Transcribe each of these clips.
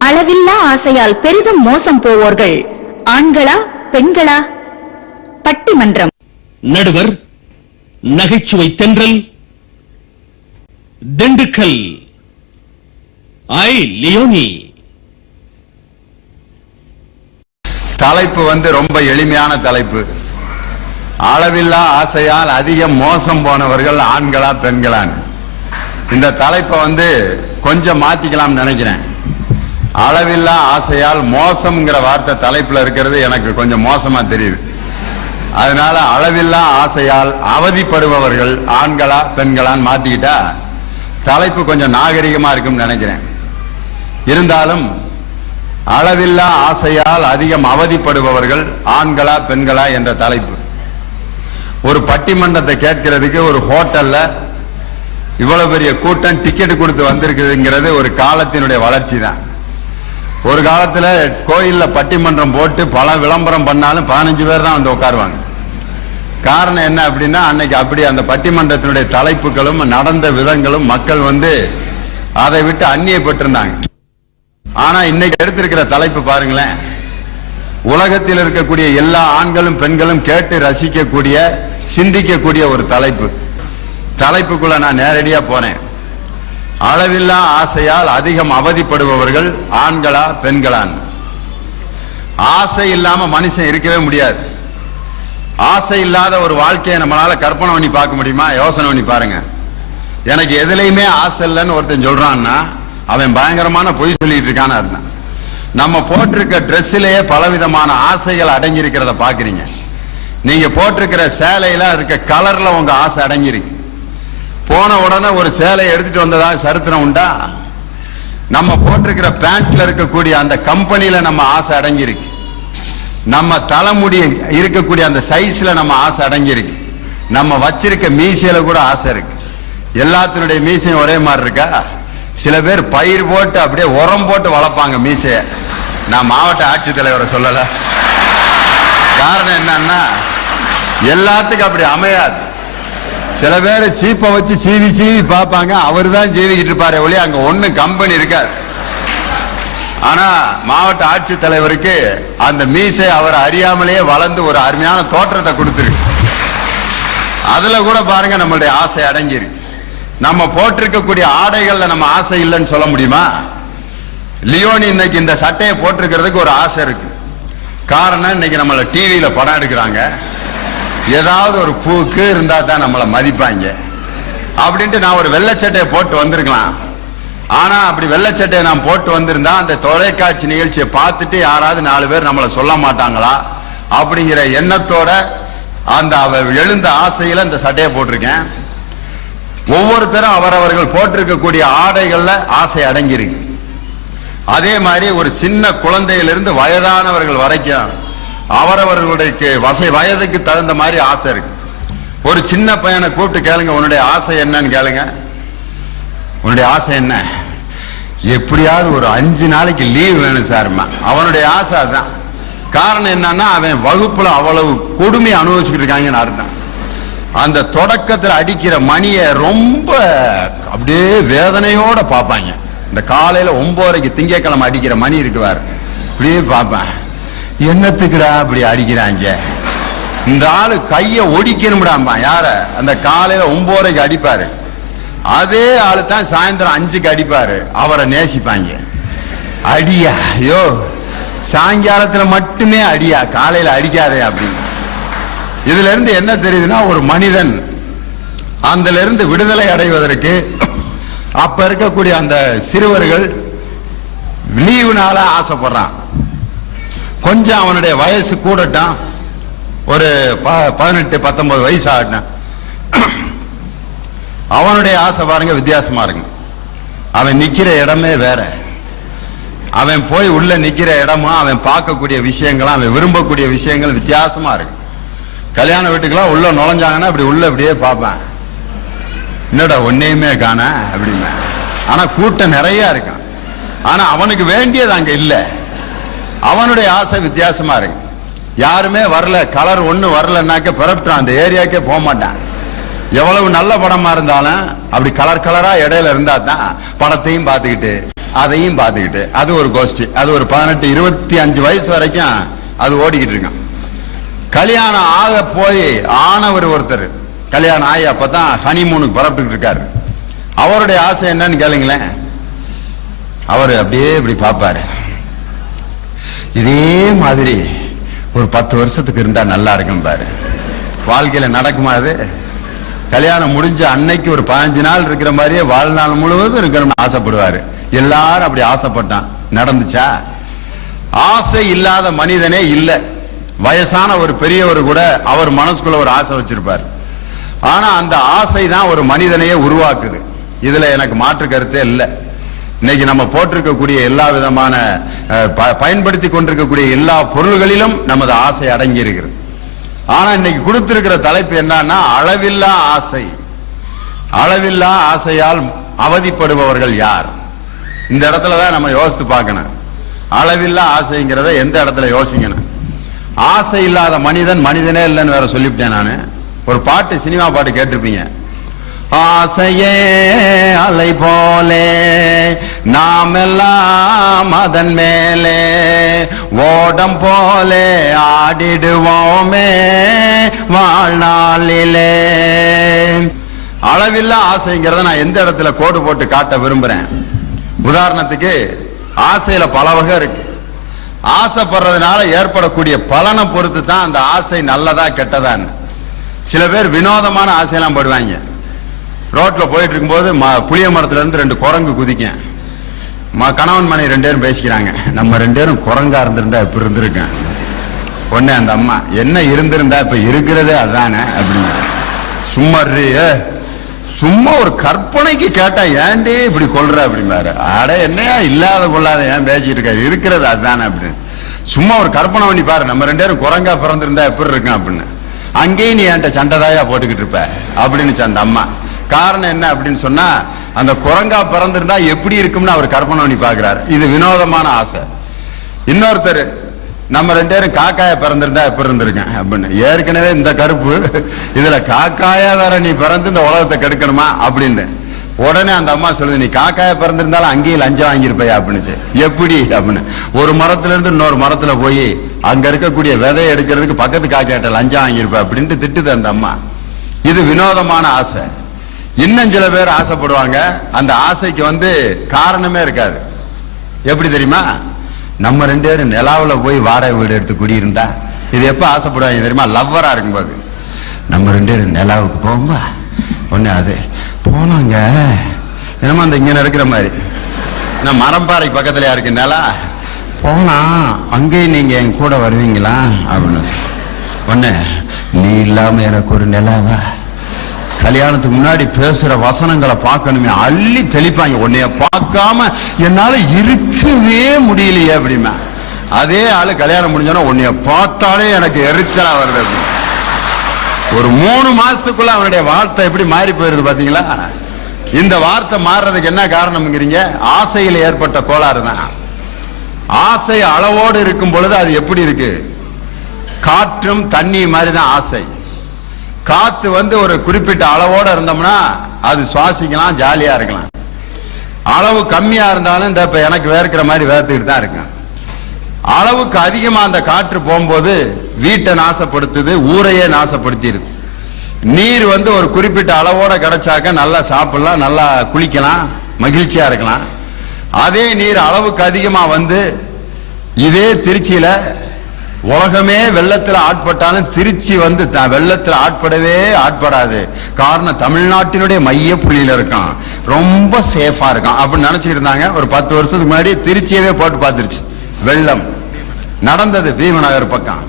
அளவில்லா ஆசையால் பெரிதும் மோசம் போவோர்கள் ஆண்களா பெண்களா? பட்டிமன்றம். நடுவர் நகைச்சுவை தென்றல் திண்டுக்கல் லியோனி. தலைப்பு ரொம்ப எளிமையான தலைப்பு. அளவில்லா ஆசையால் அதிகம் மோசம் போனவர்கள் ஆண்களா பெண்களான்னு. இந்த தலைப்பை கொஞ்சம் மாத்திக்கலாம் நினைக்கிறேன். அளவில்லா ஆசையால் மோசம்ங்கிற வார்த்தை தலைப்புல இருக்கிறது எனக்கு கொஞ்சம் மோசமா தெரியுது. அதனால அளவில்லா ஆசையால் அவதிப்படுபவர்கள் ஆண்களா பெண்களான்னு மாத்திக்கிட்டா தலைப்பு கொஞ்சம் நாகரிகமா இருக்கும்னு நினைக்கிறேன். இருந்தாலும் அளவில்லா ஆசையால் அதிகம் அவதிப்படுபவர்கள் ஆண்களா பெண்களா என்ற தலைப்பு. ஒரு பட்டிமன்றத்தை கேட்கிறதுக்கு ஒரு ஹோட்டல்ல இவ்வளவு பெரிய கூட்டம் டிக்கெட் கொடுத்து வந்திருக்குதுங்கிறது ஒரு காலத்தினுடைய வளர்ச்சி தான். ஒரு காலத்துல கோயில்ல பட்டிமன்றம் போட்டு பல விளம்பரம் பண்ணாலும் 15 பேர் தான் வந்து உட்காருவாங்க. காரணம் என்ன அப்படின்னா, அன்னைக்கு அப்படி அந்த பட்டிமன்றத்தினுடைய தலைப்புகளும் நடந்த விதங்களும் மக்கள் அதை விட்டு அந்நியப்பட்டிருந்தாங்க. ஆனா இன்னைக்கு எடுத்திருக்கிற தலைப்பு பாருங்களேன், உலகத்தில் இருக்கக்கூடிய எல்லா ஆண்களும் பெண்களும் கேட்டு ரசிக்கக்கூடிய சிந்திக்கக்கூடிய ஒரு தலைப்பு. தலைப்புக்குள்ள நான் நேரடியா போனேன். அளவில்லா ஆசையால் அதிகம் அவதிப்படுபவர்கள் ஆண்களா பெண்களான். ஆசை இல்லாம மனுஷன் இருக்கவே முடியாது. ஆசை இல்லாத ஒரு வாழ்க்கையை நம்மளால கற்பனை பண்ணி பார்க்க முடியுமா? யோசனை பண்ணி பாருங்க. எனக்கு எதுலையுமே ஆசை இல்லைன்னு ஒருத்தன் சொல்றான்னா அவன் பயங்கரமான பொய் சொல்லிட்டு இருக்கான்னு அர்த்தம். நம்ம போட்டிருக்க ட்ரெஸ்ஸிலேயே பலவிதமான ஆசைகள் அடங்கி இருக்கிறத பாக்குறீங்க. நீங்க போட்டிருக்கிற சேலையில இருக்க கலர்ல உங்க ஆசை அடங்கியிருக்கு. போன உடனே ஒரு சேலையை எடுத்துட்டு வந்ததா சரித்திரம் உண்டா? நம்ம போட்டிருக்கிற பேண்ட்ல இருக்கக்கூடிய அந்த கம்பெனியில நம்ம ஆசை அடங்கியிருக்கு. நம்ம தலைமுடி இருக்கக்கூடிய அந்த சைஸ்ல நம்ம ஆசை அடங்கியிருக்கு. நம்ம வச்சிருக்க மீசையில கூட ஆசை இருக்கு. எல்லாத்தினுடைய மீசையும் ஒரே மாதிரி இருக்கா? சில பேர் பயிர் போட்டு அப்படியே உரம் போட்டு வளர்ப்பாங்க மீசைய. நான் மாவட்ட ஆட்சித்தலைவரை சொல்லல. காரணம் என்னன்னா, எல்லாத்துக்கும் அப்படி அமையாது. சில பேர் சீப்பை வச்சு சீவி பார்ப்பாங்க. அவர் தான் சீவிக்கிட்டு இருப்பாரு ஒளி, அங்க ஒண்ணு கம்பெனி இருக்காது. ஆனா மாவட்ட ஆட்சித்தலைவருக்கு அந்த மீசை அவர் அறியாமலேயே வளர்ந்து ஒரு அருமையான தோற்றத்தை கொடுத்துருக்கு. அதுல கூட பாருங்க நம்மளுடைய ஆசை அடங்கியிருக்கு. நம்ம போட்டிருக்கக்கூடிய ஆடைகள்ல நம்ம ஆசை இல்லைன்னு சொல்ல முடியுமா? லியோனி இன்னைக்கு இந்த சட்டையை போட்டிருக்கிறதுக்கு ஒரு ஆசை இருக்கு. காரணம், இன்னைக்கு நம்மள டிவியில படம் எடுக்கிறாங்க. ஏதாவது ஒரு பூக்கு இருந்தா தான் நம்மளை மதிப்பாங்க அப்படின்ட்டு நான் ஒரு வெள்ளைச்சட்டையை போட்டு வந்திருக்கலாம். ஆனா அப்படி வெள்ளைச்சட்டையை நான் போட்டு வந்திருந்தா அந்த தொலைக்காட்சி நிகழ்ச்சியை பார்த்துட்டு யாராவது 4 பேர் நம்மளை சொல்ல மாட்டாங்களா அப்படிங்கிற எண்ணத்தோட அந்த எழுந்த ஆசையில இந்த சட்டையை போட்டிருக்கேன். ஒவ்வொருத்தரும் அவரவர்கள் போட்டிருக்கக்கூடிய ஆடைகள்ல ஆசை அடங்கியிருக்கு. அதே மாதிரி ஒரு சின்ன குழந்தையிலிருந்து வயதானவர்கள் வரைக்கும் அவரவர்களுடைய வயதுக்கு தகுந்த மாதிரி ஆசை இருக்கு. ஒரு சின்ன பையனை கூப்பிட்டு கேளுங்க, உன்னுடைய ஆசை என்னன்னு கேளுங்க. உன்னுடைய ஆசை என்ன? எப்படியாவது ஒரு 5 நாளைக்கு லீவ் வேணும் சார்மா. அவனுடைய ஆசை அதுதான். காரணம் என்னன்னா, அவன் வகுப்புல அவ்வளவு கொடுமையை அனுபவிச்சுக்கிட்டு இருக்காங்கன்னு அர்த்தம். அந்த தொடக்கத்தில் அடிக்கிற மணியை ரொம்ப அப்படியே வேதனையோட பார்ப்பாங்க. இந்த காலையில 9:30 திங்கட்கிழமை அடிக்கிற மணி இருக்குவார், அப்படியே பார்ப்பேன். என்னத்துக்குடா அப்படி அடிக்கிறாங்க? இந்த ஆளு கைய ஒடிக்கணும்டாம்பா. யார? அந்த காலையில 9:30 அடிப்பாரு. அதே ஆளு தான் சாயந்தரம் 5க்கு அடிப்பாரு. அவரை நேசிப்பாங்க. அடியா, ஐயோ சாயங்காலத்துல மட்டுமே அடியா, காலையில அடிக்காதே அப்படின்னு. இதுல இருந்து என்ன தெரியுதுன்னா, ஒரு மனிதன் அதுல இருந்து விடுதலை அடைவதற்கு அப்ப இருக்கக்கூடிய அந்த சிறுவர்கள் லீவுனால ஆசைப்படுறான். கொஞ்சம் அவனுடைய வயசு கூடட்டும், ஒரு 18-19 வயசு ஆகட்டும், அவனுடைய ஆசை பாருங்க வித்தியாசமா இருக்கு. அவன் நிக்கிற இடமே வேற. அவன் போய் உள்ள நிக்கிற இடமும் அவன் பார்க்கக்கூடிய விஷயங்களும் அவன் விரும்பக்கூடிய விஷயங்கள் வித்தியாசமா இருக்கு. கல்யாண வீட்டுக்கெல்லாம் உள்ள நுழைஞ்சாங்கன்னா அப்படி உள்ள அப்படியே பார்ப்பேன், என்னடா ஒன்னையுமே காண அப்படிமே. ஆனா கூட்டம் நிறைய இருக்கும். ஆனா அவனுக்கு வேண்டியது அங்க இல்ல. அவனுடைய ஆசை வித்தியாசமா இருக்கு. யாருமே வரல, கலர் ஒண்ணு வரலன்னாக்க பிறப்பிட்டான், அந்த ஏரியாக்கே போக மாட்டான். எவ்வளவு நல்ல படமா இருந்தாலும் அப்படி கலர் கலரா இடையில இருந்தா தான் படத்தையும் பார்த்துக்கிட்டு அதையும் பார்த்துக்கிட்டு அது ஒரு கோஷ்டி. அது ஒரு 18-25 வயசு வரைக்கும் அது ஓடிக்கிட்டு இருக்கான். கல்யாணம் ஆக போய் ஆனவர் ஒருத்தர் கல்யாணம் ஆகி அப்பதான் ஹனிமூனுக்கு புறப்பட்டு இருக்காரு. அவருடைய ஆசை என்னன்னு கேளுங்களேன். அவர் அப்படியே இப்படி பார்ப்பாரு, இதே மாதிரி ஒரு 10 வருஷத்துக்கு இருந்தா நல்லா இருக்கும் பாரு. வாழ்க்கையில நடக்குமா அது? கல்யாணம் முடிஞ்ச அன்னைக்கு ஒரு 15 நாள் இருக்கிற மாதிரியே வாழ்நாள் முழுவதும் இருக்கணும்னு ஆசைப்படுவாரு. எல்லாரும் அப்படி ஆசைப்பட்டான். நடந்துச்சா? ஆசை இல்லாத மனிதனே இல்லை. வயசான ஒரு பெரியவர் கூட அவர் மனசுக்குள்ள ஒரு ஆசை வச்சிருப்பார். ஆனா அந்த ஆசை தான் ஒரு மனிதனையே உருவாக்குது. இதுல எனக்கு மாற்று கருத்தே இல்லை. இன்னைக்கு நம்ம போட்டிருக்கக்கூடிய எல்லா விதமான பயன்படுத்தி கொண்டிருக்கக்கூடிய எல்லா பொருள்களிலும் நமது ஆசை அடங்கி இருக்கிறது. ஆனா இன்னைக்கு கொடுத்திருக்கிற தலைப்பு என்னன்னா அளவில்லா ஆசை. அளவில்லா ஆசையால் அவதிப்படுபவர்கள் யார்? இந்த இடத்துலதான் நம்ம யோசித்து பார்க்கணும். அளவில்லா ஆசைங்கிறத எந்த இடத்துல யோசிக்கணும். ஆசை இல்லாத மனிதன் மனிதனே இல்லைன்னு வேற சொல்லிவிட்டேன் நானு. ஒரு பாட்டு, சினிமா பாட்டு கேட்டிருப்பீங்க. ஆசையே அலை போலே நாமெல்லாம் அதன் மேலே ஓடம் போலே ஆடிடுவோமே வாழ்நாளிலே. அளவில்லா ஆசைங்கிறத நான் எந்த இடத்துல கோடு போட்டு காட்ட விரும்புறேன். உதாரணத்துக்கு ஆசையில பல வகை இருக்கு. ஆசைப்படுறதுனால ஏற்படக்கூடிய பலனை பொறுத்து தான் அந்த ஆசை நல்லதா கெட்டதான்னு. சில பேர் வினோதமான ஆசையெல்லாம் படுவாங்க. ரோட்ல போயிட்டு இருக்கும்போது புளிய மரத்துல இருந்து 2 குரங்கு குதிக்க, கணவன் மனைவி 2 பேரும் பேசிக்கிறாங்க, நம்ம 2 பேரும் குரங்கா இருந்திருந்தா இப்ப இருந்திருக்கேன். உடனே அந்த அம்மா, என்ன இருந்திருந்தா இப்ப இருக்கிறதே அதானே அப்படிங்க. சும்மா ஒரு கற்பனைக்கு கேட்டா ஏன்டே இப்படி கொள்ற அப்படிம்பாரு. அட என்னையா இல்லாத கொள்ளாத ஏன் பேசிட்டு இருக்காரு, இருக்கிறது அதுதானே அப்படின்னு. சும்மா ஒரு கற்பனை பண்ணி பாரு, நம்ம 2 பேரும் குரங்கா பிறந்திருந்தா எப்படி இருக்கும் அப்படின்னு. அங்கேயும் நீ என்கிட்ட சண்டைதாயா போட்டுக்கிட்டு இருப்ப அப்படின்னு அந்த அம்மா. காரணம் என்ன அப்படின்னு சொன்னா, அந்த குரங்கா பிறந்திருந்தா எப்படி இருக்கும்னு அவர் கற்பனை பண்ணி பாக்குறாரு. இது வினோதமான ஆசை. இன்னொருத்தர், நம்ம 2 பேரும் காக்காயா பிறந்திருந்தா எப்படி இருந்திருக்கேன் அப்படின்னு. ஏற்கனவே இந்த கருப்பு, இதுல காக்காயா வேற நீ பிறந்து இந்த உலகத்தை கெடுக்கணுமா அப்படின்னு. உடனே அந்த அம்மா சொல்லுது, நீ காக்காயா பிறந்திருந்தாலும் அங்கேயும் லஞ்சம் வாங்கியிருப்பையா அப்படின்னு. எப்படி அப்படின்னு. ஒரு மரத்துல இருந்து இன்னொரு மரத்துல போய் அங்க இருக்கக்கூடிய விதையை எடுக்கிறதுக்கு பக்கத்து காக்காட்ட லஞ்சம் வாங்கியிருப்ப அப்படின்ட்டு திட்டுது அந்த அம்மா. இது வினோதமான ஆசை. இன்னும் சில பேர் ஆசைப்படுவாங்க, அந்த ஆசைக்கு காரணமே இருக்காது. எப்படி தெரியுமா? நம்ம 2 பேரும் நிலாவுல போய் வாடகை வீடு எடுத்து குடியிருந்தா, இது எப்ப ஆசைப்படுவாங்க தெரியுமா? லவ்வரா இருக்கும்போது, நம்ம 2 பேரும் நிலாவுக்கு போகும்பா ஒண்ணு அது போனாங்க என்னமோ அந்த இங்க இருக்கிற மாதிரி, நான் மரம்பாறைக்கு பக்கத்துல இருக்கு நிலா, போனா அங்கேயும் நீங்க என் கூட வருவீங்களா அப்படின்னு. ஒண்ணு, நீ இல்லாம எனக்கு ஒரு நிலாவா? கல்யாணத்துக்கு முன்னாடி பேசுற வசனங்களை பார்க்கணுமே, அள்ளி தெளிப்பாங்க. உன்னைய பார்க்காம என்னால இருக்கவே முடியலையே அப்படிமா. அதே ஆளு கல்யாணம் முடிஞ்சோன்னா, உன்னைய பார்த்தாலே எனக்கு எரிச்சலா வருது அப்படி. ஒரு 3 மாசத்துக்குள்ள அவனுடைய வார்த்தை எப்படி மாறி போயிருது பாத்தீங்களா? இந்த வார்த்தை மாறுறதுக்கு என்ன காரணம்ங்கிறீங்க? ஆசையில் ஏற்பட்ட கோளாறு தான். ஆசை அளவோடு இருக்கும் பொழுது அது எப்படி இருக்கு? காற்றும் தண்ணி மாதிரி தான் ஆசை. காத்து ஒரு குறிப்பிட்ட அளவோட இருந்தோம்னா அது சுவாசிக்கலாம், ஜாலியா இருக்கலாம். அளவு கம்மியா இருந்தாலும் இந்த இப்ப எனக்கு வேர்க்கிற மாதிரி வேர்த்துக்கிட்டு தான் இருக்கு. அளவுக்கு அதிகமா அந்த காற்று போகும்போது வீட்டை நாசப்படுத்துது, ஊரையே நாசப்படுத்திடுது. நீர் ஒரு குறிப்பிட்ட அளவோட கிடைச்சாக்க நல்லா சாப்பிடலாம், நல்லா குளிக்கலாம், மகிழ்ச்சியா இருக்கலாம். அதே நீர் அளவுக்கு அதிகமா இதே திருச்சியில உலகமே வெள்ளத்துல ஆட்பட்டாலும் திருச்சி வெள்ளத்துல ஆட்படவே ஆட்படாது. காரணம், தமிழ்நாட்டினுடைய மைய புள்ளியில இருக்கான், ரொம்ப சேஃபா இருக்கான் அப்படின்னு நினைச்சுட்டு இருந்தாங்க. ஒரு 10 வருஷத்துக்கு முன்னாடி திருச்சியவே போட்டு பார்த்துருச்சு வெள்ளம். நடந்தது பீமநகர் பக்கம்.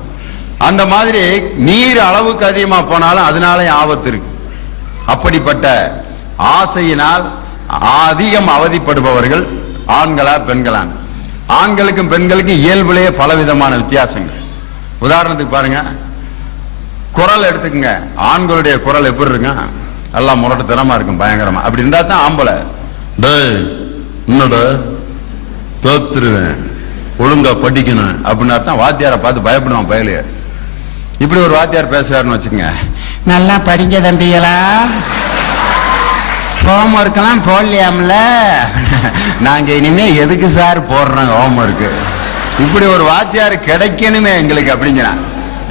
அந்த மாதிரி நீர் அளவுக்கு அதிகமா போனாலும் அதனாலே ஆபத்து இருக்கு. அப்படிப்பட்ட ஆசையினால் அதிகம் அவதிப்படுபவர்கள் ஆண்களா பெண்களா? ஆண்களுக்கும் பெண்களுக்கும் இயல்புலேயே பலவிதமான வித்தியாசங்கள். உதாரணத்துக்கு பாருங்க, குரல் எடுத்துக்கங்க. ஆண்களுடைய குரல் எப்படி இருக்கு? எல்லாம் முரட்டுத்தனமா இருக்கும், பயங்கரமா. அப்படி இருந்தா தான் ஆம்பளை. என்னடா தோத்துருவேன், ஒழுங்கா படிக்கணும் அப்படின்னா தான் வாத்தியாரை பார்த்து பயப்படுவான் பயலைய. இப்படி ஒரு வாத்தியார் பேசுறாருன்னு வச்சுக்கோங்க, நல்லா படிங்க தம்பிகளா ஹோம்ஒர்க்கெல்லாம் போடலையாம்ல. நாங்க இனிமே எதுக்கு சார் போடுறோம் ஹோம்ஒர்க்கு? இப்படி ஒரு வாத்தியார் கிடைக்கணுமே எங்களுக்கு அப்படிங்கிறான்.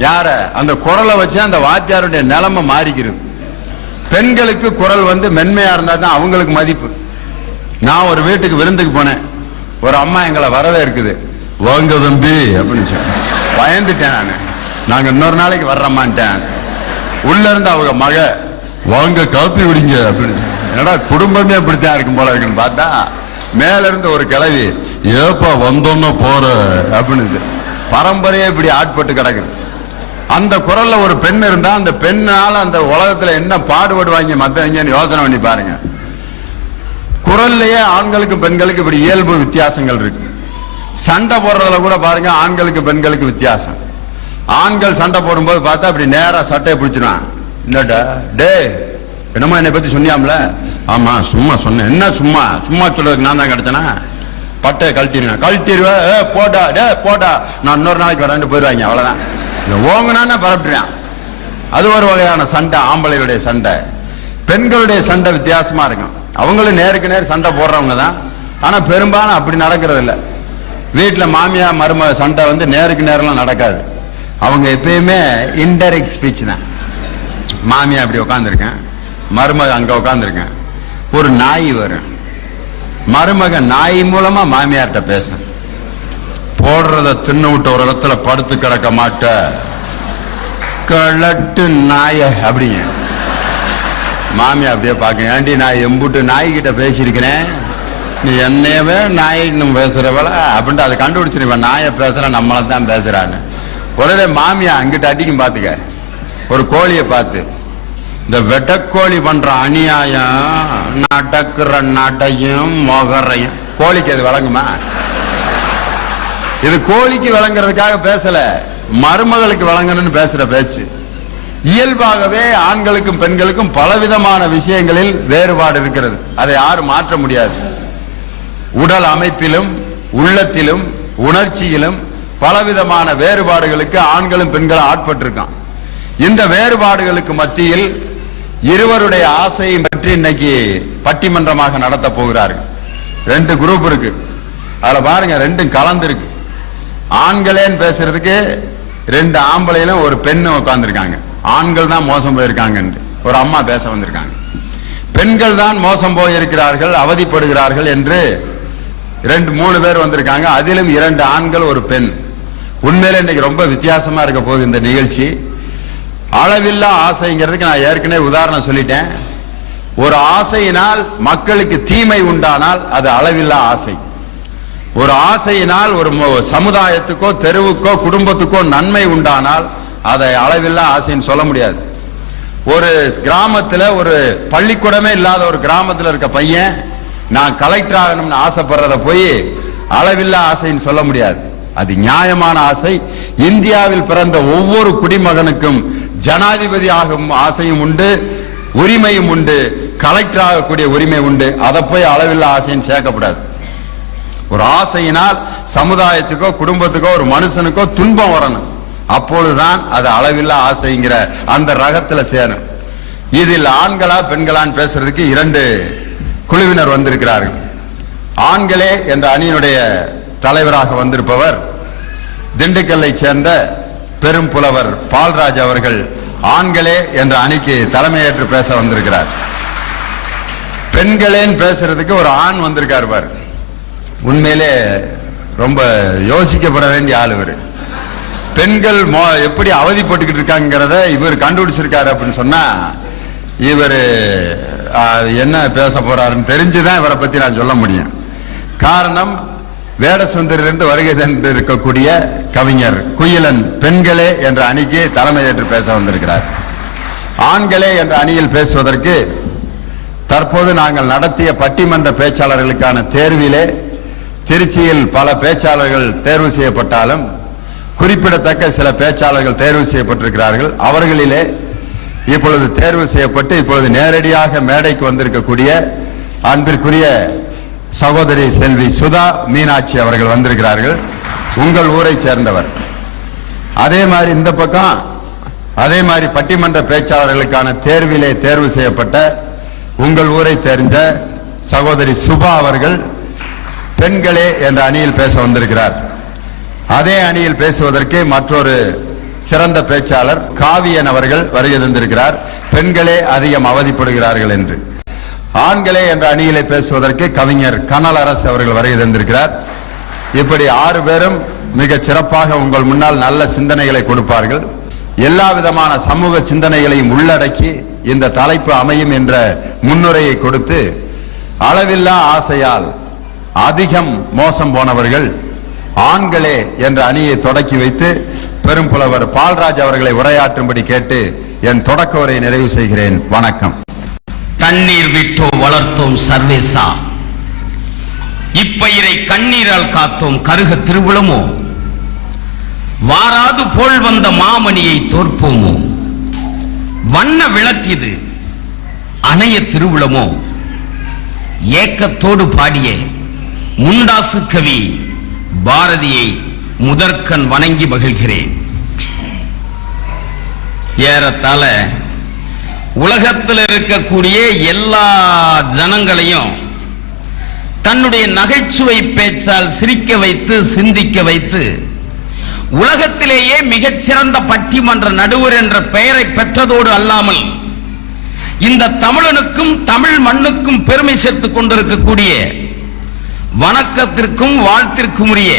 யார? அந்த குரலை வச்சு அந்த வாத்தியாருடைய நிலைமை மாறிக்கிறது. பெண்களுக்கு குரல் வந்து மென்மையா இருந்தா தான் அவங்களுக்கு மதிப்பு. நான் ஒரு வீட்டுக்கு விருந்துக்கு போனேன். ஒரு அம்மா எங்களை வரவேற்குது. வாங்க தம்பி அப்படின்னு சொன்னேன். பயந்துட்டேன். நாங்க இன்னொரு நாளைக்கு வர்றோமான்ட்டேன். உள்ள இருந்து அவங்க மக வாங்க காப்பி குடிங்க அப்படின்னு சொன்னேன். என்னடா குடும்பமே இப்படித்தான் இருக்கும் போல இருக்குன்னு பார்த்தா மேல இருந்து ஒரு கிளவி ஏப்பா வந்தோன்னு போற அப்படின்னு பரம்பரையே இப்படி ஆட்பட்டு கிடக்குது. அந்த குரல்ல ஒரு பெண் இருந்தா அந்த பெண்ணால அந்த உலகத்துல என்ன பாடுபடுவாங்க மத்தவங்கன்னு யோசனை பண்ணி பாருங்க. குரல்லையே ஆண்களுக்கும் பெண்களுக்கு இப்படி இயல்பு வித்தியாசங்கள் இருக்கு. சண்டை போடுறதுல கூட பாருங்க ஆண்களுக்கு பெண்களுக்கு வித்தியாசம். ஆண்கள் சண்டை போடும்போது பார்த்தா அப்படி நேரா சட்டையை பிடிச்சிருவான். என்னடா டே என்னமா என்னை பத்தி சொன்னியாம்ல? ஆமா சும்மா சொன்னேன். என்ன சும்மா சும்மா சொல்றதுக்கு நான் தான் கிடைச்சேனா? பட்டையை கழட்டிடுவேன். போடா டே போடா, நான் இன்னொரு நாளைக்கு வரேன்னு போயிடுவாங்க. அவ்வளவுதான். ஓங்கனா பரப்பிடுறான். அது ஒரு வகையான சண்டை, ஆம்பளைகளுடைய சண்டை. பெண்களுடைய சண்டை வித்தியாசமா இருக்கும். அவங்களும் நேருக்கு நேர் சண்டை போடுறவங்க தான். ஆனா பெரும்பாலும் அப்படி நடக்கிறது இல்லை. வீட்டுல மாமியா மருமக சண்டை வந்து நேருக்கு நேரெல்லாம் நடக்காது. அவங்க எப்பயுமே இன்டைரக்ட் ஸ்பீச் தான். மாமியா அப்படி உட்காந்துருக்கேன், மருமக அங்க உட்காந்துருக்கேன். ஒரு நாய் வரும், மருமக நாய் மூலமா மாமியார்கிட்ட பேசும். போடுறத தின்னு விட்ட ஒரு இடத்துல படுத்து கிடக்க மாட்ட கலட்டு நாய அப்படிங்க. மாமியா அப்படியே பாக்க, ஏண்டி நான் எம்புட்டு நாய்கிட்ட பேசியிருக்கிறேன், நீ என்னையவே நாயின்னு பேசுறவள அப்படின்ட்டு அதை கண்டுபிடிச்சிருவேன். நாயை பேசுற நம்மளை தான் பேசுறான்னு. உடனே மாமியா அங்கிட்ட அடிக்கும். பாத்துக்க, ஒரு கோழியை பார்த்து இந்த வெட்டக்கோழி பண்ற அநியாயம், நடக்கிற நடையும் மொகரையும் கோழிக்கு அது வழங்குமா? இது கோழிக்கு வழங்குறதுக்காக பேசல, மருமகளுக்கு வழங்கணும்னு பேசுற பேச்சு. இயல்பாகவே ஆண்களுக்கும் பெண்களுக்கும் பலவிதமான விஷயங்களில் வேறுபாடு இருக்கிறது. அதை யாரும் மாற்ற முடியாது. உடல் அமைப்பிலும் உள்ளத்திலும் உணர்ச்சியிலும் பலவிதமான வேறுபாடுகளுக்கு ஆண்களும் பெண்களும் ஆட்பட்டிருக்கான். இந்த வேறுபாடுகளுக்கு மத்தியில் இருவருடைய ஆசையை பற்றி இன்னைக்கு பட்டிமன்றமாக நடத்த போகிறார்கள். 2 குரூப் இருக்கு. அதுல பாருங்க, 2 கலந்து இருக்கு. ஆண்களேன்னு பேசுறதுக்கு 2 ஆம்பளையிலும் ஒரு பெண்ணு உட்கார்ந்துருக்காங்க. ஆண்கள் தான் மோசம் போயிருக்காங்க ஒரு அம்மா பேச வந்திருக்காங்க. பெண்கள் தான் மோசம் போயிருக்கிறார்கள், அவதிப்படுகிறார்கள் என்று 2-3 பேர் வந்திருக்காங்க. அதிலும் 2 ஆண்கள் ஒரு பெண். உண்மையில இன்னைக்கு ரொம்ப வித்தியாசமா இருக்க போகுது இந்த நிகழ்ச்சி. அளவில்லா ஆசைங்கிறதுக்கு நான் ஏற்கனவே உதாரணம் சொல்லிட்டேன். ஒரு ஆசையினால் மக்களுக்கு தீமை உண்டானால் அது அளவில்லா ஆசை. ஒரு ஆசையினால் ஒரு சமுதாயத்துக்கோ தெருவுக்கோ குடும்பத்துக்கோ நன்மை உண்டானால் அதை அளவில்லா ஆசைன்னு சொல்ல முடியாது. ஒரு கிராமத்துல ஒரு பள்ளிக்கூடமே இல்லாத ஒரு கிராமத்துல இருக்க பையன் நான் கலெக்டர் ஆகணும்னு ஆசைப்படுறத போய் அளவில்லா ஆசைன்னு சொல்ல முடியாது. அது நியாயமான ஆசை. இந்தியாவில் பிறந்த ஒவ்வொரு குடிமகனுக்கும் ஜனாதிபதி ஆகும் ஆசையும் உண்டு, உரிமையும் உண்டு, கலெக்டர் ஆகக்கூடிய உரிமை உண்டு. அதை போய் அளவில்லா ஆசைன்னு சேர்க்கப்படாது. ஒரு ஆசையினால் சமுதாயத்துக்கோ குடும்பத்துக்கோ ஒரு மனுஷனுக்கோ துன்பம் வரணும், அப்பொழுதுதான் அது அளவில்லா ஆசைங்கிற அந்த ரகத்துல சேரும். இதில் ஆண்களா பெண்களான்னு பேசுறதுக்கு 2 குழுவினர் வந்திருக்கிறார்கள். ஆண்களே என்ற அணியினுடைய தலைவராக வந்திருப்பவர் திண்டுக்கல்லை சேர்ந்த பெரும் புலவர் பால்ராஜ் அவர்கள் ஆண்களே என்ற அணிக்கு தலைமையேற்று பேச வந்திருக்கிறார். பெண்களேன்னு பேசுறதுக்கு ஒரு ஆண் வந்திருக்கார் பாரு. உண்மையிலே ரொம்ப யோசிக்கப்பட வேண்டிய ஆள் இவர். பெண்கள் எப்படி அவதிப்பட்டுக்கிட்டு இருக்காங்கிறத இவர் கண்டுபிடிச்சிருக்காரு அப்படின்னு சொன்னா இவர் என்ன பேச போறாருன்னு தெரிஞ்சுதான் இவரை பத்தி நான் சொல்ல முடியும். காரணம், வேடசுந்தரிலிருந்து வருகை தந்து இருக்கக்கூடிய கவிஞர் குயிலன் பெண்களே என்ற அணிக்கு தலைமை ஏற்று பேச வந்திருக்கிறார். ஆண்களே என்ற அணியில் பேசுவதற்கு தற்போது நாங்கள் நடத்திய பட்டிமன்ற பேச்சாளர்களுக்கான தேர்விலே திருச்சியில் பல பேச்சாளர்கள் தேர்வு செய்யப்பட்டாலும் குறிப்பிடத்தக்க சில பேச்சாளர்கள் தேர்வு செய்யப்பட்டிருக்கிறார்கள். அவர்களிலே இப்பொழுது தேர்வு செய்யப்பட்டு இப்பொழுது நேரடியாக மேடைக்கு வந்திருக்கக்கூடிய அன்பிற்குரிய சகோதரி செல்வி சுதா மீனாட்சி அவர்கள் வந்திருக்கிறார்கள். உங்கள் ஊரை சேர்ந்தவர். அதே மாதிரி இந்த பக்கம் அதே மாதிரி பட்டிமன்ற பேச்சாளர்களுக்கான தேர்விலே தேர்வு செய்யப்பட்ட உங்கள் ஊரை தெரிந்த சகோதரி சுபா அவர்கள் பெண்களே என்ற அணியில் பேச வந்திருக்கிறார். அதே அணியில் பேசுவதற்கு மற்றொரு சிறந்த பேச்சாளர் காவியன் அவர்கள் வருகை தந்திருக்கிறார். பெண்களே அதிகம் அவதிப்படுகிறார்கள் என்று. ஆண்களே என்ற அணியிலே பேசுவதற்கு கவிஞர் கனலரசு அவர்கள் வருகை தந்திருக்கிறார். இப்படி 6 பேரும் மிக சிறப்பாக உங்கள் முன்னால் நல்ல சிந்தனைகளை கொடுப்பார்கள். எல்லா விதமான சமூக சிந்தனைகளையும் உள்ளடக்கி இந்த தலைப்பு அமையும் என்ற முன்னுரையை கொடுத்து அளவில்லா ஆசையால் அதிகம் மோசம் போனவர்கள் ஆண்களே என்ற அணியை தொடக்கி வைத்து பெரும் புலவர் பால்ராஜ் அவர்களை உரையாற்றும்படி கேட்டு என் தொடக்க உரை நிறைவு செய்கிறேன். வணக்கம். தண்ணீர் விட்டோ வளர்த்தோம் சர்வேசா, இப்பயிரை கண்ணீரால் காத்தோம் கருக திருவுளமோ, வாராது போல் வந்த மாமணியை தோற்போமோ, வண்ண விளக்கிது அணைய திருவுளமோ, ஏக்கத்தோடு பாடிய முண்டாசு கவி பாரதியை முதற்கண் வணங்கி மகிழ்கிறேன். ஏறத்தாழ உலகத்தில் இருக்கக்கூடிய எல்லா ஜனங்களையும் தன்னுடைய நகைச்சுவை பேச்சால் சிரிக்க வைத்து சிந்திக்க வைத்து உலகத்திலேயே மிகச்சிறந்த பட்டிமன்ற நடுவர் என்ற பெயரை பெற்றதோடு அல்லாமல் இந்த தமிழனுக்கும் தமிழ் மண்ணுக்கும் பெருமை சேர்த்துக் கொண்டிருக்கக்கூடிய வணக்கத்திற்கும் வாழ்த்திற்கும் உரிய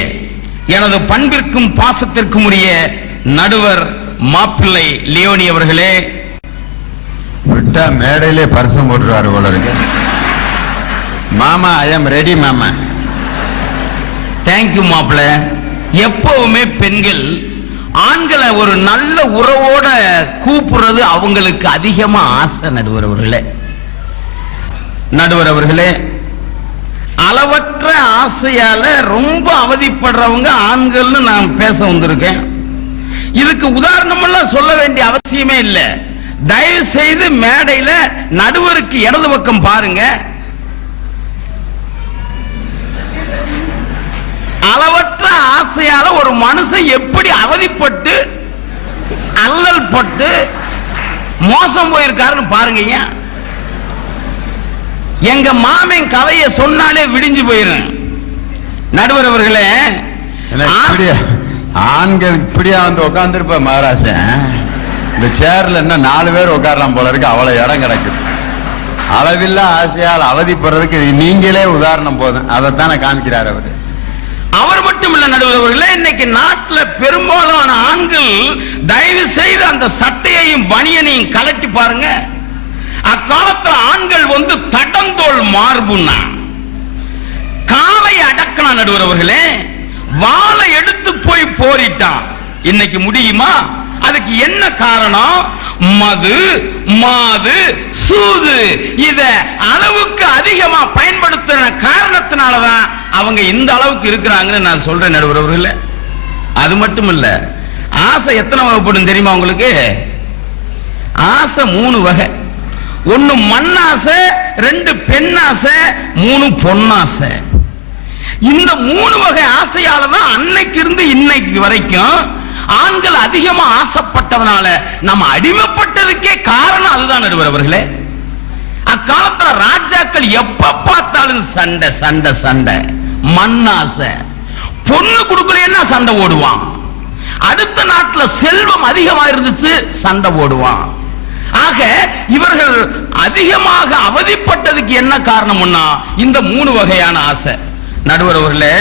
எனது பண்பிற்கும் பாசத்திற்கும் உரிய நடுவர் மாப்பிள்ளை லியோனி அவர்களே, விட்டா மேடையிலே பரிசம் போட்டுருவாரு போல இருக்கு. மாமா, ஐ எம் ரெடி மாமா. தேங்க்யூ மாப்பிள்ளை. எப்பவுமே பெண்கள் ஆண்களை ஒரு நல்ல உறவோட கூப்பிடுறது அவங்களுக்கு அதிகமா ஆசை. நடுவர் அவர்களே, அளவற்ற ஆசையால ரொம்ப அவதிப்படுறவங்க ஆண்கள்னு நான் பேச வந்திருக்கேன். இதுக்கு உதாரணம் எல்லாம் சொல்ல வேண்டிய அவசியமே இல்லை. தயவு செய்து மேடையில நடுவருக்கு இடது பக்கம் பாருங்க. அளவற்ற ஆசையால ஒரு மனுஷன் எப்படி அவதிப்பட்டு அல்லல் பட்டு மோசம் போயிருக்காருன்னு பாருங்க. எங்க மாமன் கதையை சொன்னாலே விடிஞ்சு போயிரும். நடுவர் அவர்களே, ஆண்கள் இப்படியா வந்து உட்கார்ந்துருப்ப மகாராசன், இந்த சேர்ல என்ன 4 பேர் உட்காரலாம் போல இருக்கு. அவ்வளவு இடம் கிடக்குது. அளவில்லா ஆசையால் அவதிப்படுறதுக்கு நீங்களே உதாரணம் போதும். அதைத்தானே காமிக்கிறார் அவரு. அவர் மட்டும் இல்ல நடுவர் அவர்களே, இன்னைக்கு நாட்டில் பெரும்பாலான ஆண்கள் தயவு செய்து அந்த சட்டையையும் பனியனையும் கலட்டி பாருங்க. அக்காலத்துல ஆண்கள் வந்து தடந்தோல் மார்புன்னா காலை அடக்கணும். நடுவர் அவர்களே, வாளை எடுத்து போய் போரிட்டான். இன்னைக்கு முடியுமா? அதுக்கு என்ன காரணம்? மது, மாது, சூது இத அளவுக்கு அதிகமா பயன்படுத்தின காரணத்தினாலதான் அவங்க இந்த அளவுக்கு இருக்கிறாங்கன்னு நான் சொல்றேன். நடுவர் அவர்களே, அது மட்டும் இல்ல, ஆசை எத்தனை வகைப்படும் தெரியுமா உங்களுக்கு? ஆசை 3 வகை. 1 மண்ணாசை, 2 பெண்ணாசை, 3 பொன்னாசை. இந்த 3 வகை ஆசையால தான் அன்னைக்கு இருந்து இன்னைக்கு வரைக்கும் ஆண்கள் அதிகமா ஆசைப்பட்டவனால நம்ம அடிமைப்பட்டதுக்கே காரணம் அதுதான். நடுவர் அவர்களே, அக்காலத்துல ராஜாக்கள் எப்ப பார்த்தாலும் சண்டை சண்டை சண்டை. மண்ணாசை, பொண்ணு கொடுக்கலன்னா சண்டை ஓடுவான். அடுத்த நாட்டுல செல்வம் அதிகமா இருந்துச்சு, சண்டை ஓடுவான். ஆக இவர்கள் அதிகமாக அவதிப்பட்டதுக்கு என்ன காரணம்னா இந்த 3 வகையான ஆசை. நடுவர் அவர்களே,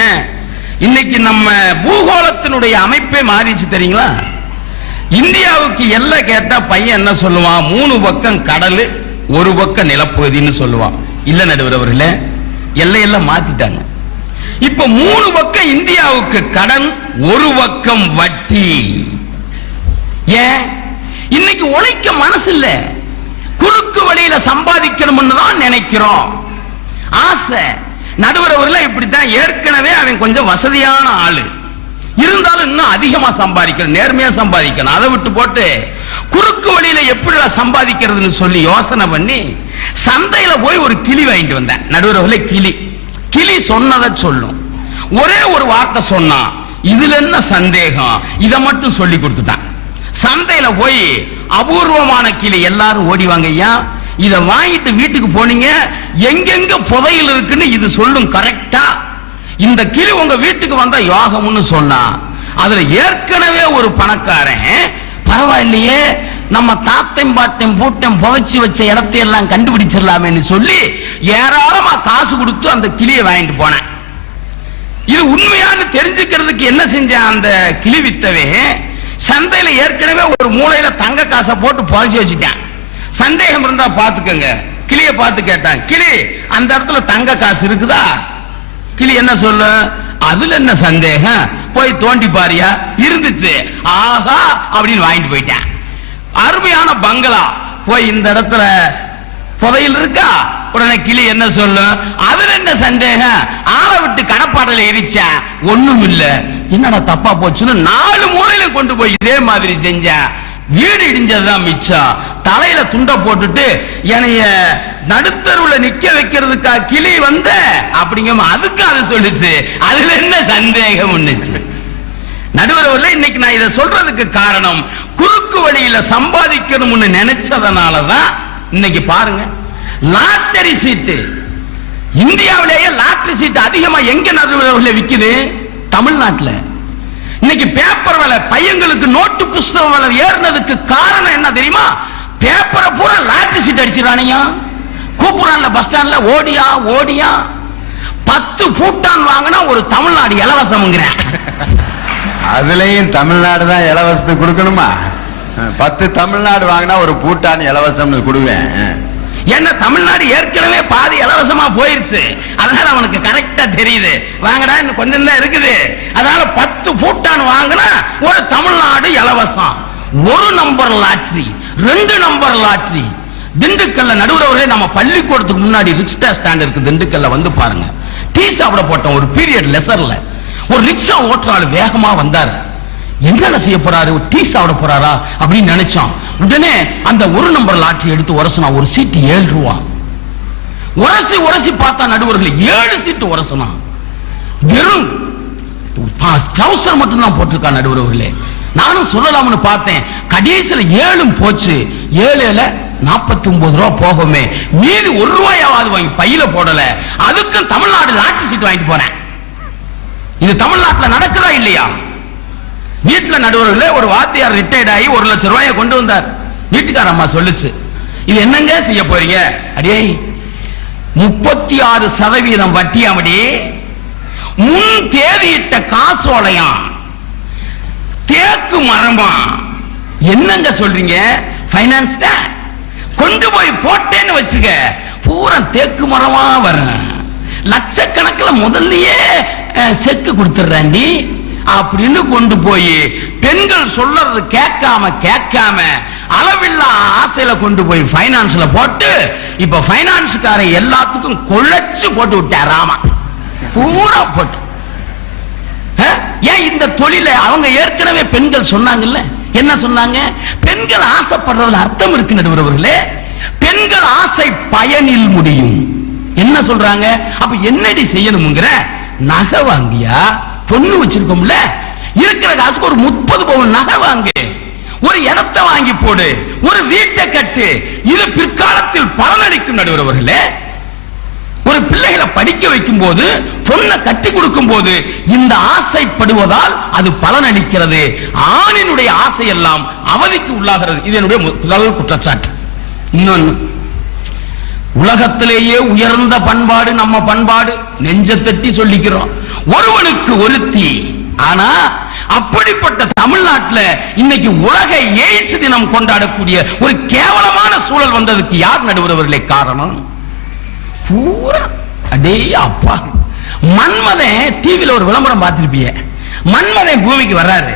இன்னைக்கு நம்ம பூகோளத்தினுடைய அமைப்பே மாறிச்சு தெரியுங்களா? இந்தியாவுக்கு எல்லை கேட்டா பையன் என்ன சொல்லுவான்? 3 பக்கம் கடல், 1 பக்கம் நிலப்பகுதின்னு சொல்லுவான். இல்ல நடுவர் அவர்களே, எல்லையெல்லாம் மாத்திட்டாங்க. இப்ப 3 பக்கம் இந்தியாவுக்கு கடன், 1 பக்கம் வட்டி. ஏன்? இன்னைக்கு உழைக்க மனசு இல்ல, குறுக்கு வழியில சம்பாதிக்கணும்னு தான் நினைக்கிறோம். ஆசை. நடுவர் அவர்கள் இப்படித்தான். ஏற்கனவே அவன் கொஞ்சம் வசதியான ஆளு, இருந்தாலும் இன்னும் அதிகமா சம்பாதிக்கணும், நேர்மையா சம்பாதிக்கணும். அதை விட்டு போட்டு குறுக்கு வழியில எப்படி சம்பாதிக்கிறதுன்னு சொல்லி யோசனை பண்ணி சந்தையில போய் ஒரு கிளி வாங்கிட்டு வந்தேன். நடுவர் அவர்களே, கிளி சொன்னதை சொல்லும். ஒரே ஒரு வார்த்தை சொன்னா, இதுல என்ன சந்தேகம், இதை மட்டும் சொல்லி கொடுத்துட்டான். சந்தையில போய் அபூர்வமான கிளி. எல்லாரும் ஓடிவாங்க. ஐயா, இத வாங்கிட்டு வீட்டுக்கு போனீங்க, எங்கெங்க புதையல் இருக்குன்னு இது சொல்லும் கரெக்டா. இந்த கிளி உங்க வீட்டுக்கு வந்தா யோகம்னு சொன்னா, அதுல ஏற்கனவே ஒரு பணக்காரன் பரவாயில்லையே நம்ம தாத்தையும் பாட்டையும் பூட்டையும் புதைச்சு வச்ச இடத்தையெல்லாம் கண்டுபிடிச்சிடலாமேன்னு சொல்லி ஏராளமா காசு கொடுத்து அந்த கிளியை வாங்கிட்டு போனேன். இது உண்மையானு தெரிஞ்சுக்கிறதுக்கு என்ன செஞ்சேன், அந்த கிளி வித்தவே சந்தையில ஏற்கனவே ஒரு மூலையில தங்க காசை போட்டு புதைச்சி வச்சுட்டேன். சந்தேகம் இருந்தா பாத்துக்கங்க. கிளிய பார்த்து கேட்டான், கிளி அந்த இடத்துல தங்க காசு இருக்குதா? கிளி என்ன சொல்ல, அதுல என்ன சந்தேகம், போய் தோண்டி பாரியா, இருந்துச்சு, ஆஹா அப்படின்னு வாங்கிட்டு போயிட்டேன். அருமையான பங்களா, போய் இந்த இடத்துல புதையல் இருக்கா? உடனே கிளி என்ன சொல்லும், அதுல என்ன சந்தேகம், ஆளை விட்டு கடப்பாடல எரிச்சா ஒண்ணும் இல்ல, என்னடா தப்பா போச்சுன்னு 4 மூலையில கொண்டு போய் இதே மாதிரி செஞ்சா வீடு இடிஞ்சதுதான் மிச்சம். தலையில துண்ட போட்டுட்டு என்னைய நடுத்தருவுல நிக்க வைக்கிறதுக்கா கிளி வந்த அப்படிங்க, அதுக்கு அது சொல்லுச்சு, அதுல என்ன சந்தேகம் ஒண்ணுச்சு. நடுவரவுல இன்னைக்கு நான் இதை சொல்றதுக்கு காரணம், குறுக்கு வழியில சம்பாதிக்கணும்னு நினைச்சதனாலதான். இன்னைக்கு பாருங்க, லாட்டரி சீட்டு, இந்தியாவிலேயே லாட்டரி சீட்டு அதிகமா எங்க நடுவரவுல விக்குது? தமிழ்நாட்டில். இன்னைக்கு பேப்பர் விலை, பையங்களுக்கு நோட்டு புஸ்தகம் விலை ஏறினதுக்கு காரணம் என்ன தெரியுமா? பேப்பரை பூரா லாட்டரி சீட் அடிச்சிடானீங்க. கூப்பிடுறான்ல பஸ் ஸ்டாண்ட்ல, ஓடியா ஓடியா 10 பூட்டான் வாங்கினா ஒரு தமிழ்நாடு இலவசம்ங்கிறேன். அதுலயும் தமிழ்நாடு தான் இலவசத்துக்கு கொடுக்கணுமா? 10 தமிழ்நாடு வாங்கினா ஒரு பூட்டான் இலவசம்னு கொடுவேன். என்ன, தமிழ்நாடு ஏற்கனவே பாதி இலவசமா போயிருச்சு, அதனால அவனுக்கு கரெக்டா தெரியுது, வாங்கடா இன்னும் கொஞ்சம் தான் இருக்குது, அதனால 10 பூட்டான் வாங்கினா ஒரு தமிழ்நாடு இலவசம். 1 நம்பர் லாட்டரி, 2 நம்பர் லாட்டரி. திண்டுக்கல்ல நடுவுறவரே, நம்ம பள்ளிக்கூடத்துக்கு முன்னாடி ரிக்ஷா ஸ்டாண்ட் இருக்கு திண்டுக்கல்ல, வந்து பாருங்க. டீ சாப்பிட போட்டோம் ஒரு பீரியட் லெசர்ல, ஒரு ரிக்ஷா ஓட்டுறாரு வேகமா வந்தார். என்ன செய்ய போறாரு, டீ சாப்பிட போறாரா அப்படின்னு நினைச்சோம். உடனே அந்த 1 நம்பர் லாட்டரி எடுத்து உரசனா, ஒரு சீட்டு 7 ரூபா. உரசி உரசி பார்த்தா நடுவர்களே 7 சீட்டு உரசனா, வெறும் ட்ரவுசர் மட்டும் தான் போட்டிருக்கா நடுவர்களே. நானும் சொல்லலாம்னு பார்த்தேன், கடைசியில் 7 போச்சு. 7ல 49 ரூபா போகுமே, மீதி 1 ரூபாயாவது வாங்கி பையில போடல. அதுக்கும் தமிழ்நாடு லாட்டரி சீட்டு வாங்கிட்டு போறேன். இது தமிழ்நாட்டில் நடக்குதா இல்லையா? வீட்டுல நடுவர்கள் ஒரு வாத்தியார் ரிட்டையர்ட் ஆகி 1 லட்சம் ரூபாயை கொண்டு வந்தார். வீட்டுக்கார அம்மா சொல்லுச்சு, இது என்னங்க செய்ய போறீங்க? அடே 36% வட்டியாமடி, முன் தேதியிட்ட காசோலையாம், தேக்கு மரமா. என்னங்க சொல்றீங்க? பைனான்ஸ் தான். கொண்டு போய் போட்டேன்னு வச்சுக்க, பூரா தேக்கு மரமா வரும், லட்சக்கணக்கில் முதல்லயே செக்கு கொடுத்துறாண்டி அப்படின்னு கொண்டு போய் பெண்கள் சொல்றது கேட்காம அளவில்லா ஆசையில கொண்டு போய் பைனான்ஸ்ல போட்டு, இப்ப பைனான்ஸ்கார எல்லாத்துக்கும் கொள்ளச்சு போட்டு விட்டாராமா, பூரா போட்டு. ஏன் இந்த தொழில அவங்க ஏற்கனவே பெண்கள் சொன்னாங்கல்ல, என்ன சொன்னாங்க? பெண்கள் ஆசைப்படுறதுல அர்த்தம் இருக்கு நடுவர்களே, பெண்கள் ஆசை பயனில் முடியும். என்ன சொல்றாங்க? அப்ப என்னடி செய்யணும்ங்கிற, நகை வாங்கியா, பொண்ணு வச்சிருக்கோம்ல, இருக்கிற காசுக்கு ஒரு 30 பவுன் நகை வாங்கு, ஒரு இடத்தை வாங்கி போடு, ஒரு வீட்டை கட்டு. இது பிற்காலத்தில் பலனளிக்கும் நடுவர்களே. ஒரு பிள்ளைகளை படிக்க வைக்கும் போது, பொண்ணை கட்டி கொடுக்கும் போது இந்த ஆசைப்படுவதால் அது பலனளிக்கிறது. ஆணினுடைய ஆசை எல்லாம் அவதிக்கு உள்ளாகிறது. இது என்னுடைய முதல் குற்றச்சாட்டு. இன்னொன்னு, உலகத்திலேயே உயர்ந்த பண்பாடு நம்ம பண்பாடு, நெஞ்ச தட்டி சொல்லிக்கிறோம், ஒருவனுக்கு ஒருத்தி. ஆனா அப்படிப்பட்ட தமிழ்நாட்டில் இன்னைக்கு உலக எய்ட்ஸ் தினம் கொண்டாடக்கூடிய ஒரு கேவலமான சூழல் வந்ததுக்கு யார் நடுவர்களே காரணம்? பூரா அடே அப்பா, மன்மதன் டிவில ஒரு விளம்பரம் பார்த்திருப்பிய, மன்மதன் பூமிக்கு வர்றாரு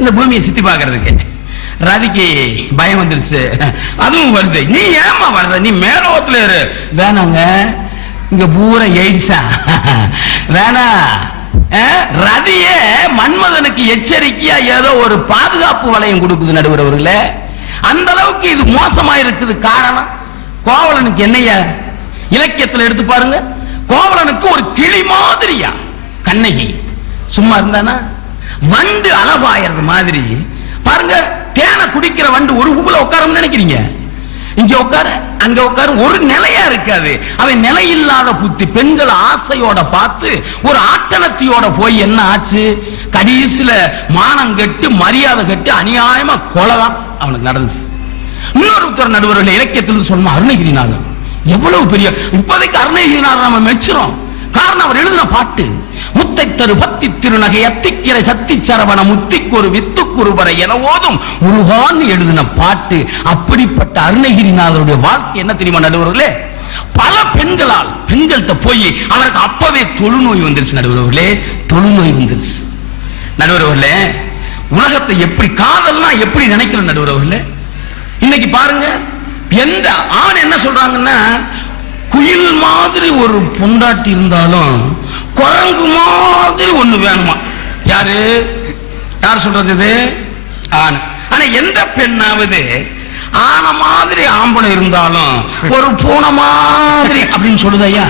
இந்த பூமியை சுத்தி பார்க்கறதுக்கு. ரதிக்கு பயம் வந்துருச்சு, அதுவும் வருது. நீ ஏமா வர்ற, நீ மேலோகத்துல இரு. வேணாங்க, இங்க பூரா எய்ட்ஸா, வேணா. ரதியே மன்மதனுக்கு எச்சரிக்கையா ஏதோ ஒரு பாதுகாப்பு வளையம் கொடுக்குது நடுவர்களே. அந்த அளவுக்கு இது மோசமா இருக்குது. காரணம், கோவலனுக்கு என்னையா இலக்கியத்தில் எடுத்து பாருங்க, கோவலனுக்கு ஒரு கிளி மாதிரியா கண்ணகி சும்மா இருந்தானா, வண்டு அளவாயறது மாதிரி பாருங்க. தேனை குடிக்கிற வண்டு ஒரு ஊல உட்கார நினைக்கிறீங்க? இங்க உட்கார அங்க உட்கார, ஒரு நிலையா இருக்காது. அவன் நிலையில்லாத புத்தி. பெண்கள் ஆசையோட பார்த்து ஒரு ஆட்டனத்தியோட போய் என்ன ஆச்சு, கடைசியில மானம் கெட்டு மரியாதை கெட்டு அநியாயமா கொலைதான் அவனுக்கு நடந்துச்சு. இன்னொருத்தர் நடுவர்கள் இலக்கியத்தில் சொன்ன அருணகிரிநாதன் எவ்வளவு பெரிய, இப்போதைக்கு அருணகிரிநாதன் நம்ம மெச்சுறோம். காரணம் அவர் எழுதின பாட்டு முத்தை தரு பத்தி திருநகை அத்திக்கிரை சத்தி சரவண முத்திக்கு ஒரு வித்துக்குருவரை என ஓதும் முருகான்னு எழுதின பாட்டு. அப்படிப்பட்ட அருணகிரிநாதருடைய வாழ்க்கை என்ன தெரியுமா நடுவர்களே, பல பெண்கள்கிட்ட போய் அவருக்கு அப்பவே தொழுநோய் வந்துருச்சு நடுவர்களே, தொழுநோய் வந்துருச்சு நடுவர்களே. உலகத்தை எப்படி காதல்னா எப்படி நினைக்கிற நடுவர்களே. இன்னைக்கு பாருங்க, எந்த ஆண் என்ன சொல்றாங்கன்னா, குயில் மாதிரி ஒரு பொண்டாட்டி இருந்தாலும் குரங்கு மாதிரி ஒண்ணு வேணுமா. யார் சொல்றது இது? ஆண். ஆனா எந்த பெண்ணாவது ஆன மாதிரி ஆம்பளை இருந்தாலும் ஒரு பூனை மாதிரி அப்படின்னு சொல்லுது ஐயா,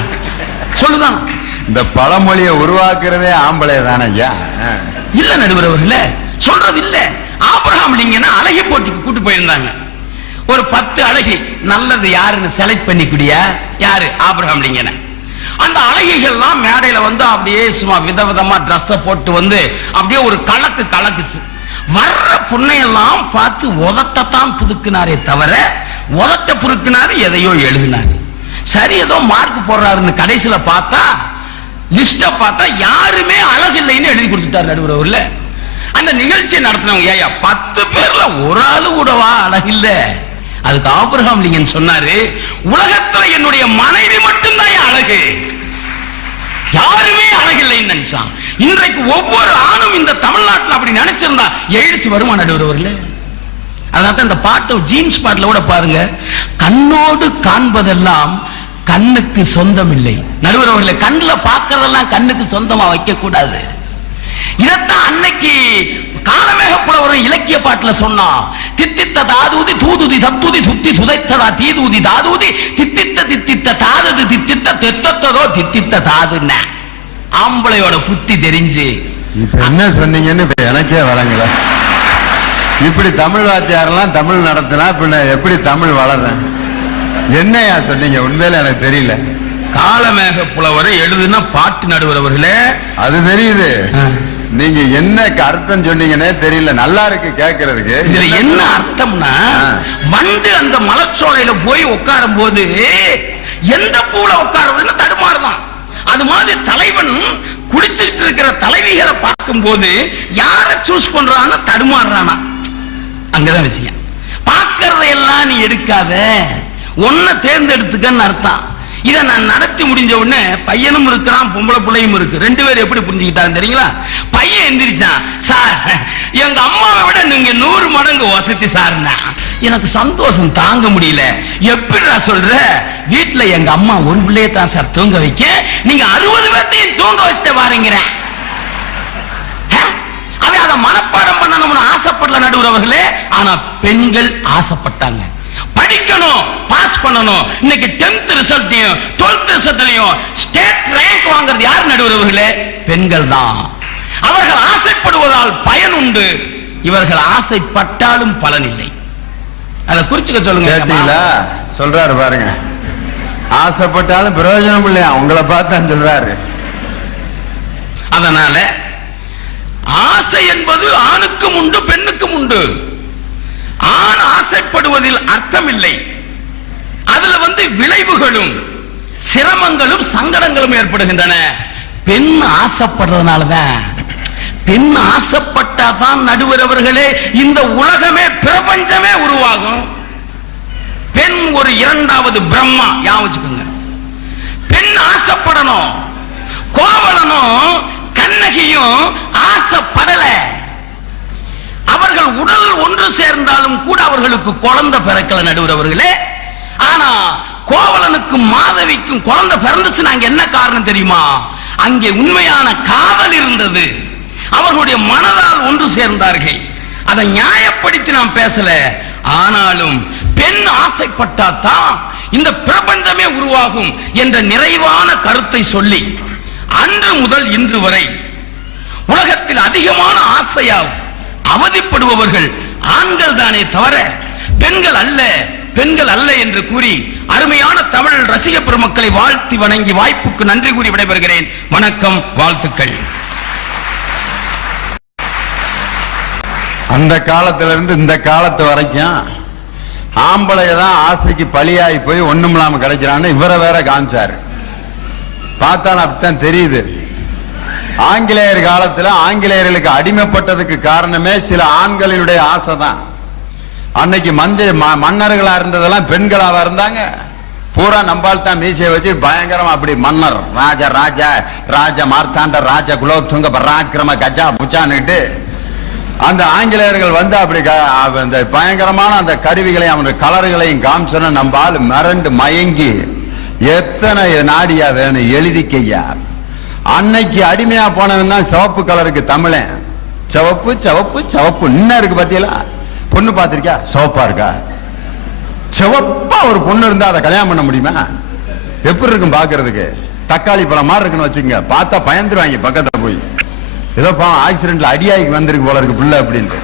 சொல்லுதான். இந்த பழமொழியை உருவாக்குறதே ஆம்பளை தானே ஐயா. இல்ல நடுவரவர்களே, சொல்றது இல்ல. ஆபிரகாம் லிங்கன் அழகி போட்டிக்கு கூட்டு போயிருந்தாங்க. ஒரு 10 அழகி நல்லது யாருன்னு செலக்ட் பண்ணிக்கூடியா, யாரு? Abraham Lincoln. அந்த அழகிகள்லாம் மேடையில வந்து அப்படியே சும்மா விதவிதமா ட்ரெஸ் போட்டு வந்து அப்படியே ஒரு கலக்குச்சு. வர்ற பொண்ணையெல்லாம் பார்த்து உதட்டத்தான் புதுக்குனாரே தவிர உதட்ட புதுக்குனாரு எதையோ எழுதினாரு. சரி ஏதோ மார்க் போடுறாருன்னு கடைசியில பார்த்தா லிஸ்ட பார்த்தா யாருமே அழகு இல்லைன்னு எழுதி கொடுத்துட்டாரு நடுவரவர்ல. அந்த நிகழ்ச்சியை நடத்தினவங்க, ஏயா 10 பேர்ல ஒரு ஆளு கூடவா அழகு இல்ல? அதுக்கு ஆபிரகாம் லிங்கன் சொன்னாரு, உலகத்துல என்னுடைய மனைவி மட்டும்தான் அழகு, யாருமே அழகில்லைன்னு நினைச்சான். இன்றைக்கு ஒவ்வொரு ஆணும் இந்த தமிழ்நாட்டில் அப்படி நினைச்சிருந்தா எழுச்சி வருமா நடுவரவர்களே? அதான் இந்த பாட்டு ஜீன்ஸ் பாட்டுல கூட பாருங்க, கண்ணோடு காண்பதெல்லாம் கண்ணுக்கு சொந்தம் இல்லை. நடுவரவர்களே, கண்ணுல பார்க்கறதெல்லாம் கண்ணுக்கு சொந்தமா வைக்க கூடாது. இதத்தான் அன்னைக்கு காலமேக புலவரும் இலக்கிய பாட்டுல சொன்னா, தித்தித்த தாதூதி தூதுதி தத்துதி சுத்தி துதைத்ததா தீதூதி தாதூதி தித்தித்த தித்தித்த தாதது தித்தித்த தெத்தத்ததோ தித்தித்த தாதுன்ன. ஆம்பளையோட புத்தி தெரிஞ்சு இப்ப என்ன சொன்னீங்கன்னு எனக்கே வழங்கல. இப்படி தமிழ் வாத்தியாரெல்லாம் தமிழ் நடத்தினா பின்ன எப்படி தமிழ் வளர்றேன்? என்னையா சொன்னீங்க? உண்மையில எனக்கு தெரியல. காலமேக புலவரை எழுதுன பாட்டு நடுவரவர்களே, அது தெரியுது. நீங்க என்ன அர்த்தம் சொன்னீங்கன்னே தெரியல. நல்லா இருக்கு கேட்கறதுக்கு. இதுல என்ன அர்த்தம்னா, வண்டு அந்த மலச்சோலையில போய் உட்காரும் போது எந்த பூல உட்காருதுன்னு தடுமாறுதான். அது மாதிரி தலைவன் குடிச்சுட்டு இருக்கிற தலைவிகளை பார்க்கும் போது யார சூஸ் பண்றான்னு தடுமாறுறானா. அங்கதான் விஷயம். பார்க்கறதையெல்லாம் நீ எடுக்காத, ஒன்ன தேர்ந்தெடுத்துக்கன்னு அர்த்தம். இதை நான் நடத்தி முடிஞ்ச உடனே பையனும் இருக்கிறான், பொம்பளை பிள்ளையும் இருக்கு. 2 பேரும் எப்படி புரிஞ்சுக்கிட்டாங்க தெரியுங்களா? பையன் எந்திரிச்சான், சார் எங்க அம்மாவை விட நீங்க 100 மடங்கு வசதி சார்னா. எனக்கு சந்தோஷம் தாங்க முடியல. எப்படிடா சொல்ற? வீட்டுல எங்க அம்மா ஒரு பிள்ளையை தான் சார் தூங்க வைக்க, நீங்க 60 பேர்த்தையும் தூங்க வச்சுட்டு பாருங்க. அவன் அதை மனப்பாடம் பண்ணணும்னு ஆசைப்படல நடுவரவர்களே. ஆனா பெண்கள் ஆசைப்பட்டாங்க. படிக்கணும், பாஸ் பண்ணணும். இன்னைக்கு 10th ரிசல்ட்லயும் 12th ரிசல்ட்லயும் ஸ்டேட் ரேங்க் வாங்குறது யார் நடுவரவர்களே? பெண்கள் தான். அவர்கள் ஆசைப்படுவதால் பயன் உண்டு, இவர்கள் ஆசைப்பட்டாலும் பலன் இல்லை. அதை குறிச்சுக்க சொல்லுங்க. கேட்டீங்களா? சொல்றாரு பாருங்க, ஆசைப்பட்டாலும் பிரயோஜனம் இல்லையா, உங்களை பார்த்தான் சொல்றாரு. அதனால ஆசை என்பது ஆணுக்கும் உண்டு பெண்ணுக்கும் உண்டு. ஆண் ஆசைப்படுவதில் அர்த்தம் இல்லை. அதுல விளைவுகளும் சிரமங்களும் சங்கடங்களும் ஏற்படுகின்றன. பெண் ஆசைப்படுறதுனாலதான், பெண் ஆசைப்பட்டாதான் நடுவரவர்களே இந்த உலகமே பிரபஞ்சமே உருவாகும். பெண் ஒரு 2வது பிரம்மா, ஞாபகம். பெண் ஆசைப்படணும். கோவலனும் கண்ணகியும் ஆசைப்படல. அவர்கள் உடல் ஒன்று சேர்ந்தாலும் கூட அவர்களுக்கு குழந்தை பிறக்கல நடுவரவர்களே. ஆனா கோவலனுக்கும் மாதவிக்கும் குழந்தை பிறந்துச்சு. நாங்க என்ன காரணம் தெரியுமா? அங்கே உண்மையான காதல் இருந்தது. அவர்களுடைய மனதால் ஒன்று சேர்ந்தார்கள். அதை நியாயப்படுத்தி நாம் பேசல. ஆனாலும் பெண் ஆசைப்பட்டாதான் இந்த பிரபஞ்சமே உருவாகும் என்ற நிறைவான கருத்தை சொல்லி அன்று முதல் இன்று வரை உலகத்தில் அதிகமான ஆசையால் அவதிப்படுபவர்கள் ஆண்கள் தானே தவிர பெண்கள் அல்ல. பெண்கள் அல்ல என்று கூறி அருமையான தமிழ் ரசிக பெருமக்களை வாழ்த்தி வணங்கி வாய்ப்புக்கு நன்றி கூறி விடைபெறுகிறேன். வணக்கம், வாழ்த்துக்கள். அந்த காலத்திலிருந்து இந்த காலத்து வரைக்கும் ஆம்பளைய தான் ஆசைக்கு பலியாகி போய் ஒண்ணும் இல்லாம கிடைக்கிறான்னு இவரை வேற காமிச்சாரு. பார்த்தா அப்படித்தான் தெரியுது. ஆங்கிலேயர் காலத்துல ஆங்கிலேயர்களுக்கு அடிமைப்பட்டதுக்கு காரணமே சில ஆண்களினுடைய ஆசை தான். அன்னைக்கு மன்னர்களா இருந்ததெல்லாம் பெண்களாவா இருந்தாங்க. பூரா நம்பால் தான் மீசையை வச்சு பயங்கரமா அப்படி மன்னர் ராஜா ராஜா ராஜா மார்த்தாண்ட ராஜா குலோத்துங்க பராக்கிரம கஜா முச்சான்னுட்டு அந்த ஆங்கிலேயர்கள் வந்து அப்படி அந்த பயங்கரமான அந்த கருவிகளையும் அவனுடைய கலர்களையும் காமிச்சோன்னா நம்பால் மிரண்டு மயங்கி எத்தனை நாடியா வேணும் எழுதிக்கையா. அன்னைக்கு அடிமையா போனவன் தான் சிவப்பு கலருக்கு தமிழன். சிவப்பு சிவப்பு சிவப்பு இன்னும் இருக்கு பாத்தீங்களா? பொண்ணு பார்த்திருக்கா? சிவப்பா இருக்கா? சிவப்பா ஒரு பொண்ணு இருந்தா அதை கல்யாணம் பண்ண முடியுமா? எப்படி இருக்கும் பாக்குறதுக்கு? தக்காளி பழம் மாதிரி இருக்குன்னு வச்சுங்க. பார்த்தா பயந்துருவாங்க பக்கத்துல போய். ஏதோ ஆக்சிடென்ட்ல அடியாய்க்கு வந்திருக்கு போல இருக்கு பிள்ளை அப்படின்ட்டு.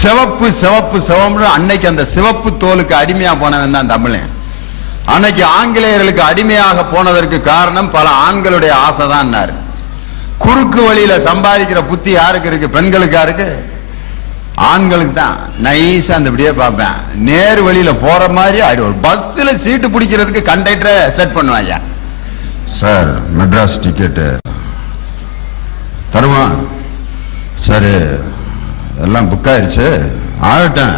சிவப்பு சிவப்பு சிவம்னு அன்னைக்கு அந்த சிவப்பு தோலுக்கு அடிமையா போனவன் தான் தமிழன். அன்னைக்கு ஆங்கிலேயர்களுக்கு அடிமையாக போனதற்கு காரணம் பல ஆண்களுடைய ஆசை தான். குறுக்கு வழியில சம்பாதிக்கிற புத்தி யாருக்கு இருக்கு? பெண்களுக்கா இருக்கு? ஆண்களுக்கு தான். நைஸா அந்த இப்படியே பார்ப்பேன். நேர் வழியில போற மாதிரி ஒரு பஸ்ல சீட்டு பிடிக்கிறதுக்கு கண்டக்டரை செட் பண்ணுவாங்க. சார் மெட்ராஸ் டிக்கெட்டு தருவான். சரி எல்லாம் புக் ஆயிடுச்சு. ஆகட்டும்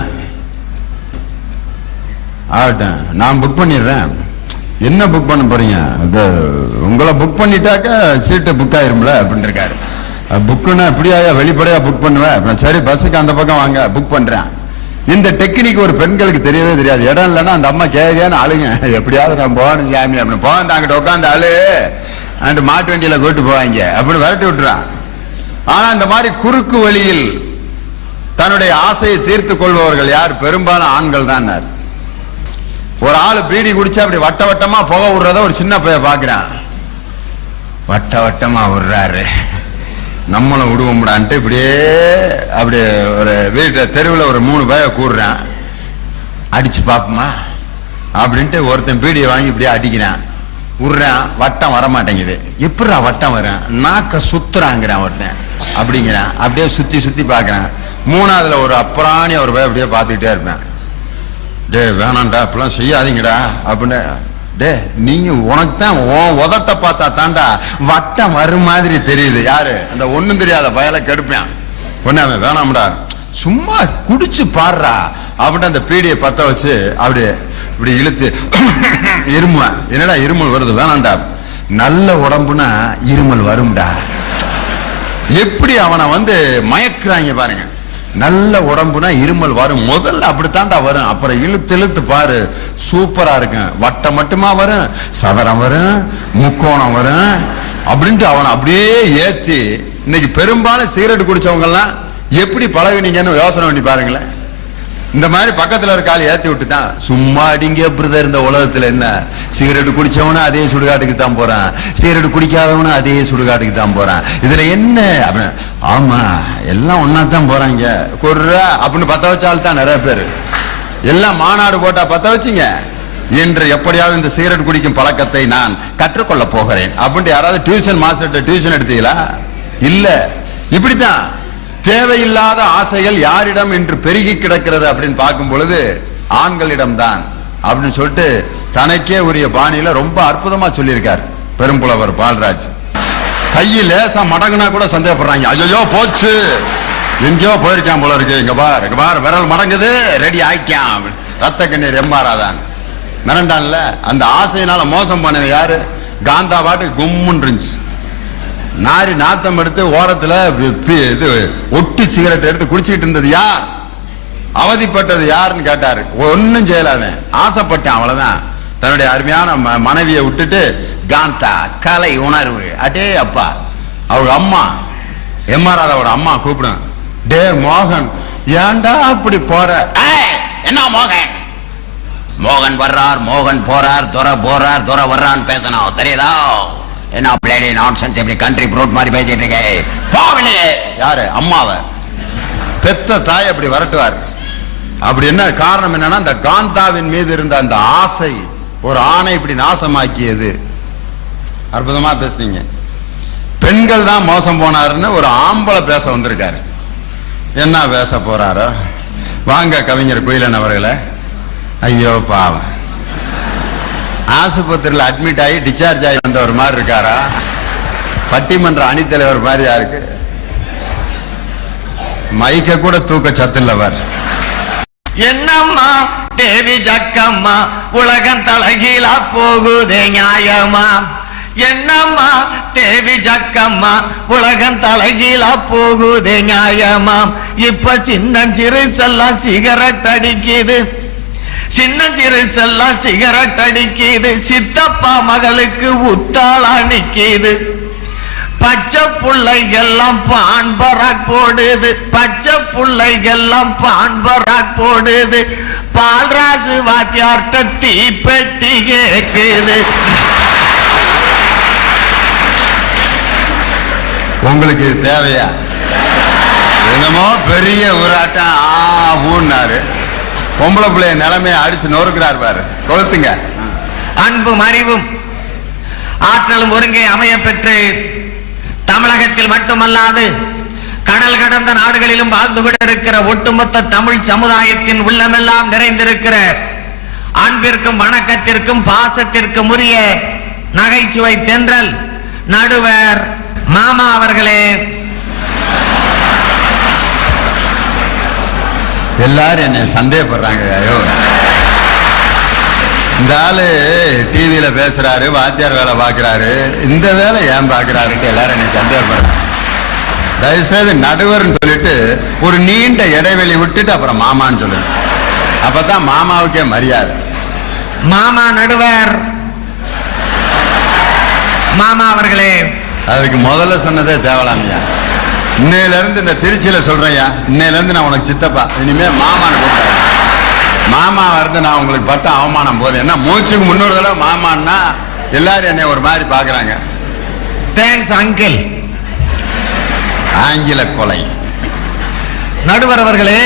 ஆகட்டும், நான் புக் பண்ணிடுறேன். என்ன புக் பண்ண போறீங்க? அது உங்களை புக் பண்ணிட்டாக்க சீட்டு புக் ஆயிரும்ல அப்படின்னு இருக்காரு. புக்குன்னா எப்படியா வெளிப்படையா புக் பண்ணுவேன். சரி பஸ்ஸுக்கு அந்த பக்கம் வாங்க புக் பண்றேன். இந்த டெக்னிக் ஒரு பெண்களுக்கு தெரியவே தெரியாது. இடம் இல்லைன்னா அந்த அம்மா கேன்னு அழுங்க. எப்படியாவது நான் போகணும் சாமி அப்படின்னு போவேன். அங்கிட்ட உட்காந்து ஆளு அண்டு மாட்டு வண்டியில கூட்டு போவாங்க அப்படின்னு விரட்டி விட்டுறான். ஆனா இந்த மாதிரி குறுக்கு வழியில் தன்னுடைய ஆசையை தீர்த்து கொள்பவர்கள் யார்? பெரும்பாலும் ஆண்கள் தான். ஒரு ஆளு பீடி குடிச்சா அப்படி வட்ட வட்டமா புகை விடுறத ஒரு சின்ன பைய பாக்குறான். வட்ட வட்டமா விடுறாரு, நம்மளும் விடுவோம்டான்ட்டு இப்படியே அப்படி ஒரு வீட்டு தெருவில் ஒரு 3 பேய கூடுறான். அடிச்சு பாப்போமா அப்படின்ட்டு ஒருத்தன் பீடியை வாங்கி இப்படியே அடிக்கிறான். விடுறான், வட்டம் வரமாட்டேங்குது. எப்படா வட்டம் வரும்? நாக்க சுத்துறாங்கிறான் ஒருத்தன். அப்படிங்கிறான். அப்படியே சுத்தி சுத்தி பாக்குறான். 3ஆவதுல ஒரு அப்புறாணி ஒரு பைய அப்படியே பார்த்துக்கிட்டே இருப்பேன். டே வேணாண்டா அப்படிலாம் செய்யாதீங்கடா அப்படின்னு. டே நீங்க உனக்கு தான் உதட்ட பார்த்தா தாண்டா வட்டம் வரும் மாதிரி தெரியுது. யாரு? அந்த ஒண்ணும் தெரியாத பயலை கெடுப்பேன். ஒண்ணு அவன் வேணாம்டா சும்மா குடிச்சு பாடுறா அப்படின்னு அந்த பீடியை பத்த வச்சு அப்படி இப்படி இழுத்து இருமுவேன். என்னடா இருமல் வருது? வேணாண்டா. நல்ல உடம்புனா இருமல் வரும்டா. எப்படி அவனை வந்து மயக்குறாங்க பாருங்க. நல்ல உடம்புனா இருமல் வரும். முதல்ல அப்படித்தாண்டா வரும். அப்புறம் இழுத்து இழுத்து பாரு, சூப்பரா இருக்கும். வட்டம் மட்டுமா வரும், சதுரம் வரும், முக்கோணம் வரும் அப்படின்ட்டு அவனை அப்படியே ஏத்தி. இன்னைக்கு பெரும்பாலும் சிகரெட் குடிச்சவங்க எல்லாம் எப்படி பழகுனீங்கன்னு யோசனை பண்ணி பாருங்களேன். இந்த மாதிரி பக்கத்துல இருக்க ஆள் ஏத்தி விட்டு தான் சும்மா அடிங்க பிரதர். இந்த உலகத்துல என்ன, சிகரெட் குடிச்சவனும் அதே சுடுகாட்டுக்கு தான் போறான், சிகரெட் குடிக்காதவனும் அதே சுடுகாட்டுக்கு தான் போறான். இதுல என்ன அப்படின்னு? ஆமா எல்லாம் ஒன்னா தான் போறாங்க. கொர்ரா அப்படின்னு பத்த வச்சால் தான் நிறைய பேர். எல்லாம் மாநாடு போட்டா பத்த வச்சுங்க. இன்று எப்படியாவது இந்த சிகரெட் குடிக்கும் பழக்கத்தை நான் கற்றுக்கொள்ள போகிறேன் அப்படின்னு யாராவது டியூஷன் மாஸ்டர் டியூஷன் எடுத்தீங்களா? இல்ல. இப்படித்தான் தேவையில்லாத ஆசைகள் யாரிடம் என்று பெருகி கிடக்கிறது அப்படின்னு பார்க்கும் பொழுது ஆண்களிடம் தான் அப்படின்னு சொல்லிட்டு தனக்கே உரிய பாணியில ரொம்ப அற்புதமா சொல்லியிருக்கார் பெரும்புலவர் பால்ராஜ். கையில் லேசா மடங்குனா கூட சந்தேகப்படுறாங்க. ஐயோ போச்சு, எங்கேயோ போயிருக்கான் போல இருக்கு. இங்க பார் விரல் மடங்குது, ரெடி ஆயிட்டான். ரத்த கண்ணீர் எம்மாறாதான் மிரண்டான்ல. அந்த ஆசையினால மோசம் பண்ணது யாரு? காந்தா பாட்டு கும்முன்னு இருந்துச்சு. நாரி நாத்தம் எடுத்து ஓரத்துல இது ஒட்டி சிகரெட் எடுத்து குடிச்சுக்கிட்டு இருந்தது யார்? அவதிப்பட்டது யாருன்னு கேட்டாரு. ஒன்னும் செய்யலாத, ஆசைப்பட்டேன் அவ்வளவுதான். தன்னுடைய அருமையான மனைவியை விட்டுட்டு காந்தா கலை உணர்வு. அடே அப்பா, அவங்க அம்மா எம்ஆர்ஆரோட அம்மா கூப்பிடும். டே மோகன் ஏண்டா அப்படி போற? என்ன மோகன்? மோகன் வர்றார், மோகன் போறார், துரை போறார், துரை வர்றான்னு பேசணும் தெரியுதா? என்ன பிளேடி நான்சென்ஸ் இப்படி கண்ட்ரி ப்ரோட் மாதிரி பேசிட்டு இருக்கே. யாரு? அம்மாவை பெத்த தாய் அப்படி வரட்டுவார். அப்படி என்ன காரணம் என்னன்னா, அந்த காந்தாவின் மீது இருந்த அந்த ஆசை ஒரு ஆணை இப்படி நாசமாக்கியது. அற்புதமா பேசுனீங்க. பெண்கள் தான் மோசம் போனாருன்னு ஒரு ஆம்பளை பேச வந்திருக்காரு. என்ன பேச போறாரோ? வாங்க கவிஞர் குயிலன் அவர்களே. ஐயோ பாவம், ஆஸ்பத்திரியில் அட்மிட் ஆகி டிஸ்சார்ஜ் ஆகி வந்தவர் மாதிரி இருக்காரா? பட்டிமன்ற அணித்தலைவர் மாதிரியா இருக்கு? மைக்க கூட தூக்க சத்து இல்லவர். என்னம்மா தேவி ஜக்கம்மா, உலகம் தலைகீழா போகுதே நியாயமா? என்னம்மா தேவி ஜக்கம்மா, உலகம் தலைகீழா போகுதே நியாயமாம். இப்ப சின்ன சிறுசெல்லாம் சிகரெட் அடிக்குது, சின்ன சிறுசெல்லாம் சிகரெட் அடிக்குது. சித்தப்பா மகளுக்கு உத்தாளா நிக்குது. பச்சை புள்ளைகள்லாம் பான்பராக் போடுது, பச்சை புள்ளைகள்லாம் பான்பராக் போடுது. பால்ராசு வாத்தியார்ட்ட தீப்பெட்டி கேக்குது. உங்களுக்கு இது தேவையா? என்னமோ பெரிய ஊராட்டம் ஊன்னாரு. பொம்பளை பிள்ளைய நிலைமையை அடிச்சு நொறுக்கிறார் பாரு. கொளுத்துங்க. அன்பும் அறிவும் ஆற்றலும் ஒருங்கே அமைய பெற்று தமிழகத்தில் மட்டுமல்லாது கடல் கடந்த நாடுகளிலும் வாழ்ந்து கொண்டிருக்கிற ஒட்டுமொத்த தமிழ் சமுதாயத்தின் உள்ளமெல்லாம் நிறைந்திருக்கிற அன்பிற்கும் வணக்கத்திற்கும் பாசத்திற்கும் உரிய நகைச்சுவை தென்றல் நடுவர் மாமா அவர்களே. எல்லாரும் என்ன சந்தேகப்படுறாங்க. ஐயோ, இந்த ஆளு டிவியில பேசுறாரு, வாத்தியார் வேலை பாக்குறாரு, இந்த வேலை ஏன் பாக்குறாருன்னு எல்லாரும் என்னை சந்தேகப்படுறாங்க. தயவுசெய்து நடுவர்னு சொல்லிட்டு ஒரு நீண்ட இடைவெளி விட்டுட்டு அப்புறம் மாமான்னு சொல்லுங்க. அப்பதான் மாமாவுக்கே மரியாதை. மாமா நடுவர் மாமா அவர்களே. அதுக்கு முதல்ல சொன்னதே தேவலாமியா. இன்னையில இருந்து இந்த திருச்சியில சொல்றேன்யா, இன்னையில இருந்து நான் உனக்கு சித்தப்பா, இனிமே மாமான்னு கூப்பிட்டாரு. மாமா வருது நான் உங்களுக்கு பட்ட அவமானம் போது. என்ன மூச்சுக்கு முன்னொரு தடவை மாமான்னா எல்லாரும் என்னை ஒரு மாதிரி பாக்குறாங்க. Thanks uncle. ஆங்கில கொலை. நடுவர் அவர்களே,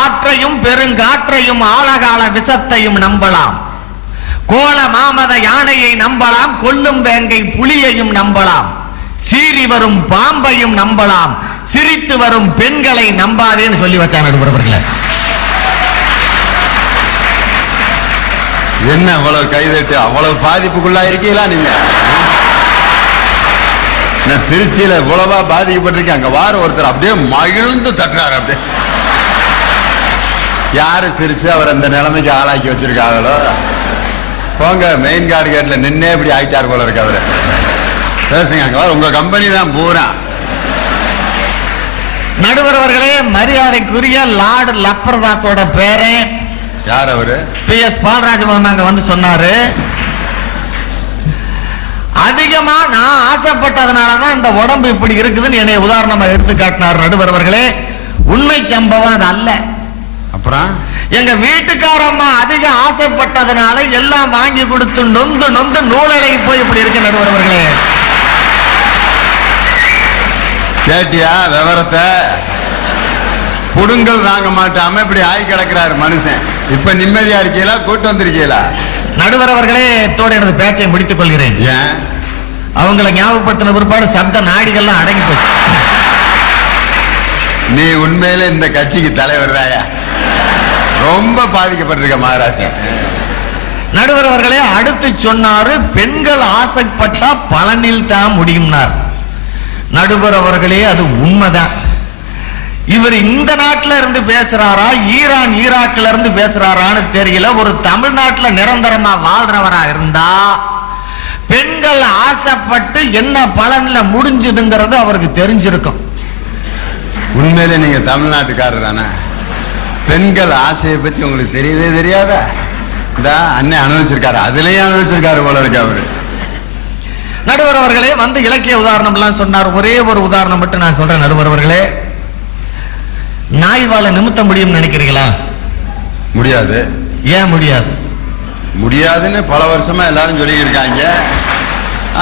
ஆற்றையும் பெருங்காற்றையும் ஆழகால விஷத்தையும் நம்பலாம், கோல மாமத யானையை நம்பலாம், கொல்லும் வேங்கை புலியையும் நம்பலாம், சீறி வரும் பாம்பையும் நம்பலாம், சிரித்து வரும் பெண்களை நம்பாதேன்னு சொல்லி வச்சான் நடுவர் அவர்களே. என்ன அவ்வளவு கைதட்டு, அவ்வளவு பாதிப்புக்குள்ளா இருக்கீங்களா நீங்க? திருச்சியில இவ்வளவா பாதிக்கப்பட்டிருக்கேன். அங்க வார ஒருத்தர் அப்படியே மகிழ்ந்து தட்டுறாரு. அப்படியே யாரு சிரிச்சு அவர் அந்த நிலைமைக்கு ஆளாக்கி வச்சிருக்காங்களோ. போங்க, மெயின் கார்டு கேட்ல நின்னே இப்படி ஆயிட்டார் போல இருக்கு அவரு. பேசுங்க, அங்க வர உங்க கம்பெனி தான் பூரா. நடுவர் அவர்களே, மரியாதைக்குரிய லார்டு லப்பர்தாஸோட பேரே யார் அவரு? PS பாலராஜ அங்க வந்து சொன்னாரு, அதிகமா நான் ஆசைப்பட்டதுனாலதான் இந்த உடம்பு இப்படி இருக்குதுன்னு என்னை உதாரணமா எடுத்து காட்டினார். நடுவர் அவர்களே, உண்மை சம்பவம் அது அல்ல. அப்புறம் எங்க வீட்டுக்காரம்மா அதிக ஆசைப்பட்டதுனால எல்லாம் வாங்கி கொடுத்து நொந்து நொந்து நூலலை போய் இப்படி இருக்கு. நடுவர் அவர்களே, கேட்டியா விவரத்தை? புடுங்கல் தாங்க மாட்டாம இப்படி ஆய் கிடக்கிறாரு மனுஷன். இப்ப நிம்மதியா இருக்கீங்களா? கூட்டு வந்திருக்கீங்களா? நடுவர் அவர்களே, தோட எனது பேச்சை முடித்துக் கொள்கிறேன். ஏன்? அவங்களை ஞாபகப்படுத்தின பிற்பாடு சப்த நாடிகள்லாம் அடங்கி போச்சு. நீ உண்மையில இந்த கட்சிக்கு தலைவர் தாயா? ரொம்ப பாதிக்கப்பட்டிருக்க மகாராஜன். நடுவர் அவர்களே, அடுத்து சொன்னாரு, பெண்கள் ஆசைப்பட்டா பலனில் தான் முடியும்னார். நடுவர் அவர்களே, அது உண்மைதான். இவர் இந்த நாட்டில இருந்து பேசுறாரா, ஈரான் ஈராக்ல இருந்து பேசுறாரான்னு தெரியல. ஒரு தமிழ்நாட்டுல நிரந்தரமா வாழ்றவரா இருந்தா பெண்கள் ஆசைப்பட்டு என்ன பலன்ல முடிஞ்சதுங்கிறது அவருக்கு தெரிஞ்சிருக்கும். உண்மையில நீங்க தமிழ்நாட்டுக்காரர் தானே? பெண்கள் ஆசையை பத்தி உங்களுக்கு தெரியவே தெரியாதா? இந்த அண்ணன் அனுபவிச்சிருக்காரு, அதுலயும் அனுபவிச்சிருக்காரு போல இருக்கு அவரு. நடுவர் அவர்களே, வந்து இலக்கிய உதாரணம் எல்லாம் சொன்னார். ஒரே ஒரு உதாரணம் மட்டும் நான் சொல்றேன். நடுவர் அவர்களே, நாய் வாழை நிமித்த முடியும் நினைக்கிறீங்களா? முடியாது. ஏன் முடியாது? முடியாதுன்னு பல வருஷமா எல்லாரும் சொல்லி இருக்காங்க.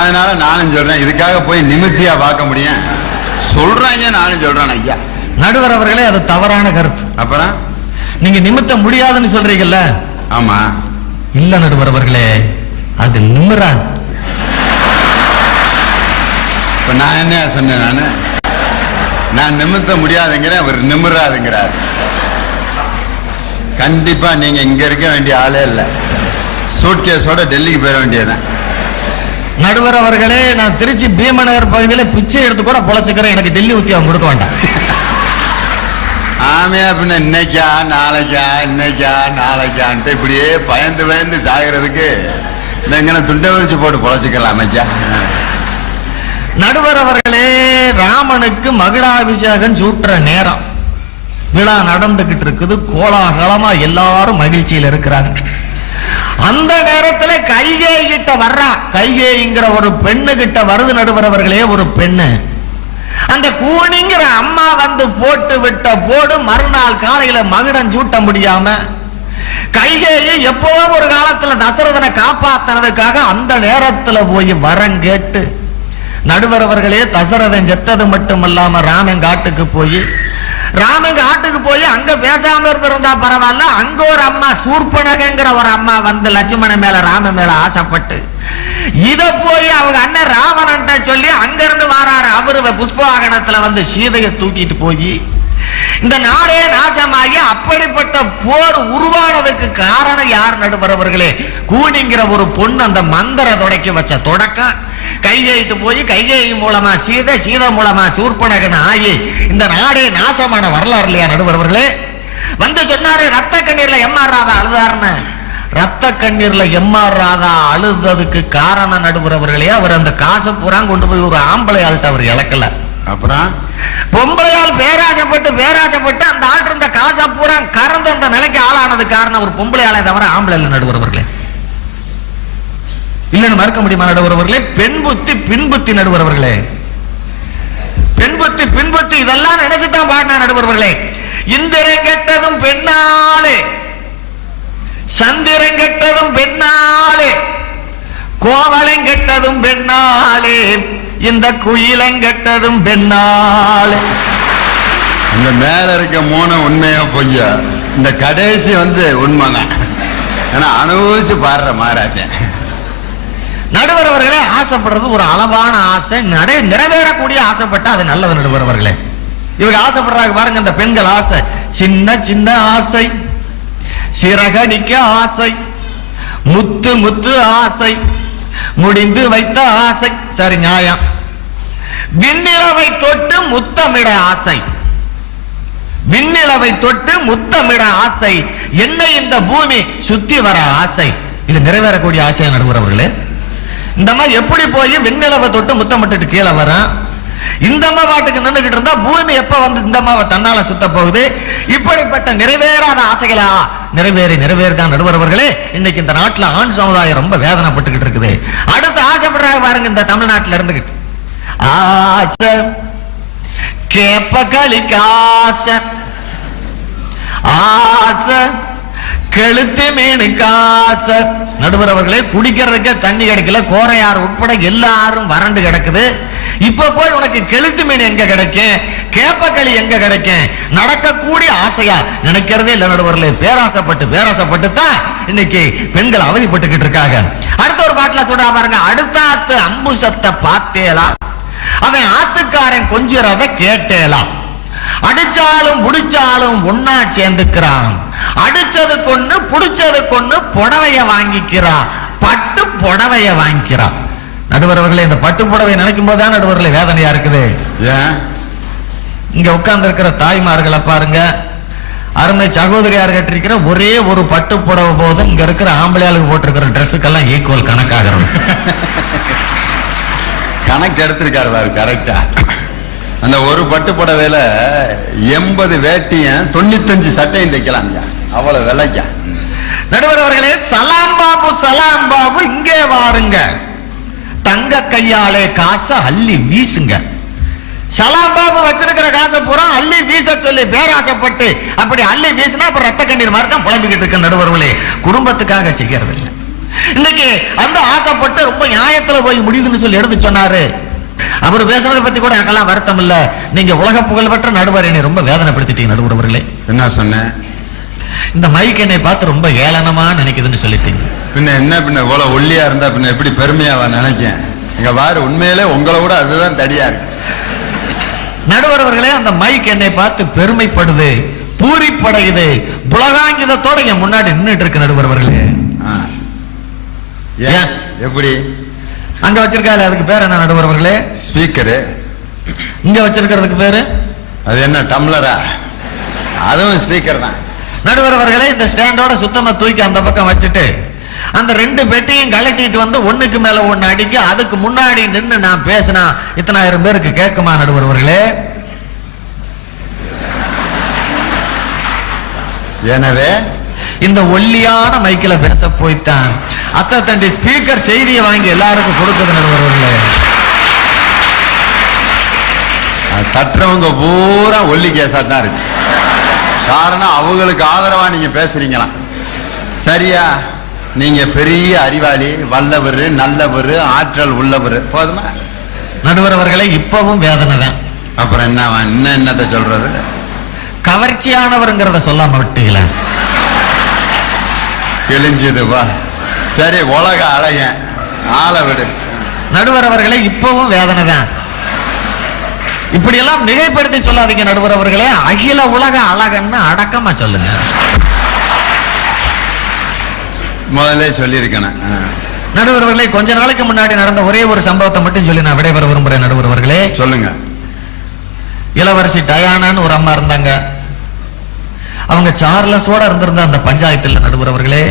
அதனால நானும் சொல்றேன், இதுக்காக போய் நிமித்தியா பார்க்க முடியும் சொல்றாங்க, நானும் சொல்றேன் ஐயா. நடுவர் அவர்களே, அது தவறான கருத்து. அப்புறம் நீங்க நிமித்த முடியாதுன்னு சொல்றீங்கல்ல? ஆமா. இல்ல நடுவர் அவர்களே, அது நிமிராது. இப்ப நான் என்ன சொன்னேன்? நான் நிமித்த முடியாதுங்கிறேன், அவர் நிமிராதுங்கிறார். கண்டிப்பா நீங்க இங்க இருக்க வேண்டிய ஆளே இல்லை. சூட்கேஸோட டெல்லிக்கு போயிட வேண்டியதுதான். நடுவர் அவர்களே, நான் திருச்சி பீமநகர் பகுதியில் பிச்சை எடுத்து கூட பொழைச்சுக்கிறேன். எனக்கு டெல்லி உத்தியோகம் கொடுக்க வேண்டாம். ஆமையா பின்ன இன்னைக்கா நாளைக்கான்ட்டு இப்படியே பயந்து சாகிறதுக்கு எங்கன துண்டை விரிச்சு போட்டு பொழைச்சிக்கலாம் ஐயா. நடுவர் அவர்களே, ராமனுக்கு மகுடாபிஷேகம் சூட்டுற நேரம், விழா நடந்துகிட்டு இருக்குது, கோலாகலமா எல்லாரும் மகிழ்ச்சியில் இருக்கிறாங்க. அந்த நேரத்துல கைகேயி கிட்ட வர்றா. கைகேயிங்கிற ஒரு பெண்ணு கிட்ட வருது நடுவர் அவர்களே, ஒரு பெண்ணு. அந்த கூனிங்கிற அம்மா வந்து போட்டு விட்ட போடு மறுநாள் காலையில மகுடம் சூட்ட முடியாம கைகேயி எப்பவோ ஒரு காலத்துல தசரதனை காப்பாத்தினதுக்காக அந்த நேரத்துல போய் வரம் கேட்டு, நடுவர் அவர்களே, தசரதன் செத்தது மட்டுமல்லாம ராமன் காட்டுக்கு போய் அங்க பேசாம இருந்திருந்தா பரவாயில்ல, அங்க ஒரு அம்மா சூர்பனகங்கிற ஒரு அம்மா வந்து லட்சுமணன் மேல ராம மேல ஆசைப்பட்டு இத போய் அவங்க அண்ணன் ராவணன் சொல்லி அங்கிருந்து வாராரு. அவரு புஷ்பவாகனத்துல வந்து சீதையை தூக்கிட்டு போய் இந்த நாடே நாசமாகி அப்படிப்பட்ட போர் உருவானதுக்கு காரணம் யார் நடுவர் அவர்களே? கூனிங்கிற ஒரு பொண்ணு அந்த மந்திர தொடக்கி வச்ச தொடக்கம். கைகேயிட்டு போய் கைகேயி மூலமா சீதை மூலமா சூர்பனகன் ஆகி இந்த நாடே நாசமான வரலாறு இல்லையா நடுவர் அவர்களே? வந்து சொன்னாரு, ரத்த கண்ணீர்ல எம்ஆர் ராதா அழுதாருன்னு. ரத்த கண்ணீர்ல எம்ஆர் ராதா அழுததுக்கு காரணம் நடுவர் அவர்களே, அவர் அந்த காசை பூரா கொண்டு போய் ஒரு ஆம்பளை ஆள்கிட்ட அவர் இழக்கல. அப்புறம் பொம்பளையால் பேராசைப்பட்டு அந்த ஆள் இருந்த காசை பூரா கறந்து அந்த நிலைக்கு ஆளானது காரணம் ஒரு பொம்பளையாளை தவிர ஆம்பளை இல்லை நடுவர் அவர்களே. இல்லன்னு மறுக்க முடியுமா நடுவர் அவர்களே? பெண் புத்தி பின் புத்தி நடுவர் அவர்களே, பெண் புத்தி பின் புத்தி இதெல்லாம் நினைச்சுதான் பாடினா நடுவர் அவர்களே. இந்திரன் கெட்டதும் பெண்ணாலே, சந்திரன் கெட்டதும் பெண்ணாலே, கோவலன் கெட்டதும் பெண்ணாலே, இந்த குயிலன் கெட்டதும் பெண்ணாலே. இந்த மேல இருக்க மூணு உண்மையா பொய்யா? இந்த கடைசி உண்மைதான். ஏன்னா அனுபவிச்சு பாடுற மகாராஜன். நடுவர் அவர்களே, ஆசைப்படுறது ஒரு அளவான ஆசை, நிறைவேறக்கூடிய ஆசைப்பட்டா அது நல்லது நடுவர் அவர்களே. இவங்க ஆசைப்படுறாங்க பாருங்க, இந்த பெண்கள் ஆசை, சின்ன ஆசை, சிறகடிக்க ஆசை, முத்து ஆசை, முடிந்து வைத்த ஆசை, சரி நியாயம். விண்ணிலவை தொட்டு முத்தமிட ஆசை, விண்ணிலவை தொட்டு முத்தமிட ஆசை, என்னை இந்த பூமி சுத்தி வர ஆசை. இது நிறைவேறக்கூடிய ஆசையா நடுவர் அவர்களே? இந்த மாதிரி எப்படி போய் விண்ணிலவை தொட்டு முத்தமிட்டு கீழே வர? இந்த அம்மா பாட்டுக்கு நின்றுகிட்டு இருந்தா பூமி எப்ப இந்த அம்மாவை தன்னால சுத்த போகுது? இப்படிப்பட்ட நிறைவேறாத ஆசைகளா நிறைவேறிதான் நடுவர் அவர்களே. இன்னைக்கு இந்த நாட்டுல ஆண் சமுதாயம் ரொம்ப வேதனைப்பட்டுக்கிட்டு இருக்குது. அடுத்து ஆசைப்படுறாங்க பாருங்க, இந்த தமிழ்நாட்டில் இருந்துகிட்டு ஆசை கேப்ப களிக்கு ஆசை, ஆசை கெளுத்து மீனுக்கு ஆசை. நடுவர் அவர்களே, குடிக்கிறதுக்கு தண்ணி கிடைக்கல, கோரையார் உட்பட எல்லாரும் வறண்டு கிடக்குது. இப்ப போய் உனக்கு கெளுத்து மீன் எங்க கிடைக்கும், கேப்பக்களி எங்க கிடைக்கும்? நடக்கக்கூடிய ஆசையா நினைக்கிறதே இல்ல நடுவர்களே. பேராசைப்பட்டு தான் இன்னைக்கு பெண்கள் அவதிப்பட்டுக்கிட்டு இருக்காங்க. அடுத்த ஒரு பாட்டுல சொல்றா பாருங்க, அடுத்தாத்து அம்பு சத்த பார்த்தேலா, அவன் ஆத்துக்காரன் கொஞ்சிறத கேட்டேலாம், அடிச்சாலும் புடிச்சாலும் ஒன்னா சேர்ந்துக்கிறான், அடிச்சது கொண்டு புடிச்சது கொண்டு புடவைய வாங்கிக்கிறான், பட்டு புடவைய வாங்கிக்கிறான். நடுவர் அவர்களே, இந்த பட்டு புடவை நினைக்கும் போதுதான் நடுவர்களே வேதனையா இருக்குது. இங்க உட்கார்ந்து இருக்கிற தாய்மார்களை பாருங்க, அருமை சகோதரியார் கட்டிருக்கிற ஒரே ஒரு பட்டு புடவை போதும் இங்க இருக்கிற ஆம்பளையாளுக்கு போட்டிருக்கிற ட்ரெஸ்ஸுக்கெல்லாம் ஈக்குவல் கணக்காகிறோம். கணக்கு எடுத்திருக்காரு பாரு கரெக்டா. அந்த ஒரு பட்டு புடவையில 80 வேட்டியும் 95 சட்டையும் தைக்கலாம், அவ்வளவு விலைக்கா. நடுவர் அவர்களே, சலாம் பாபு இங்கே வாருங்க, தங்க கையாலே காசை அள்ளி வீசுங்க. சலாம் பாபு வச்சிருக்கிற காசை பூரா அள்ளி வீச சொல்லி பேராசைப்பட்டு அப்படி அள்ளி வீசினா அப்புறம் ரத்த கண்ணீர் மாதிரி தான் புலம்பிக்கிட்டு இருக்க நடுவர்களே. குடும்பத்துக்காக செய்யறது இல்லை. இன்னைக்கு அந்த ஆசைப்பட்டு ரொம்ப நியாயத்துல போய் முடியுதுன்னு சொல்லி எடுத்து சொன்னாரு. அவர் பேசுறதை பத்தி கூட எனக்கெல்லாம் வருத்தம் இல்ல. நீங்க உலக புகழ் பெற்ற நடுவர், என்னை ரொம்ப வேதனைப்படுத்திட்டீங்க நடுவர் அவர்களே. என்ன சொன்னேன்? இந்த மைக் என்னை பார்த்து ரொம்ப ஏளனமா நினைக்குதுன்னு சொல்லிட்டீங்க. பின்ன இவ்வளவு ஒல்லியா இருந்தா பின்ன எப்படி பெருமையாவா நினைக்கேன்? இங்க பாரு, உண்மையிலே உங்களை விட அதுதான் தடியா இருக்கு. நடுவர் அவர்களே, அந்த மைக் என்னை பார்த்து பெருமைப்படுது, பூரிப்படையுது, புலகாங்கிதத்தோட என் முன்னாடி நின்றுட்டு இருக்கு. நடுவர் அவர்களே, ஏன் எப்படி அங்க வச்சிருக்காரு, அதுக்கு பேர் என்ன நடுவர் அவர்களே? ஸ்பீக்கரு. இங்க வச்சிருக்கிறதுக்கு பேரு அது என்ன, டம்ளரா? அதுவும் ஸ்பீக்கர் தான். நடுவர் அவர்களே, இந்த ஸ்டாண்டோட சுத்தமா தூக்கி அந்த பக்கம் வச்சுட்டு அந்த 2 பெட்டியும் கலட்டிட்டு வந்து ஒண்ணுக்கு மேல ஒண்ணு அடிக்க, அதுக்கு முன்னாடி நின்று நான் பேசினா இத்தனாயிரம் பேருக்கு கேட்குமா நடுவர் அவர்களே? எனவே இந்த ஒல்லியான மைக்கில பேச போய்த்தான் அத்தை தண்டி ஸ்பீக்கர் செய்தியை வாங்கி எல்லாருக்கும் கொடுக்குது நடுவர் அவர்களே. தட்டுறவங்க பூரா ஒல்லி கேஸா தான் இருக்கு. காரணம், அவங்களுக்கு ஆதரவா நீங்க பேசுறீங்களா? சரியா? நீங்க பெரிய அறிவாளி, வல்லவர், நல்லவர், ஆற்றல் உள்ளவர். போதுமா? நடுவர் அவர்களே, இப்பவும் வேதனை தான். அப்புறம் என்னத்தை சொல்றது? கவர்ச்சியானவர்ங்கிறத சொல்லாம விட்டீங்களா? கிழிஞ்சதுவா. சரி, உலக அழகன், ஆள விடு. நடுவர் அவர்களே, இப்பவும் வேதனை தான். இப்படி எல்லாம் மிகைப்படுத்தி சொல்லாதீங்க நடுவர் அவர்களே. அகில உலக அழகன்னு அடக்கமா சொல்லுங்க. முதல்ல சொல்லியிருக்கேன். நடுவர் அவர்களே, கொஞ்ச நாளைக்கு முன்னாடி நடந்த ஒரே ஒரு சம்பவத்தை மட்டும் சொல்லி நான் விடைபெற விரும்புறேன். நடுவர் அவர்களே, சொல்லுங்க. இளவரசி டயானான்னு ஒரு அம்மா இருந்தாங்க. அவங்க சார்லஸோட இருந்திருந்த அந்த பஞ்சாயத்துல நடுவர் அவர்களே,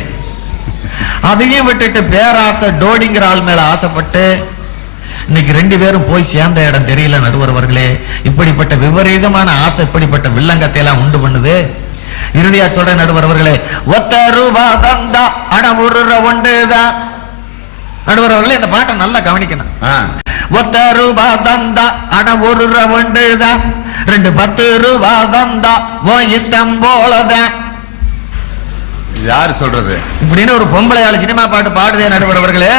அதையும் விட்டுட்டு பேராசை டோடிங்கிற ஆள் மேல ஆசைப்பட்டு இன்னைக்கு 2 பேரும் போய் சேர்ந்த இடம் தெரியல நடுவர் அவர்களே. இப்படிப்பட்ட விபரீதமான ஆசை இப்படிப்பட்ட வில்லங்கத்தை எல்லாம் உண்டு பண்ணுது. இறுதியா சொல்றேன் நடுவர் அவர்களே, ஒத்த ரூபா தந்தா அட ஒரு ஒன்றுதான். நடுவர் அவர்களே, இந்த பாட்டை நல்லா கவனிக்கணும். ஒத்த ரூபா தந்தா அட ஒரு ஒன்றுதான், 2 10 ரூபா தந்தா ஓ இஷ்டம் போலதான். யார் சொல்றது? இப்படின்னு ஒரு பொம்பளையாள சினிமா பாட்டு பாடுதே நடுவர் அவர்களே.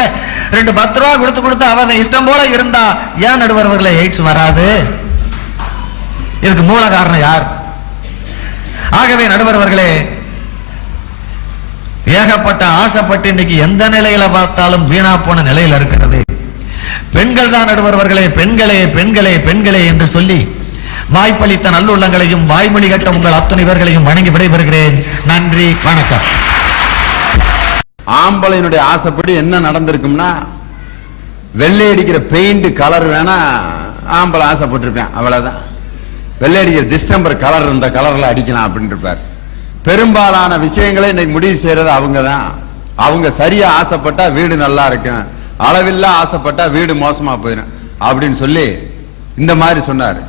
2 10 ரூபா கொடுத்து அவன் இஷ்டம் போல இருந்தா ஏன் நடுவர் அவர்களே எய்ட்ஸ் வராது? இதுக்கு மூல காரணம் யார்? ஆகவே நடுவர் அவர்களே, ஏகப்பட்ட ஆசைப்பட்டு இன்னைக்கு எந்த நிலையில பார்த்தாலும் வீணா போன நிலையில இருக்கிறது. பெண்கள் தான் நடுவர் அவர்களே, பெண்களே பெண்களே பெண்களே என்று சொல்லி வாய்ப்பளித்த நல்லுள்ளங்களையும் வாய்மொழி கட்ட உங்கள் அத்தனை பேர்களையும் வணங்கி விடைபெறுகிறேன். நன்றி, வணக்கம். ஆம்பளையினுடைய ஆசைப்படி என்ன நடந்திருக்கும்னா, வெள்ளை அடிக்கிற பெயிண்ட் கலர் வேணா ஆம்பளை ஆசைப்பட்டிருப்பேன், அவ்வளவுதான். வெள்ளை அடிக்கிற டிஸ்டம்பர் கலர் இந்த கலர்ல அடிக்கலாம் அப்படின்னு இருப்பார். பெரும்பாலான விஷயங்களை இன்னைக்கு முடிவு செய்யறது அவங்க தான். அவங்க சரியா ஆசைப்பட்டா வீடு நல்லா இருக்கும், அளவில்லா ஆசைப்பட்டா வீடு மோசமா போயிடும் அப்படின்னு சொல்லி இந்த மாதிரி சொன்னார்.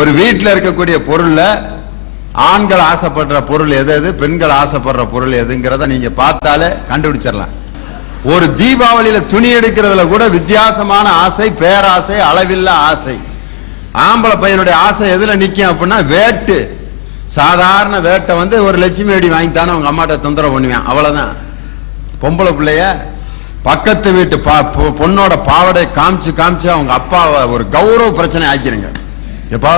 ஒரு வீட்டில் இருக்கக்கூடிய பொருள்ல ஆண்கள் ஆசைப்படுற பொருள் எது, பெண்கள் ஆசைப்படுற பொருள் எதுங்கிறத நீங்க பார்த்தாலே கண்டுபிடிச்சிடலாம். ஒரு தீபாவளியில துணி எடுக்கிறதுல கூட வித்தியாசமான ஆசை, பேராசை, அளவில்லா ஆசை. ஆம்பளை பையனுடைய ஆசை எதுல நிக்கும் அப்படின்னா, வேட்டு. சாதாரண வேட்டை வந்து ஒரு லட்சுமி வெடி வாங்கித்தானே அவங்க அம்மாட்ட தொந்தரவு பண்ணுவேன், அவ்வளவுதான். பொம்பளை பிள்ளைய பக்கத்து வீட்டு பொண்ணோட பாவடை காமிச்சு அவங்க அப்பாவை ஒரு கௌரவ பிரச்சனை ஆக்கிருங்க. எப்பா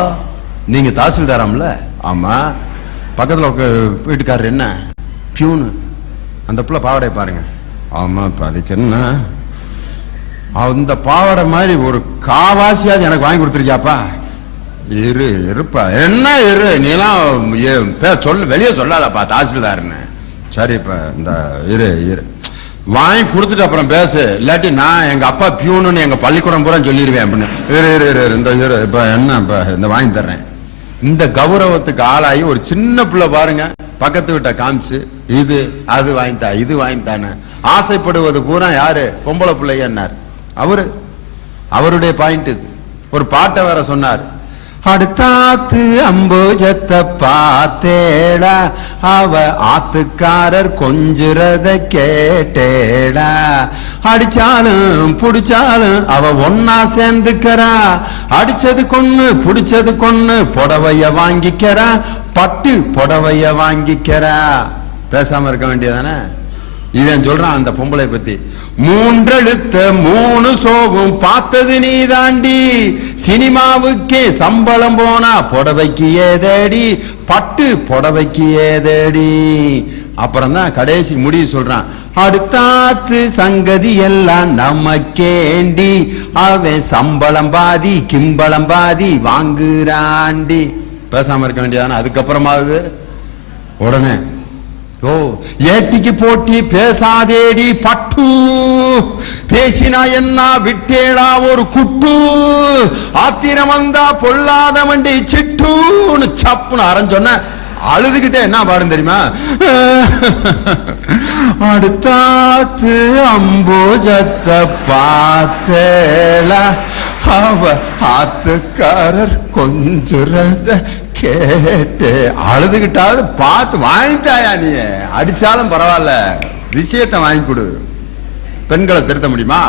நீங்க தாசில்தாராம்ல? ஆமா. பக்கத்துல வீட்டுக்காரர் என்ன பியூனு, அந்த பிள்ளை பாவடை பாருங்க. ஆமா, அதுக்கு என்ன, அந்த பாவடை மாதிரி ஒரு காவாசியாவது எனக்கு வாங்கி கொடுத்துருக்கியாப்பா? இருப்பா என்ன நீலாம் சொல்லு, வெளியே சொல்லாதப்பா தாசில்தாருன்னு. சரிப்பா, இந்த இரு வாங்கி கொடுத்துட்டு அப்புறம் பேசு, இல்லாட்டி நான் எங்க அப்பா பியூனு எங்க பள்ளிக்கூடம் பூரா சொல்லிடுவேன் அப்படின்னு. இந்த இப்ப என்ன இந்த வாங்கி தர்றேன். இந்த கௌரவத்துக்கு ஆளாகி ஒரு சின்ன பிள்ளை பாருங்க, பக்கத்து வீட்டை காமிச்சு இது அது வாங்கித்தா இது வாங்கித்தானு ஆசைப்படுவது பூரா யாரு? பொம்பளை பிள்ளையன்னார் அவருடைய பாயிண்ட் இது. ஒரு பாட்டை வேற சொன்னார். அடுத்தாத்து அம்புஜத்தை பார்த்தேடா, அவ ஆத்துக்காரர் கொஞ்சுறத கேட்டேடா, அடிச்சாலும் புடிச்சாலும் அவ ஒன்னா சேர்ந்துக்கிறா, அடிச்சது கொன்னு புடிச்சது கொன்னு புடவைய வாங்கிக்கிறா, பட்டு புடவைய வாங்கிக்கிறா. பேசாம இருக்க வேண்டியதானே? இவன் சொல்றான் அந்த பொம்பளை பத்தி, மூன்றெழுத்த 3 சோகம் பார்த்தது நீ தாண்டி, சினிமாவுக்கே சம்பளம் போனா புடவைக்கு ஏதடி, பட்டு புடவைக்கு ஏதடி. அப்புறம் தான் கடைசி முடிவு சொல்றான், அடுத்தாத்து சங்கதி எல்லாம் நமக்கேண்டி, அவன் சம்பளம் பாதி கிம்பளம் பாதி வாங்குறாண்டி. பேசாம இருக்க வேண்டியதான அதுக்கப்புறமாவது உடனே, ஓ ஏட்டிக்கு போட்டி பேசாதேடி பட்டு, பேசினா என்ன விட்டேளா ஒரு குட்டு, ஆத்திரம் வந்தா பொல்லாத வண்டி சிட்டுன்னு சப்புன்னு அரைஞ்சொன்ன அழுதுகிட்டே என்ன பாடும் தெரியுமா, அடுத்தாத்து அம்போஜத்தை பார்த்தேல, அவ ஆத்துக்காரர் கொஞ்சுறத கேட்டு அழுதுகிட்டாவது பார்த்து வாங்கிட்டாயா, நீ அடிச்சாலும் பரவாயில்ல விஷயத்தை வாங்கி கொடு. பெண்களை திருத்த முடியுமா?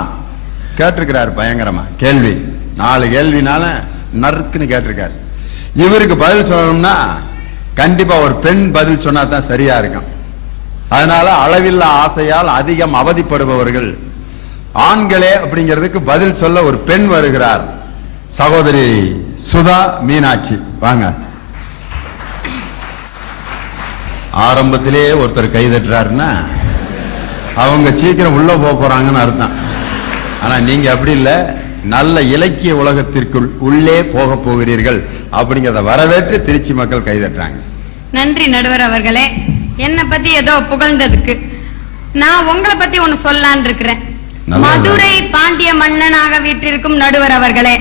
கேட்டிருக்கிறார் பயங்கரமா கேள்வி, 4 கேள்வினால நறுக்குன்னு கேட்டிருக்காரு. இவருக்கு பதில் சொல்லணும்னா கண்டிப்பா ஒரு பெண் பதில் சொன்னா தான் சரியா இருக்கும். அதனால அளவில்லா ஆசையால் அதிகம் அவதிப்படுபவர்கள் ஆண்களே அப்படிங்கிறதுக்கு பதில் சொல்ல ஒரு பெண் வருகிறார். சகோதரி சுதா மீனாட்சி, வாங்க. ஆரம்பத்திலே ஒருத்தர் கை தட்டுறாருன்னா அவங்க சீக்கிரம் உள்ள போறாங்கன்னு அர்த்தம். ஆனா நீங்க அப்படி இல்லை, நல்ல இலக்கிய உலகத்திற்குள் உள்ளே போக போகிறீர்கள் அப்படிங்கிறத வரவேற்று திருச்சி மக்கள் கை தட்டுறாங்க. நன்றி நடுவர் அவர்களே, என்னை பத்தி ஏதோ புகழ்ந்ததுக்கு. நான் உங்களை பத்தி ஒண்ணு சொல்லலான் இருக்கிறேன். மதுரை பாண்டிய மன்னனாக வீற்றிருக்கும் நடுவர் அவர்களே,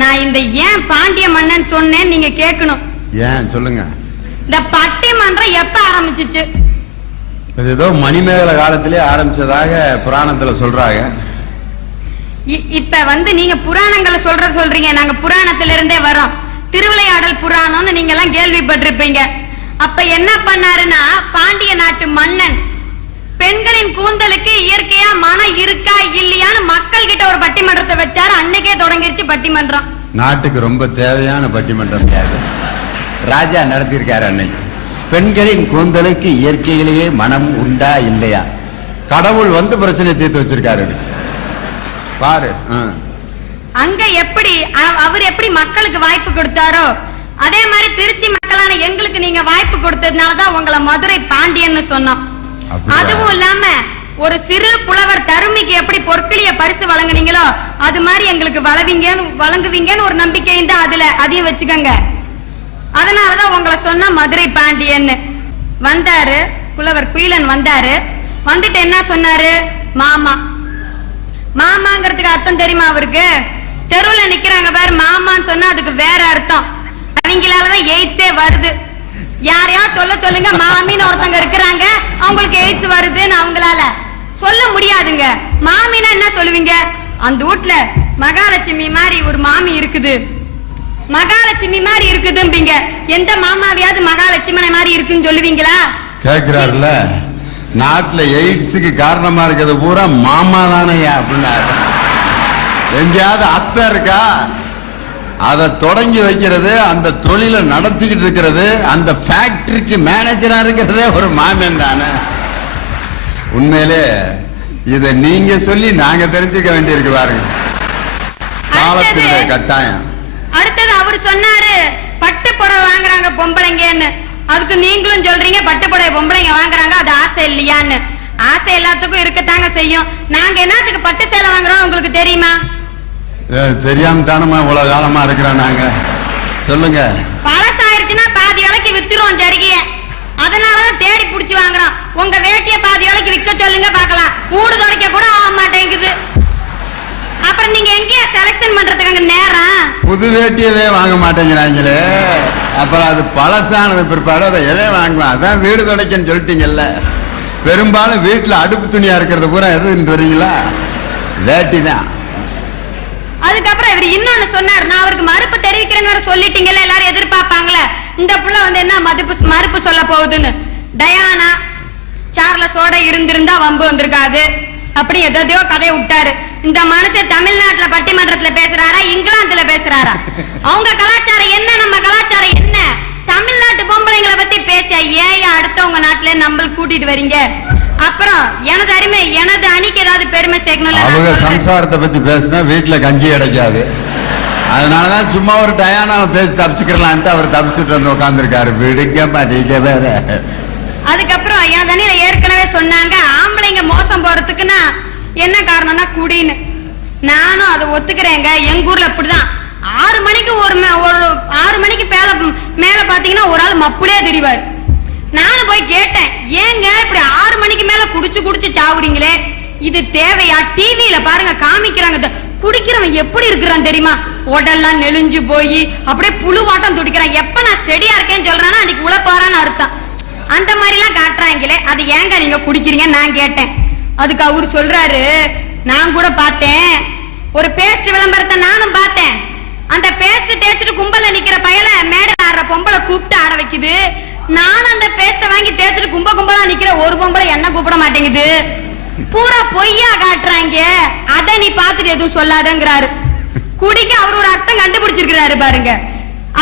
நான் இந்த ஏன் பாண்டிய மன்னன் சொன்னேன் நீங்க கேட்கணும். ஏன் சொல்லுங்க. இந்த பட்டிமன்றம் எப்ப ஆரம்பிச்சிச்சு? ஏதோ மணிமேகலை காலத்திலே ஆரம்பிச்சதாக புராணத்துல சொல்றாங்க. இப்ப நீங்க புராணங்களை சொல்றீங்க, நாங்க புராணத்துல இருந்தே வரோம். திருவிளையாடல் புராணம்னு நீங்க எல்லாம் கேள்விப்பட்டிருப்பீங்க. அப்ப என்ன பண்ணாருன்னா, பாண்டிய நாட்டு மன்னன் பெண்களின் கூந்தலுக்கு இயற்கையா மனம் இருக்கா இல்லையான்னு மக்கள் கிட்ட ஒரு பட்டிமன்றத்தை வச்சாரு. அன்னைக்கே தொடங்கிருச்சு பட்டிமன்றம். நாட்டுக்கு ரொம்ப தேவையான பட்டிமன்றம் ராஜா நடத்திருக்காரு அன்னைக்கு. பெண்களின் கூந்தலுக்கு இயற்கையிலேயே மனம் உண்டா இல்லையா, கடவுள் பிரச்சனை தீர்த்து வச்சிருக்காரு பாரு. அங்க எப்படி அவர் எப்படி மக்களுக்கு வாய்ப்பு கொடுத்தாரோ அதே மாதிரி திருச்சி மக்களான எங்களுக்கு நீங்க வாய்ப்பு கொடுத்ததுனாலதான் உங்களை மதுரை பாண்டியன்னு சொன்னோம். அதுவும் இல்லாம ஒரு சிறு புலவர் தருமிக்கு எப்படி பொற்கிளிய பரிசு வழங்குனீங்களோ அது மாதிரி எங்களுக்கு வழங்குவீங்கன்னு ஒரு நம்பிக்கை தான். அதுல அதையும் வச்சுக்கோங்க. அதனாலதான் உங்களை சொன்ன மதுரை பாண்டியன்னு. வந்தாரு புலவர் குயிலன், வந்தாரு. வந்துட்டு என்ன சொன்னாரு, மாமா. மாமாங்கிறதுக்கு அர்த்தம் தெரியுமா அவருக்கு? தெருவுல நிக்கிறாங்க பாரு, மாமான்னு சொன்னா அதுக்கு வேற அர்த்தம். அவங்களாலதான் எய்ட்ஸே வருது. யாரையா சொல்லுங்க, மாமின்னு ஒருத்தங்க இருக்கிறாங்க அவங்களுக்கு எய்ட்ஸ் வருதுன்னு அவங்களால சொல்ல முடியாதுங்க. மாமின்னா என்ன சொல்லுவீங்க? அந்த வீட்டுல மகாலட்சுமி மாதிரி ஒரு மாமி இருக்குது, மகாலட்சுமி மாதிரி இருக்குதும்பீங்க. எந்த மாமாவையாவது மகாலட்சுமி மாதிரி இருக்குன்னு சொல்லுவீங்களா? கேக்குறாருல, நாட்டுல எய்ட்ஸுக்கு காரணமா இருக்கிறது பூரா மாமா தானையா அப்படின்னாரு. எங்கேயாவது அத்தை இருக்கா? அதை தொடங்கி வைக்கிறது, அந்த தொழிலை நடத்திக்கிட்டு இருக்கிறது, அந்த ஃபேக்டரிக்கு மேனேஜரா இருக்கிறதே ஒரு மாமன் தானே. உண்மையிலே இதை நீங்க சொல்லி நாங்க தெரிஞ்சுக்க வேண்டியிருக்கு பாருங்க, காலத்தினுடைய கட்டாயம். அடுத்தது அவர் சொன்னாரு பட்டு புடவை வாங்குறாங்க பொம்பளைங்கன்னு. அதுக்கு நீங்களும் சொல்றீங்க பட்டு புடவை பொம்பளைங்க வாங்குறாங்க, அது ஆசை இல்லையான்னு. ஆசை எல்லாத்துக்கும் இருக்கத்தாங்க செய்யும். நாங்க என்னத்துக்கு பட்டு சேலை வாங்குறோம் உங்களுக்கு தெரியுமா? தெரியாம தானமா இவ்வளவு காலமா இருக்கிறோம் நாங்க. சொல்லுங்க. பழசாயிருச்சுன்னா பாதி விலைக்கு வித்துருவோம் ஜருகிய, அதனாலதான் தேடி புடிச்சு வாங்குறோம். உங்க வேட்டிய பாதி விலைக்கு விற்க சொல்லுங்க பாக்கலாம். ஊடு துடைக்க கூட ஆக மாட்டேங்குது. அப்புறம் நீங்க எங்கேயா செலக்ஷன் பண்றதுக்கு நேரம்? புது வேட்டியவே வாங்க மாட்டேங்கிறாங்களே, அப்புறம் அது பழசானது பிற்பாடு அதை எதை வாங்குவோம்? அதான் வீடு துடைக்கன்னு சொல்லிட்டீங்கல்ல. பெரும்பாலும் வீட்டுல அடுப்பு துணியா இருக்கிறது பூரா எதுன்னு வரீங்களா? வேட்டி தான். அதுக்கப்புறம் இவர் இன்னொன்னு சொன்னார், நான் அவருக்கு மறுப்பு தெரிவிக்கிறேன்னு சொல்லிட்டீங்கல்ல, எல்லாரும் எதிர்பார்ப்பாங்களே இந்த புள்ள என்ன மறுப்பு சொல்ல போகுதுன்னு. டயானா சார்லஸோட இருந்திருந்தா வம்பு வந்திருக்காது அப்படி எதையோ கதையை விட்டாரு. இந்த மனுஷன் தமிழ்நாட்டுல பட்டிமன்றத்துல பேசுறாரா இங்கிலாந்துல பேசுறாரா? அவங்க கலாச்சாரம் என்ன, நம்ம கலாச்சாரம் என்ன? தமிழ்நாட்டு பொம்பளைங்களை பத்தி பேசியா ஏன் அடுத்தவங்க நாட்டுல நம்மளுக்கு கூட்டிட்டு வரீங்க? அப்புறம் எனது அருமை எனது அணிக்கு ஏதாவது பெருமை சேர்க்கணும். அவங்க சம்சாரத்தை பத்தி பேசினா வீட்டுல கஞ்சி கிடைக்காது. அதனாலதான் சும்மா ஒரு டயானாவை பேசி தப்பிச்சுக்கலான்ட்டு அவர் தப்பிச்சுட்டு வந்து உட்காந்துருக்காரு. விடுங்க மாட்டீங்க வேற. அதுக்கப்புறம் என் தண்ணியில ஏற்கனவே சொன்னாங்க ஆம்பளைங்க மோசம் போறதுக்குன்னா என்ன காரணம்னா குடின்னு. நானும் அதை ஒத்துக்கிறேங்க. எங்க ஊர்ல இப்படிதான் 6 மணிக்கு ஒரு 6 மணிக்கு மேல பாத்தீங்கன்னா ஒரு ஆள் மப்புளே திரிவாரு. நானும் போய் கேட்டேன், ஏங்க இப்படி 6 மணிக்கு மேல குடிச்சு சாவுறீங்களே, இது தேவையா? டிவியில பாருங்க காமிக்கிறாங்க, குடிக்கிறவன் எப்படி இருக்கிறான் தெரியுமா, உடல்லாம் நெளிஞ்சு போய் அப்படியே புழுவாட்டம் துடிக்கிறான். எப்ப நான் ஸ்டெடியா இருக்கேன்னு சொல்றானா அன்னைக்கு உழப்பாரான்னு அர்த்தம். அந்த மாதிரி எல்லாம் காட்டுறாங்களே, அது ஏங்க நீங்க குடிக்கிறீங்க நான் கேட்டேன். அதுக்கு அவரு சொல்றாரு, நான் கூட பார்த்தேன் ஒரு பேஸ்ட் விளம்பரத்தை நானும் பார்த்தேன். அந்த பேஸ்ட் தேய்ச்சிட்டு கும்பல நிக்கிற பயல மேடை ஆடுற பொம்பளை கூப்பிட்டு ஆட வைக்குது. நான் அந்த பேஸ்ட வாங்கி தேய்ச்சிட்டு கும்பலா நிக்கிற ஒரு பொம்பளை என்ன கூப்பிட மாட்டேங்குது. பூரா பொய்யா காட்டுறாங்க. அத நீ பாத்துட்டு எதுவும் சொல்லாதங்கிறாரு. குடிக்க அவர் ஒரு அர்த்தம் கண்டுபிடிச்சிருக்கிறாரு பாருங்க.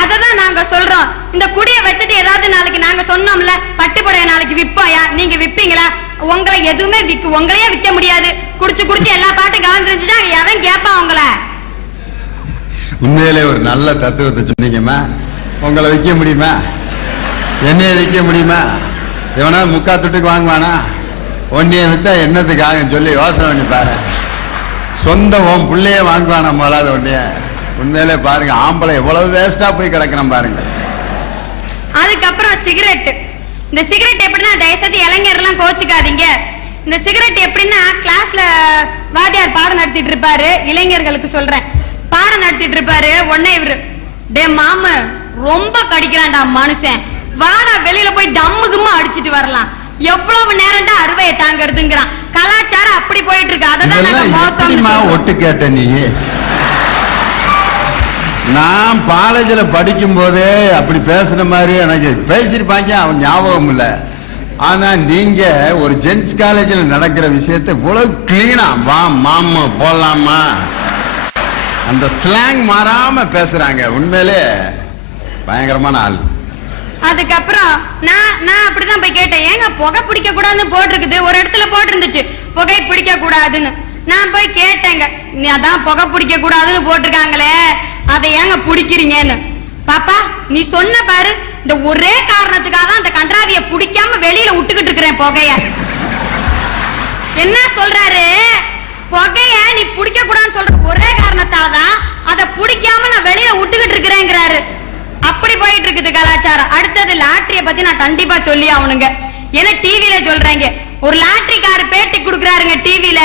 அததான் நாங்க சொல்றோம், இந்த குடிய வச்சுட்டு ஏதாவது நாளைக்கு நாங்க சொன்னோம்ல பட்டுப்படைய நாளைக்கு விப்போயா, நீங்க விப்பீங்களா? உங்களை எதுவுமே உங்களையே விற்க முடியாது. குடிச்சு எல்லா பாட்டும் கலந்துருந்துச்சுன்னா எவன் கேட்பான் உங்களை? உண்மையிலே ஒரு நல்ல தத்துவத்தை சொன்னீங்கம்மா. உங்களை விற்க முடியுமா? என்னைய விற்க முடியுமா? எவனா முக்கா தொட்டுக்கு வாங்குவானா? ஒன்னைய வித்தா என்னத்துக்காக சொல்லி யோசனை பண்ணி பாரு. சொந்த உன் பிள்ளைய வாங்குவானா போலாத ஒன்னைய? உண்மையிலே பாருங்க, ஆம்பளை எவ்வளவு வேஸ்டா போய் கிடக்குறோம் பாருங்க. அதுக்கப்புறம் சிகரெட். இந்த சிகரெட் எப்படின்னா, தயவுசெய்து இளைஞர் எல்லாம் கோச்சுக்காதீங்க. இந்த சிகரெட் எப்படின்னா, கிளாஸ்ல வாத்தியார் பாடம் நடத்திட்டு இருப்பாரு, இளைஞர்களுக்கு சொல்றேன், பாடம் நடத்திட்டு இருப்பாரு. உடனே இவரு, டே மாம ரொம்ப கடிக்கிறான்டா மனுஷன், வாடா வெளியில போய் தம்முக்குமா அடிச்சிட்டு வரலாம், எவ்வளவு நேரம்டா அறுவையை தாங்கிறதுங்கிறான். கலாச்சாரம் அப்படி போயிட்டு இருக்கு. அததான் ஒட்டு கேட்ட நீ. நான் காலேஜில் படிக்கும் போதே அப்படி பேசுன மாதிரி எனக்கு பேசிருப்பாங்க, அவன் ஞாபகம் இல்லை. ஆனா நீங்க ஒரு ஜென்ஸ் காலேஜில் நடக்கிற விஷயத்தை இவ்வளவு கிளீனா, வா மாமா போலாமா, அந்த ஸ்லாங் மாறாம பேசுறாங்க. உண்மையிலே பயங்கரமான ஆள். அதுக்கப்புறம் நான் அப்படிதான் போய் கேட்டேன், ஏங்க புகை பிடிக்க கூடாதுன்னு போட்டிருக்குது, ஒரு இடத்துல போட்டிருந்துச்சு புகை பிடிக்க கூடாதுன்னு. நான் போய் கேட்டேங்க, நீ அதான் புகை பிடிக்க கூடாதுன்னு போட்டிருக்காங்களே, அதை ஏங்க பிடிக்கிறீங்கன்னு. பாப்பா நீ சொன்ன பாரு, இந்த ஒரே காரணத்துக்காக தான் அந்த கன்றாவிய பிடிக்காம வெளியில விட்டுக்கிட்டு இருக்கிறேன் புகைய. என்ன சொல்றாரு, புகைய நீ பிடிக்க கூடாதுன்னு சொல்ற ஒரே காரணத்தால்தான் அதை பிடிக்காம நான் வெளியில விட்டுக்கிட்டு இருக்கிறேங்கிறாரு. அப்படி போயிட்டு இருக்குது கலாச்சாரம். அடுத்தது லாட்டரிய பத்தி நான் கண்டிப்பா சொல்லி ஆகணுங்க. ஏன்னா டிவில சொல்றாங்க, ஒரு லாட்டரிக்காரர் பேட்டி கொடுக்கறாருங்க டிவில.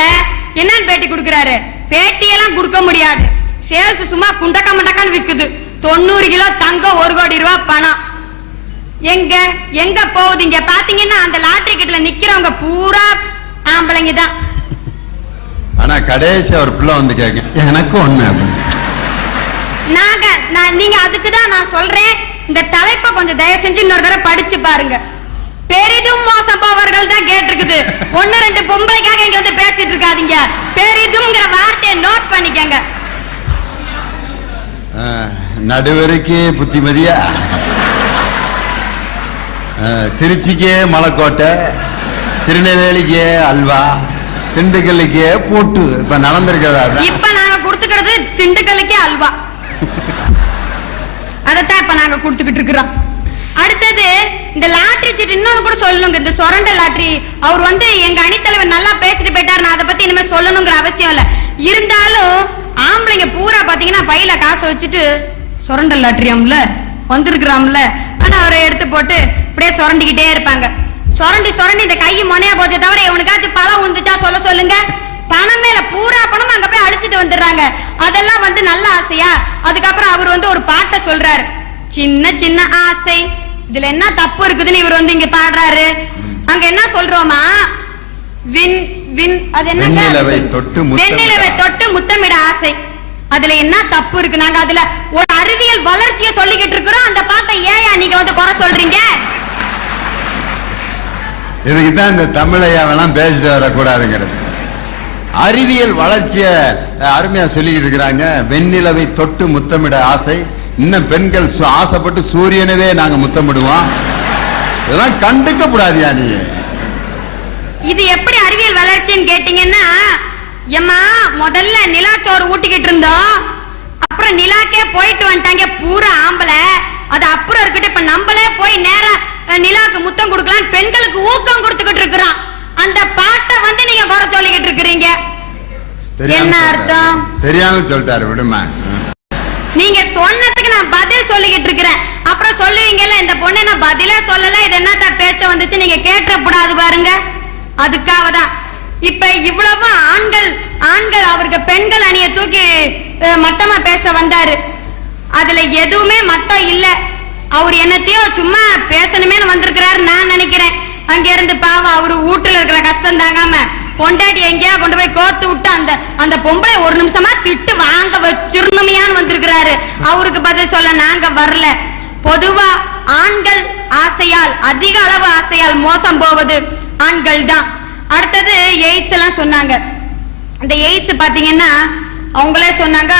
என்னன்னு பேட்டி கொடுக்கறாரு? பேட்டியெல்லாம் கொடுக்க முடியாது, சேல்ஸ் சும்மா குண்டக்க மண்டக்கான்னு விக்குது. 90 கிலோ தங்கம், 1 கோடி ரூபாய் பணம். எங்க போகுது? இங்க பாத்தீங்கன்னா அந்த லாட்டரி கிட்ட நிக்கிறவங்க பூரா ஆம்பளைங்க தான். ஆனா கடைசி ஒரு பிள்ளை வந்து கேட்க, எனக்கு ஒண்ணு. நீங்க அதுக்குதான் நான் சொல்றேன், இந்த தலைப்பை கொஞ்சம் தயவு செஞ்சு இன்னொரு தடவை படிச்சு பாருங்க. பெரிதும் மோசம் போவர்கள் தான் கேட்டிருக்குது. 1-2 பொம்பளைக்காக இங்க வந்து பேசிட்டு இருக்காதீங்க. பெரிதும்ங்கிற வார்த்தையை நோட் பண்ணிக்கங்க. நடுவருக்கு புத்திமதியா, திருச்சிக்கே மலைக்கோட்டை, திருநெல்வேலிக்கே அல்வா, திண்டுக்கல்லுக்கே பூட்டு. இப்ப நடந்திருக்கதா? இப்ப நாங்க கொடுத்துக்கிறது திண்டுக்கல்லுக்கே அல்வா. அதத்தான் இப்ப நாங்க கொடுத்துக்கிட்டு இருக்கிறோம். அடுத்தது இந்த லாட்டரி சீட்டு இன்னொன்னு கூட சொல்லணுங்க. இந்த சொரண்ட லாட்டரி, அவர் வந்து எங்க அணித்தலைவர் நல்லா பேசிட்டு போயிட்டாரு. நான் அதை பத்தி இனிமே சொல்லணுங்கிற அவசியம் இல்ல. இருந்தாலும் ஆம்பளைங்க பூரா பாத்தீங்கன்னா பையில காசை வச்சுட்டு சொரண்ட லாட்டரியாம்ல வந்திருக்கிறாம்ல, ஆனா அவரை எடுத்து போட்டு இப்படியே சொரண்டிக்கிட்டே இருப்பாங்க. சொரண்டி இந்த கை மொனையா போச்சே தவிர எவனுக்காச்சும் பழம் விழுந்துச்சா சொல்லுங்க. பணம் மேல பூரா பணம் அங்க போய் அழிச்சிட்டு வந்துடுறாங்க. அதெல்லாம் வந்து நல்ல ஆசையா? அதுக்கப்புறம் அவர் வந்து ஒரு பாட்டை சொல்றாரு, சின்ன சின்ன ஆசை, இதுல என்ன தப்பு இருக்குதுன்னு இவர் வந்து இங்க பாடுறாரு. அங்க என்ன சொல்றோமா, அது என்ன, வெண்ணிலவை தொட்டு முத்தமிட ஆசை, அதுல என்ன தப்பு இருக்கு? நாங்க அதுல ஒரு அறிவியல் வளர்ச்சியை சொல்லிக்கிட்டு இருக்கிறோம். அந்த பாட்டை ஏயா நீங்க வந்து குறை சொல்றீங்க? இதுக்குதான் இந்த தமிழையாவெல்லாம் பேசிட்டு வரக்கூடாதுங்கிறது. அறிவியல் வளர்ச்சிய அருமையா சொல்லிக்கிட்டு இருக்கிறாங்க. வெண்ணிலவை தொட்டு முத்தமிட ஆசை, இன்னும் பெண்கள் ஆசைப்பட்டு சூரியனவே நாங்க முத்தமிடுவோம். இதெல்லாம் கண்டுக்கப்படாதியா நீ? இது எப்படி அறிவியல் வளர்ச்சின்னு கேட்டீங்கன்னா, எம்மா முதல்ல நிலாச்சோறு ஊட்டிக்கிட்டு இருந்தோம், அப்புறம் நிலாக்கே போயிட்டு வந்துட்டாங்க பூரா ஆம்பளை. அது அப்புறம் இருக்கட்டும், இப்ப நம்மளே போய் நேரா நிலாக்கு முத்தம் கொடுக்கலாம், பெண்களுக்கு ஊக்கம் கொடுத்துக்கிட்டு இருக்கிறோம். அந்த பாட்டை வந்து நீங்க குறை சொல்லிக்கிட்டு இருக்கிறீங்க. என்ன அர்த்தம்? தெரியாம சொல்லிட்டாரு, விடுமா. நீங்க சொன்னதுக்கு நான் பதில் சொல்லிக்கிட்டு இருக்கிறேன். அப்புறம் சொல்லுவீங்கல்ல, இந்த பொண்ணு நான் பதிலே சொல்லல, இது என்னத்த பேச்ச வந்துச்சு, நீங்க கேட்டப்படாது பாருங்க. அதுக்காக தான் இப்ப இவ்வளவு ஆண்கள் அவருக்கு பெண்கள் அணிய தூக்கி மட்டமா பேச வந்தாரு. அதுல எதுவுமே மட்டம் இல்ல. அவர் என்னத்தையோ சும்மா பேசணுமே வந்திருக்கிறாரு நான் நினைக்கிறேன். அங்க இருந்து பாவம் அவரு வீட்டுல இருக்கிற கஷ்டம் தாங்காம பொண்டாட்டி எங்கேயா கொண்டு போய் கோத்து விட்டு அந்த பொம்பளை ஒரு நிமிஷமா திட்டு வாங்க வச்சிருந்தமையான்னு வந்திருக்கிறாரு. அவருக்கு பதில் சொல்ல நாங்க வரல. பொதுவா ஆண்கள் ஆசையால், அதிக அளவு ஆசையால் மோசம் போவது ஆண்கள் தான். அடுத்தது எய்ட்ஸ் எல்லாம் சொன்னாங்க. இந்த எய்ட்ஸ் பாத்தீங்கன்னா அவங்களே சொன்னாங்க,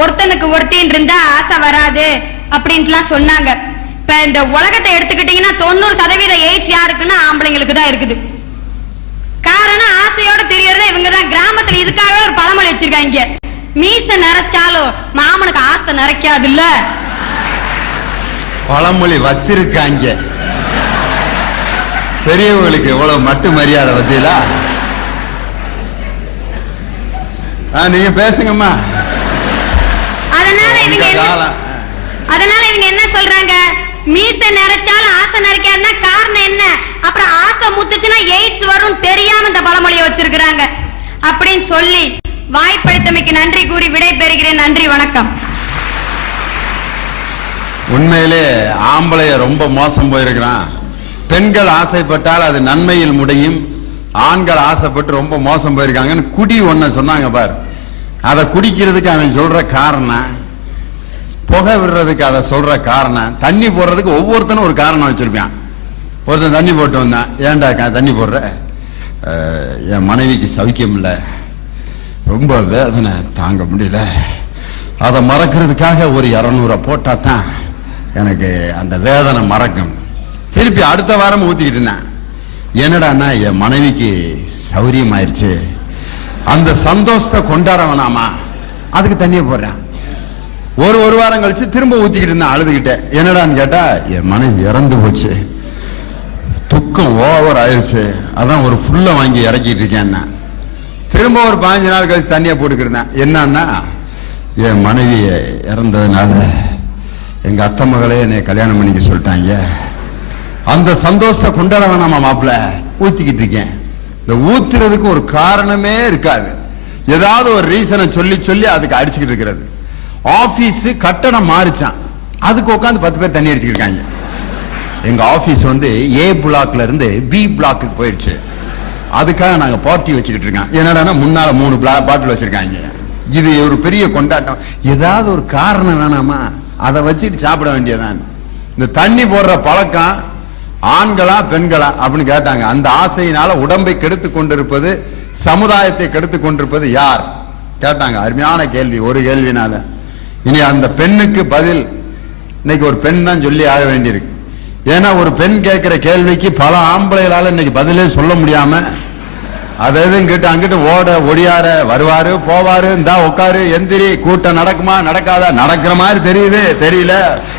ஒருத்தனுக்கு ஒருத்தின் இருந்தா ஆசை வராது அப்படின்ட்டுலாம் சொன்னாங்க. இப்ப இந்த உலகத்தை எடுத்துக்கிட்டீங்கன்னா 90% எய்ட்ஸ் யாருக்குன்னா ஆம்பளைங்களுக்கு தான் இருக்குது. காரணம் ஆசையோட தெரியறத இவங்கதான். கிராமத்துல இதுக்காக ஒரு பழமொழி வச்சிருக்காங்க, மீச நிறைச்சாலும் மாமனுக்கு ஆசை நிறைக்காது இல்ல. பழமொழி வச்சிருக்காங்க. பெரியவங்களுக்கு எவ்வளவு மட்டு மரியாதை பத்தியா? நீங்க பேசுங்கம்மா. அதனால இவங்க என்ன சொல்றாங்க, மீச நிறைச்சாலும் ஆசை நிறைக்காதுன்னா காரணம் என்ன? அப்புறம் ஆசை முத்துச்சுன்னா எய்ட்ஸ் வரும் தெரியாம இந்த பழமொழியை வச்சிருக்கிறாங்க அப்படின்னு சொல்லி வாய்ப்பளித்தமைக்கு நன்றி கூறி விடை பெறுகிறேன். நன்றி, வணக்கம். உண்மையிலே ஆம்பளைய ரொம்ப மோசம் போயிருக்கிறான். பெண்கள் ஆசைப்பட்டால் அது நன்மையில் முடியும், ஆண்கள் ஆசைப்பட்டு ரொம்ப மோசம் போயிருக்காங்கன்னு குடி ஒன்ன சொன்னாங்க பாரு. அதை குடிக்கிறதுக்கு அவன் சொல்ற காரணம், புகை விடுறதுக்கு அதை சொல்ற காரணம், தண்ணி போடுறதுக்கு ஒவ்வொருத்தனும் ஒரு காரணம் வச்சிருப்பான். ஒருத்தன் தண்ணி போட்டு வந்தான், ஏன்டா தண்ணி போடுற? என் மனைவிக்கு சவிக்கம் இல்லை, ரொம்ப வேதனை தாங்க முடியல, அதை மறக்கிறதுக்காக ஒரு 200 போட்டா தான் எனக்கு அந்த வேதனை மறக்கும். திருப்பி அடுத்த வாரம் ஊத்திக்கிட்டு இருந்தேன், என்னடான்னா என் மனைவிக்கு சௌரியம் ஆயிடுச்சு, அந்த சந்தோஷத்தை கொண்டாட வேணாமா, அதுக்கு தண்ணியை போடுறேன். ஒரு வாரம் கழிச்சு திரும்ப ஊத்திக்கிட்டு இருந்தேன் அழுதுகிட்டேன். என்னடான்னு கேட்டா என் மனைவி இறந்து போச்சு, துக்கம் ஓவர் ஆயிடுச்சு, அதான் ஒரு ஃபுல்ல வாங்கி இறக்கிட்டு இருக்கேன். திரும்ப ஒரு 15 நாள் கழிச்சு தண்ணியை போட்டுக்கிட்டு என்னன்னா, என் மனைவி இறந்ததுனால எங்க அத்தை மகளே என்னை கல்யாணம் பண்ணிக்க சொல்லிட்டாங்க, அந்த சந்தோஷத்தை கொண்டாட வேணாமா மாப்பிள்ள, ஊத்திக்கிட்டு இருக்கேன். இந்த ஊத்துறதுக்கு ஒரு காரணமே இருக்காது, ஏதாவது ஒரு ரீசனை சொல்லி சொல்லி அதுக்கு அடிச்சுக்கிட்டு இருக்கிறது. ஆபீஸ் கட்டணம் மாறிச்சான், அதுக்கு உட்காந்து 10 பேர் தண்ணி அடிச்சுக்கிட்டு இருக்காங்க. எங்க ஆபீஸ் வந்து ஏ பிளாக்ல இருந்து பி பிளாக்கு போயிடுச்சு, அதுக்காக நாங்க பார்ட்டி வச்சுக்கிட்டு இருக்கோம். என்னடா முன்னால 3 பாட்டில் வச்சிருக்காங்க. இது ஒரு பெரிய கொண்டாட்டம், ஏதாவது ஒரு காரணம் வேணாமா, அதை வச்சுட்டு சாப்பிட வேண்டியதான். இந்த தண்ணி போடுற பழக்கம் ஆண்களா பெண்களா அப்படின்னு கேட்டாங்க. அந்த ஆசையினால உடம்பை கெடுத்து கொண்டிருப்பது, சமுதாயத்தை கெடுத்து கொண்டிருப்பது யார் கேட்டாங்க. அருமையான கேள்வி, ஒரு கேள்வினால. இனி அந்த பெண்ணுக்கு பதில் இன்னைக்கு ஒரு பெண் தான் சொல்லி ஆக வேண்டியிருக்கு. ஏன்னா ஒரு பெண் கேட்கிற கேள்விக்கு பல ஆம்பளைகளால இன்னைக்கு பதிலே சொல்ல முடியாம அதை எதுவும் கேட்டு அங்கிட்டு ஓட ஒடியார வருவாரு போவாரு, இந்தா உட்காரு எந்திரி, கூட்டம் நடக்குமா நடக்காதா, நடக்கிற மாதிரி தெரியுது தெரியல,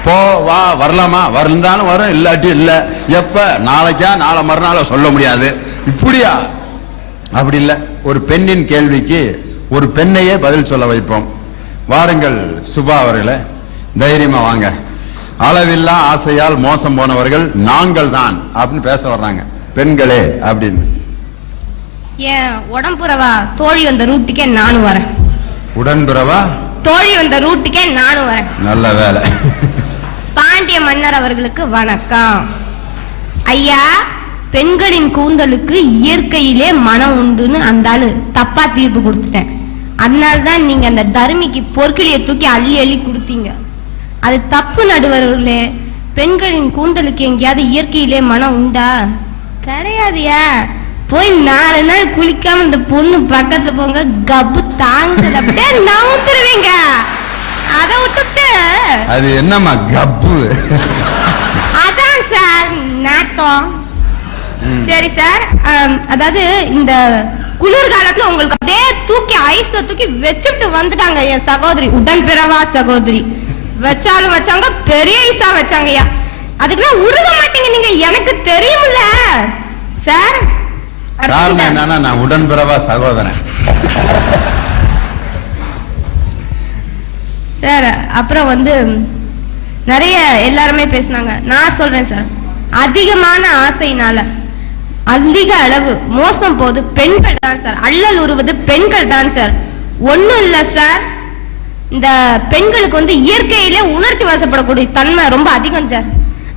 போ வா வரலாமா, வரந்தாலும் வரும், இல்லாட்டி இல்ல, எப்ப நாளைக்கா நாளை மறுநாள சொல்ல முடியாது. இப்படியா? அப்படி இல்லை. ஒரு பெண்ணின் கேள்விக்கு ஒரு பெண்ணையே பதில் சொல்ல வைப்போம். வாருங்கள் சுபா அவர்களே, தைரியமா வாங்க. அளவில்லா ஆசையால் மோசம் போனவர்கள் நாங்கள் தான் அப்படின்னு பேச வர்றாங்க. பெண்களே அப்படின்னு. ஏன் உடம்புறவா தோழி வந்த ரூட்டுக்கே நானும் வரேன். உடன்புறவா தோழி வந்த ரூட்டுக்கே நானும் வரேன். நல்ல வேலை. பாண்டிய மன்னர் அவர்களுக்கு வணக்கம். ஐயா, பெண்களின் கூந்தலுக்கு இயற்கையிலே மனம் உண்டுன்னு அந்த ஆளு தப்பா தீர்ப்பு கொடுத்துட்டேன். அதனால்தான் நீங்க அந்த தர்மிக்கு பொற்கிளியை தூக்கி அள்ளி அள்ளி கொடுத்தீங்க. அது தப்பு நடுவர்களே. பெண்களின் கூந்தலுக்கு எங்கேயாவது இயற்கையிலே மனம் உண்டா? கிடையாதுயா. போய் 4 நாள் குளிக்காம இந்த பொண்ணு பக்கத்துல போங்க, கப்பு தாங்குது, அப்படியே நவுத்துருவீங்க. அதை விட்டுட்டு அது என்னம்மா கப்பு? அதான் அதான் சார் நாத்தம். சரி சார், அதாவது இந்த குளிர்காலத்துல உங்களுக்கு அப்படியே தூக்கி ஐஸ தூக்கி வச்சுட்டு வந்துட்டாங்க என் சகோதரி, உடன்பிறவா சகோதரி. வச்சாலும் வச்சாங்க, பெரிய ஐஸா வச்சாங்கய்யா. அதுக்கெல்லாம் உருக மாட்டீங்க நீங்க, எனக்கு தெரியும்ல சார். காரணம் என்னன்னா நான் உடன்பிறவா சகோதரன் சார். அப்புறம் வந்து நிறைய எல்லாருமே பேசினாங்க. நான் சொல்றேன் சார், அதிகமான ஆசையினால அதிக அளவு மோசம் போது பெண்கள் தான் சார். அல்லல் உருவது பெண்கள் தான் சார். ஒண்ணும் இல்ல சார், இந்த பெண்களுக்கு வந்து இயற்கையிலே உணர்ச்சி வசப்படக்கூடிய தன்மை ரொம்ப அதிகம் சார்.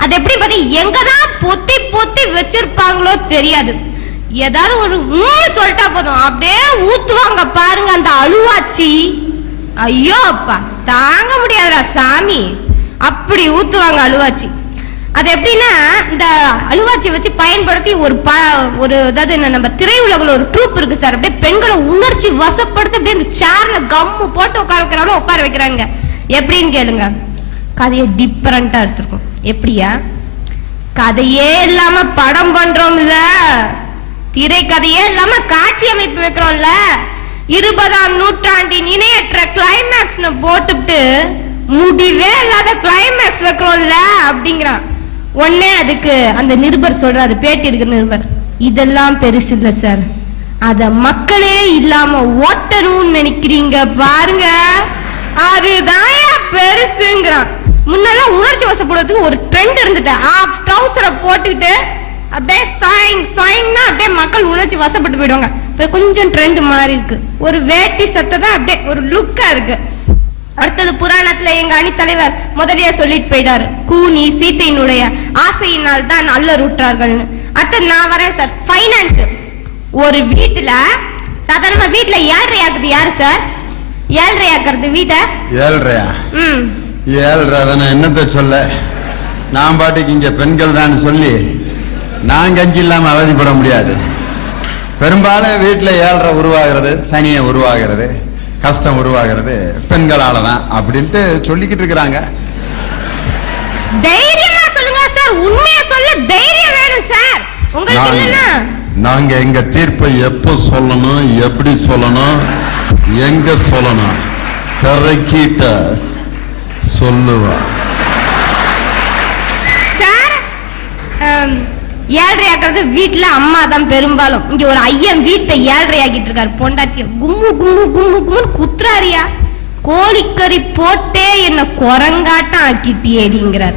அது எப்படி பாத்தி எங்கதான் பொத்தி பொத்தி வச்சிருப்பாங்களோ தெரியாது. ஏதாவது ஒரு சொல்லிட்டா போதும் அப்படியே ஊத்துவாங்க பாருங்க அந்த அழுவாச்சி. ஐயோ அப்பா தாங்க முடியாதுடா சாமி, அப்படி ஊத்துவாங்க அழுவாச்சி. அது எப்படின்னா இந்த அழுவாச்சியை வச்சு பயன்படுத்தி ஒரு அதாவது நம்ம திரையுலகில் ஒரு ட்ரூப் இருக்கு சார். அப்படியே பெண்களை உணர்ச்சி வசப்படுத்தி அப்படியே இந்த சேர்ல கம்மு போட்டு உட்கார வைக்கிறாங்களோ உட்கார வைக்கிறாங்க. எப்படின்னு கேளுங்க, கதையை டிஃபரண்டா எடுத்திருக்கோம். எப்படியா, கதையே இல்லாம படம் பண்றோம்ல, திரைக்கதையே இல்லாம காட்சி அமைப்பு வைக்கிறோம்ல, 20ஆம் நூற்றாண்டின் இணையற்ற கிளைமேக்ஸ் போட்டுட்டு முடிவே இல்லாத கிளைமேக்ஸ் வைக்கிறோம்ல அப்படிங்கிறான். உடனே அதுக்கு அந்த நிருபர் சொல்றாரு, பேட்டி இருக்கிற நிருபர், இதெல்லாம் பெருசு இல்ல சார், அத மக்களே இல்லாம ஓட்டணும்னு நினைக்கிறீங்க பாருங்க, அதுதான் பெருசுங்கிறான். முன்னெல்லாம் உணர்ச்சி வசப்படுறதுக்கு ஒரு ட்ரெண்ட் இருந்துட்டு ஆஃப் ட்ரவுசரை போட்டுக்கிட்டு அப்படியே சாயிங் சாயிங்னா அப்படியே மக்கள் உணர்ச்சி வசப்பட்டு போயிடுவாங்க. இப்ப கொஞ்சம் ட்ரெண்ட் மாறி இருக்கு, ஒரு வேட்டி சட்டை தான் அப்படியே ஒரு லுக்கா இருக்கு. அடுத்தது புராணத்துல எங்க அணித்தலைவர் முதலியே சொல்லிட்டு போயிட்டாரு, கூனி சீத்தையினுடைய ஆசையினால் தான் அல்லறுற்றார்கள்னு. அடுத்தது நான் வரேன் சார், ஃபைனான்ஸ். ஒரு வீட்டுல சாதாரண வீட்டுல ஏழ்றையாக்குது யாரு சார்? ஏழ்றையாக்குறது வீட்டை ஏழ்றையா? ஏழ்ரை நான் என்னத்த சொல்ல, நான் பாட்டுக்கு இங்க பெண்கள் தான் சொல்லி நான் கஞ்சி இல்லாம அவதிப்பட முடியாது. பெரும்பாலும் வீட்டுல ஏழ்ரை உருவாகிறது, சனியை உருவாகிறது, கஷ்டம் உருவாகிறது பெண்களால தான் அப்படின்ட்டு சொல்லிக்கிட்டு இருக்கிறாங்க. தைரியமா சொல்லுங்க சார், உண்மையா சொல்ல தைரியம் வேணும் சார். உங்களுக்கு இல்லனா நாங்க எங்க தீர்ப்பை எப்ப சொல்லணும், எப்படி சொல்லணும், எங்க சொல்லணும் கரெக்ட சொல்லுவா சார். ஏழ்றையாக்குறது வீட்டுல அம்மா தான் பெரும்பாலும். இங்க ஒரு ஐயன் வீட்டை ஏழ்றையாக்கிட்டு இருக்காரு, பொண்டாட்டிய கும்மு கும்மு கும்மு கும்முன்னு குத்துறாரியா, கோழிக்கறி போட்டே என்ன குரங்காட்டம் ஆக்கிட்டியேடிங்கிறார்.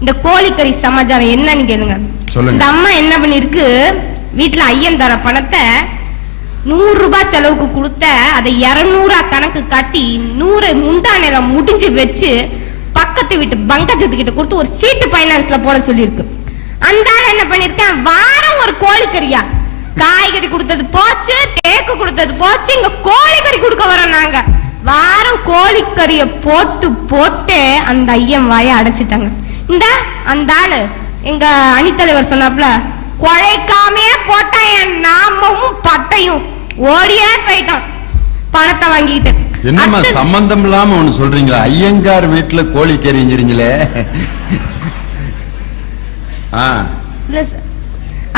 இந்த கோழிக்கறி சமாச்சாரம் என்னன்னு கேளுங்க. இந்த அம்மா என்ன பண்ணிருக்கு, வீட்டுல ஐயன் தர பணத்தை 100 ரூபாய் செலவுக்கு கொடுத்த அதை 200 கணக்கு காட்டி 100 முந்தானையில முடிஞ்சு வச்சு பக்கத்து வீட்டு பங்கஜத்துக்கிட்ட கொடுத்து ஒரு சீட்டு பைனான்ஸ்ல போட சொல்லியிருக்கு. அந்த ஆள் என்ன பண்ணிருக்கேன், வாரம் ஒரு கோழிக்கறியா, காய்கறி கொடுத்தது போச்சு, கேக்கு கொடுத்தது போச்சு, இங்க கோழிக்கறி கொடுக்க வரோம் நாங்க. வாரம் கோழிக்கறிய போட்டு போட்டு அந்த ஐயன் வாய அடைச்சிட்டாங்க. இந்த அந்த ஆளு எங்க அணித்தலைவர் சொன்னாப்ல, குழைக்காமே போட்டா என் நாமமும் பட்டையும் ஓடியே போயிட்டான் பணத்தை வாங்கிட்டு. என்னமா சம்பந்தம் இல்லாம ஒண்ணு சொல்றீங்களா? ஐயங்கார் வீட்டுல கோழிக்கறிங்கிறீங்களே.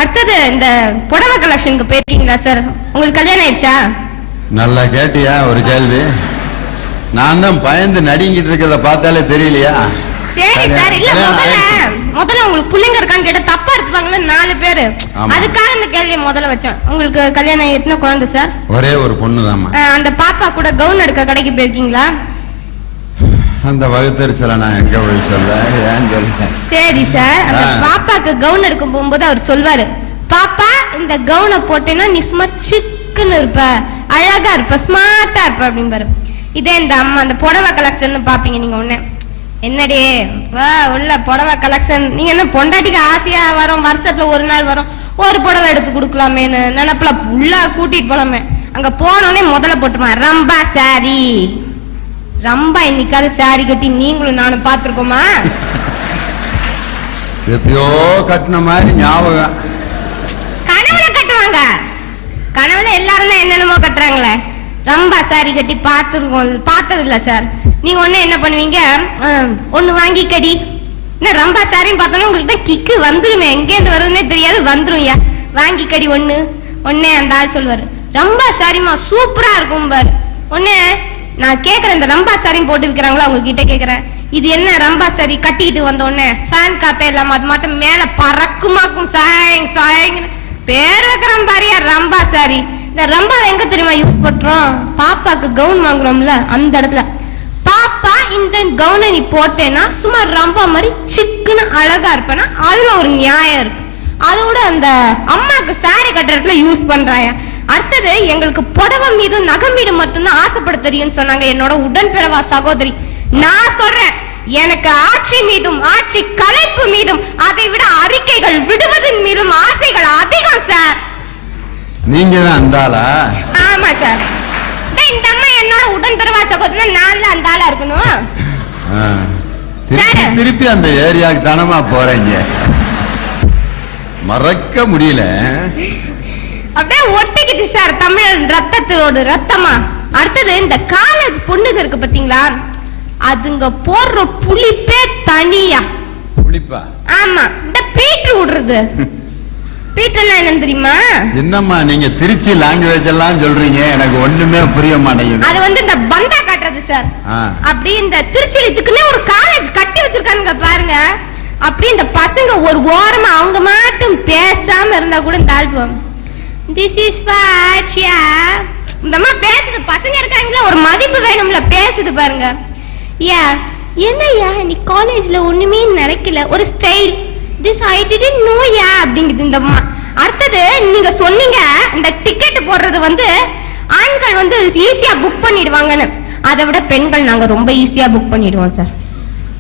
அடுத்தது இந்த புடவை கலெக்ஷனுக்கு போயிருக்கீங்களா சார்? உங்களுக்கு கல்யாணம் ஆயிடுச்சா? நல்லா கேட்டியா ஒரு கேள்வி. நான் தான் பயந்து நடிங்கிட்டு இருக்கிறத பார்த்தாலே தெரியலையா? சரி சார், இல்ல முதல்ல உங்களுக்கு பிள்ளைங்க இருக்கான்னு கேட்ட தப்பா எடுத்துப்பாங்களே 4 பேரு, அதுக்காக இந்த கேள்வியை முதல்ல வச்சேன். உங்களுக்கு கல்யாணம் எத்தனை குழந்தை சார்? ஒரே ஒரு பொண்ணு தாமா. அந்த பாப்பா கூட கவுன் எடுக்க கடைக்கு போயிருக்கீங்களா? அந்த வகுத்தறிச்சல நான் எங்க போய் சொல்ல, ஏன் சொல்ல. சரி சார், அந்த பாப்பாக்கு கவுன் எடுக்க போகும்போது அவர் சொல்வாரு, பாப்பா இந்த கவுனை போட்டேன்னா நீ சும்மா சிக்குன்னு இருப்ப, அழகா இருப்ப, ஸ்மார்ட்டா இருப்ப அப்படின்பாரு. இதே இந்த அம்மா அந்த புடவை கலெக்ஷன் பாப்பீங்க நீங்க. உடனே என்னடி வா உள்ள புடவை கலெக்ஷன், நீங்க என்ன பொண்டாட்டிக்கு ஆசையா வரும், வருஷத்துல ஒரு நாள் வரும், ஒரு புடவை எடுத்து கொடுக்கலாமேன்னு நினைப்புல உள்ள கூட்டிட்டு போலாமே. அங்க போனோடனே முதல்ல போட்டுமா ரம்பா சாரி, ரம்பா இன்னைக்காவது சாரி கட்டி நீங்களும் நானும் பாத்துருக்கோமா? எப்பயோ கட்டின மாதிரி ஞாபகம். கனவுல கட்டுவாங்க, கனவுல எல்லாரும் தான் என்னென்னமோ கட்டுறாங்களே. ரம்பா சாரி கட்டி பார்த்தது இல்ல சார். நீங்க ஒண்ணு என்ன பண்ணுவீங்க, ஒண்ணு வாங்கி கடி, என்ன ரம்பா சாரின்னு பார்த்தோன்னா உங்களுக்கு தான் கிக்கு வந்துருமே, எங்கேருந்து வருதுன்னே தெரியாது, வந்துரும். ஐயா வாங்கி கடி ஒன்னே அந்த ஆள் சொல்லுவாரு, ரம்பா சாரிமா சூப்பரா இருக்கும் பாரு. ஒன்னே நான் கேக்குறேன், இந்த ரம்பா சாரின்னு போட்டு விற்கிறாங்களா உங்ககிட்ட கேக்குறேன், இது என்ன ரம்பா சாரி கட்டிக்கிட்டு வந்த உடனே ஃபேன் காத்தே இல்லாம அது மட்டும் மேல பறக்குமாக்கும் சாயங் சாயங்னு பேர் வைக்கிறோம் பாரியா ரம்பா சாரி. இந்த ரம்பா எங்க தெரியுமா யூஸ் பண்றோம்? பாப்பாக்கு கவுன் வாங்குறோம்ல அந்த இடத்துல, பாப்பா இந்த கவுனை நீ போட்டேன்னா சும்மா ரம்பா மாதிரி சிக்குன்னு அழகா இருப்பேன்னா அதுல ஒரு நியாயம் இருக்கு. அதோட அந்த அம்மாக்கு சாரி கட்டுறதுல யூஸ் பண்றாயா. அடுத்தது எங்களுக்கு புடவை மீதும் நகம் மீது மட்டும்தான் ஆசைப்பட தெரியும்னு சொன்னாங்க என்னோட உடன்பிறவா சகோதரி. நான் சொல்றேன், எனக்கு ஆட்சி மீதும் ஆட்சி கலைப்பு மீதும் அதை விட அறிக்கைகள் விடுவதன் மீதும் ஆசைகள் அதிகம் சார். நீங்க தான் அந்த ஆளா? ஆமா சார். இந்த அம்மா என்னோட உடன்பிறவா சகோதரி, நான் அந்த ஆளா இருக்கணும். திருப்பி அந்த ஏரியாவுக்கு தானமா போறீங்க, மறக்க முடியல. அப்படியே ஒட்டிக்கிச்சு சார் தமிழ் ரத்தத்தோடு ரத்தமா. அடுத்தது இந்த காலேஜ் பொண்ணுங்க இருக்கு பாத்தீங்களா, அதுங்க போடுற புளிப்பே தனியா. புளிப்பா? ஆமா, இந்த பீட்டர் விடுறது. பீட்டர்னா என்னன்னு தெரியுமா? என்னம்மா நீங்க திருச்சி லாங்குவேஜ் எல்லாம் சொல்றீங்க, எனக்கு ஒண்ணுமே புரிய மாட்டேங்குது. அது வந்து இந்த பந்தா காட்டுறது சார். அப்படி இந்த திருச்சியில இதுக்குன்னே ஒரு காலேஜ் கட்டி வச்சிருக்காங்க பாருங்க. அப்படி இந்த பசங்க ஒரு ஓரமா அவங்க மட்டும் பேசாம இருந்தா கூட இந்த ஆல்பம் திஸ் இஸ் வாட்சியா இந்த அம்மா பேசுது. பசங்க இருக்காங்களா, ஒரு மதிப்பு வேணும்ல, பேசுது பாருங்க. யா என்னையா நீ காலேஜ்ல ஒண்ணுமே நினைக்கல, ஒரு style this I didn't know yeah அப்படிங்குது இந்த அம்மா. அடுத்தது நீங்க சொன்னீங்க இந்த டிக்கெட் போடுறது வந்து ஆண்கள் வந்து ஈஸியா புக் பண்ணிடுவாங்கன்னு, அதை விட பெண்கள் நாங்க ரொம்ப ஈஸியா புக் பண்ணிடுவோம் சார்.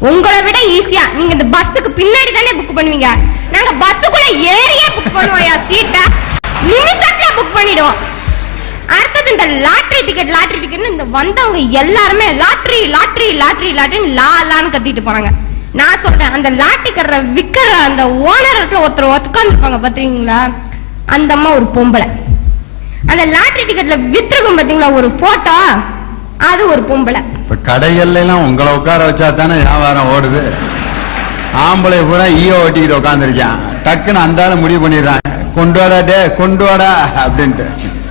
உங்களை விட ஈஸியா. நீங்க இந்த பஸ்ஸுக்கு பின்னாடி தானே புக் பண்ணுவீங்க, நாங்க பஸ்ஸுக்குள்ள ஏரியா புக் பண்ணுவோம். சீட்டை நிமிஷத்துல புக் பண்ணிடுவோம். அடுத்தது இந்த லாட்டரி டிக்கெட்னு இந்த வந்தவங்க எல்லாருமே லாட்டரி லாட்டரி லாட்டரி லாட்டரின்னு லான்னு கத்திட்டு போறாங்க. நான் சொல்றேன், அந்த லாட்டரி கட்டுற விக்கிற அந்த ஓனர் ஒருத்தர் உட்காந்துருப்பாங்க பாத்தீங்களா, அந்த அம்மா ஒரு பொம்பளை. அந்த லாட்டரி டிக்கெட்ல வித்துருக்கும் பாத்தீங்களா ஒரு போட்டோ, அது ஒரு பொம்பளை. இப்ப கடைகள்ல எல்லாம் உங்களை உட்கார வச்சா தானே வியாபாரம் ஓடுது. ஆம்பளை பூரா ஈயோ ஓட்டிக்கிட்டு உட்காந்துருக்கான், டக்குன்னு அந்த ஆளு முடிவு பண்ணிடுறான், கொண்டு வாடா டே கொண்டு வாடா அப்படின்ட்டு.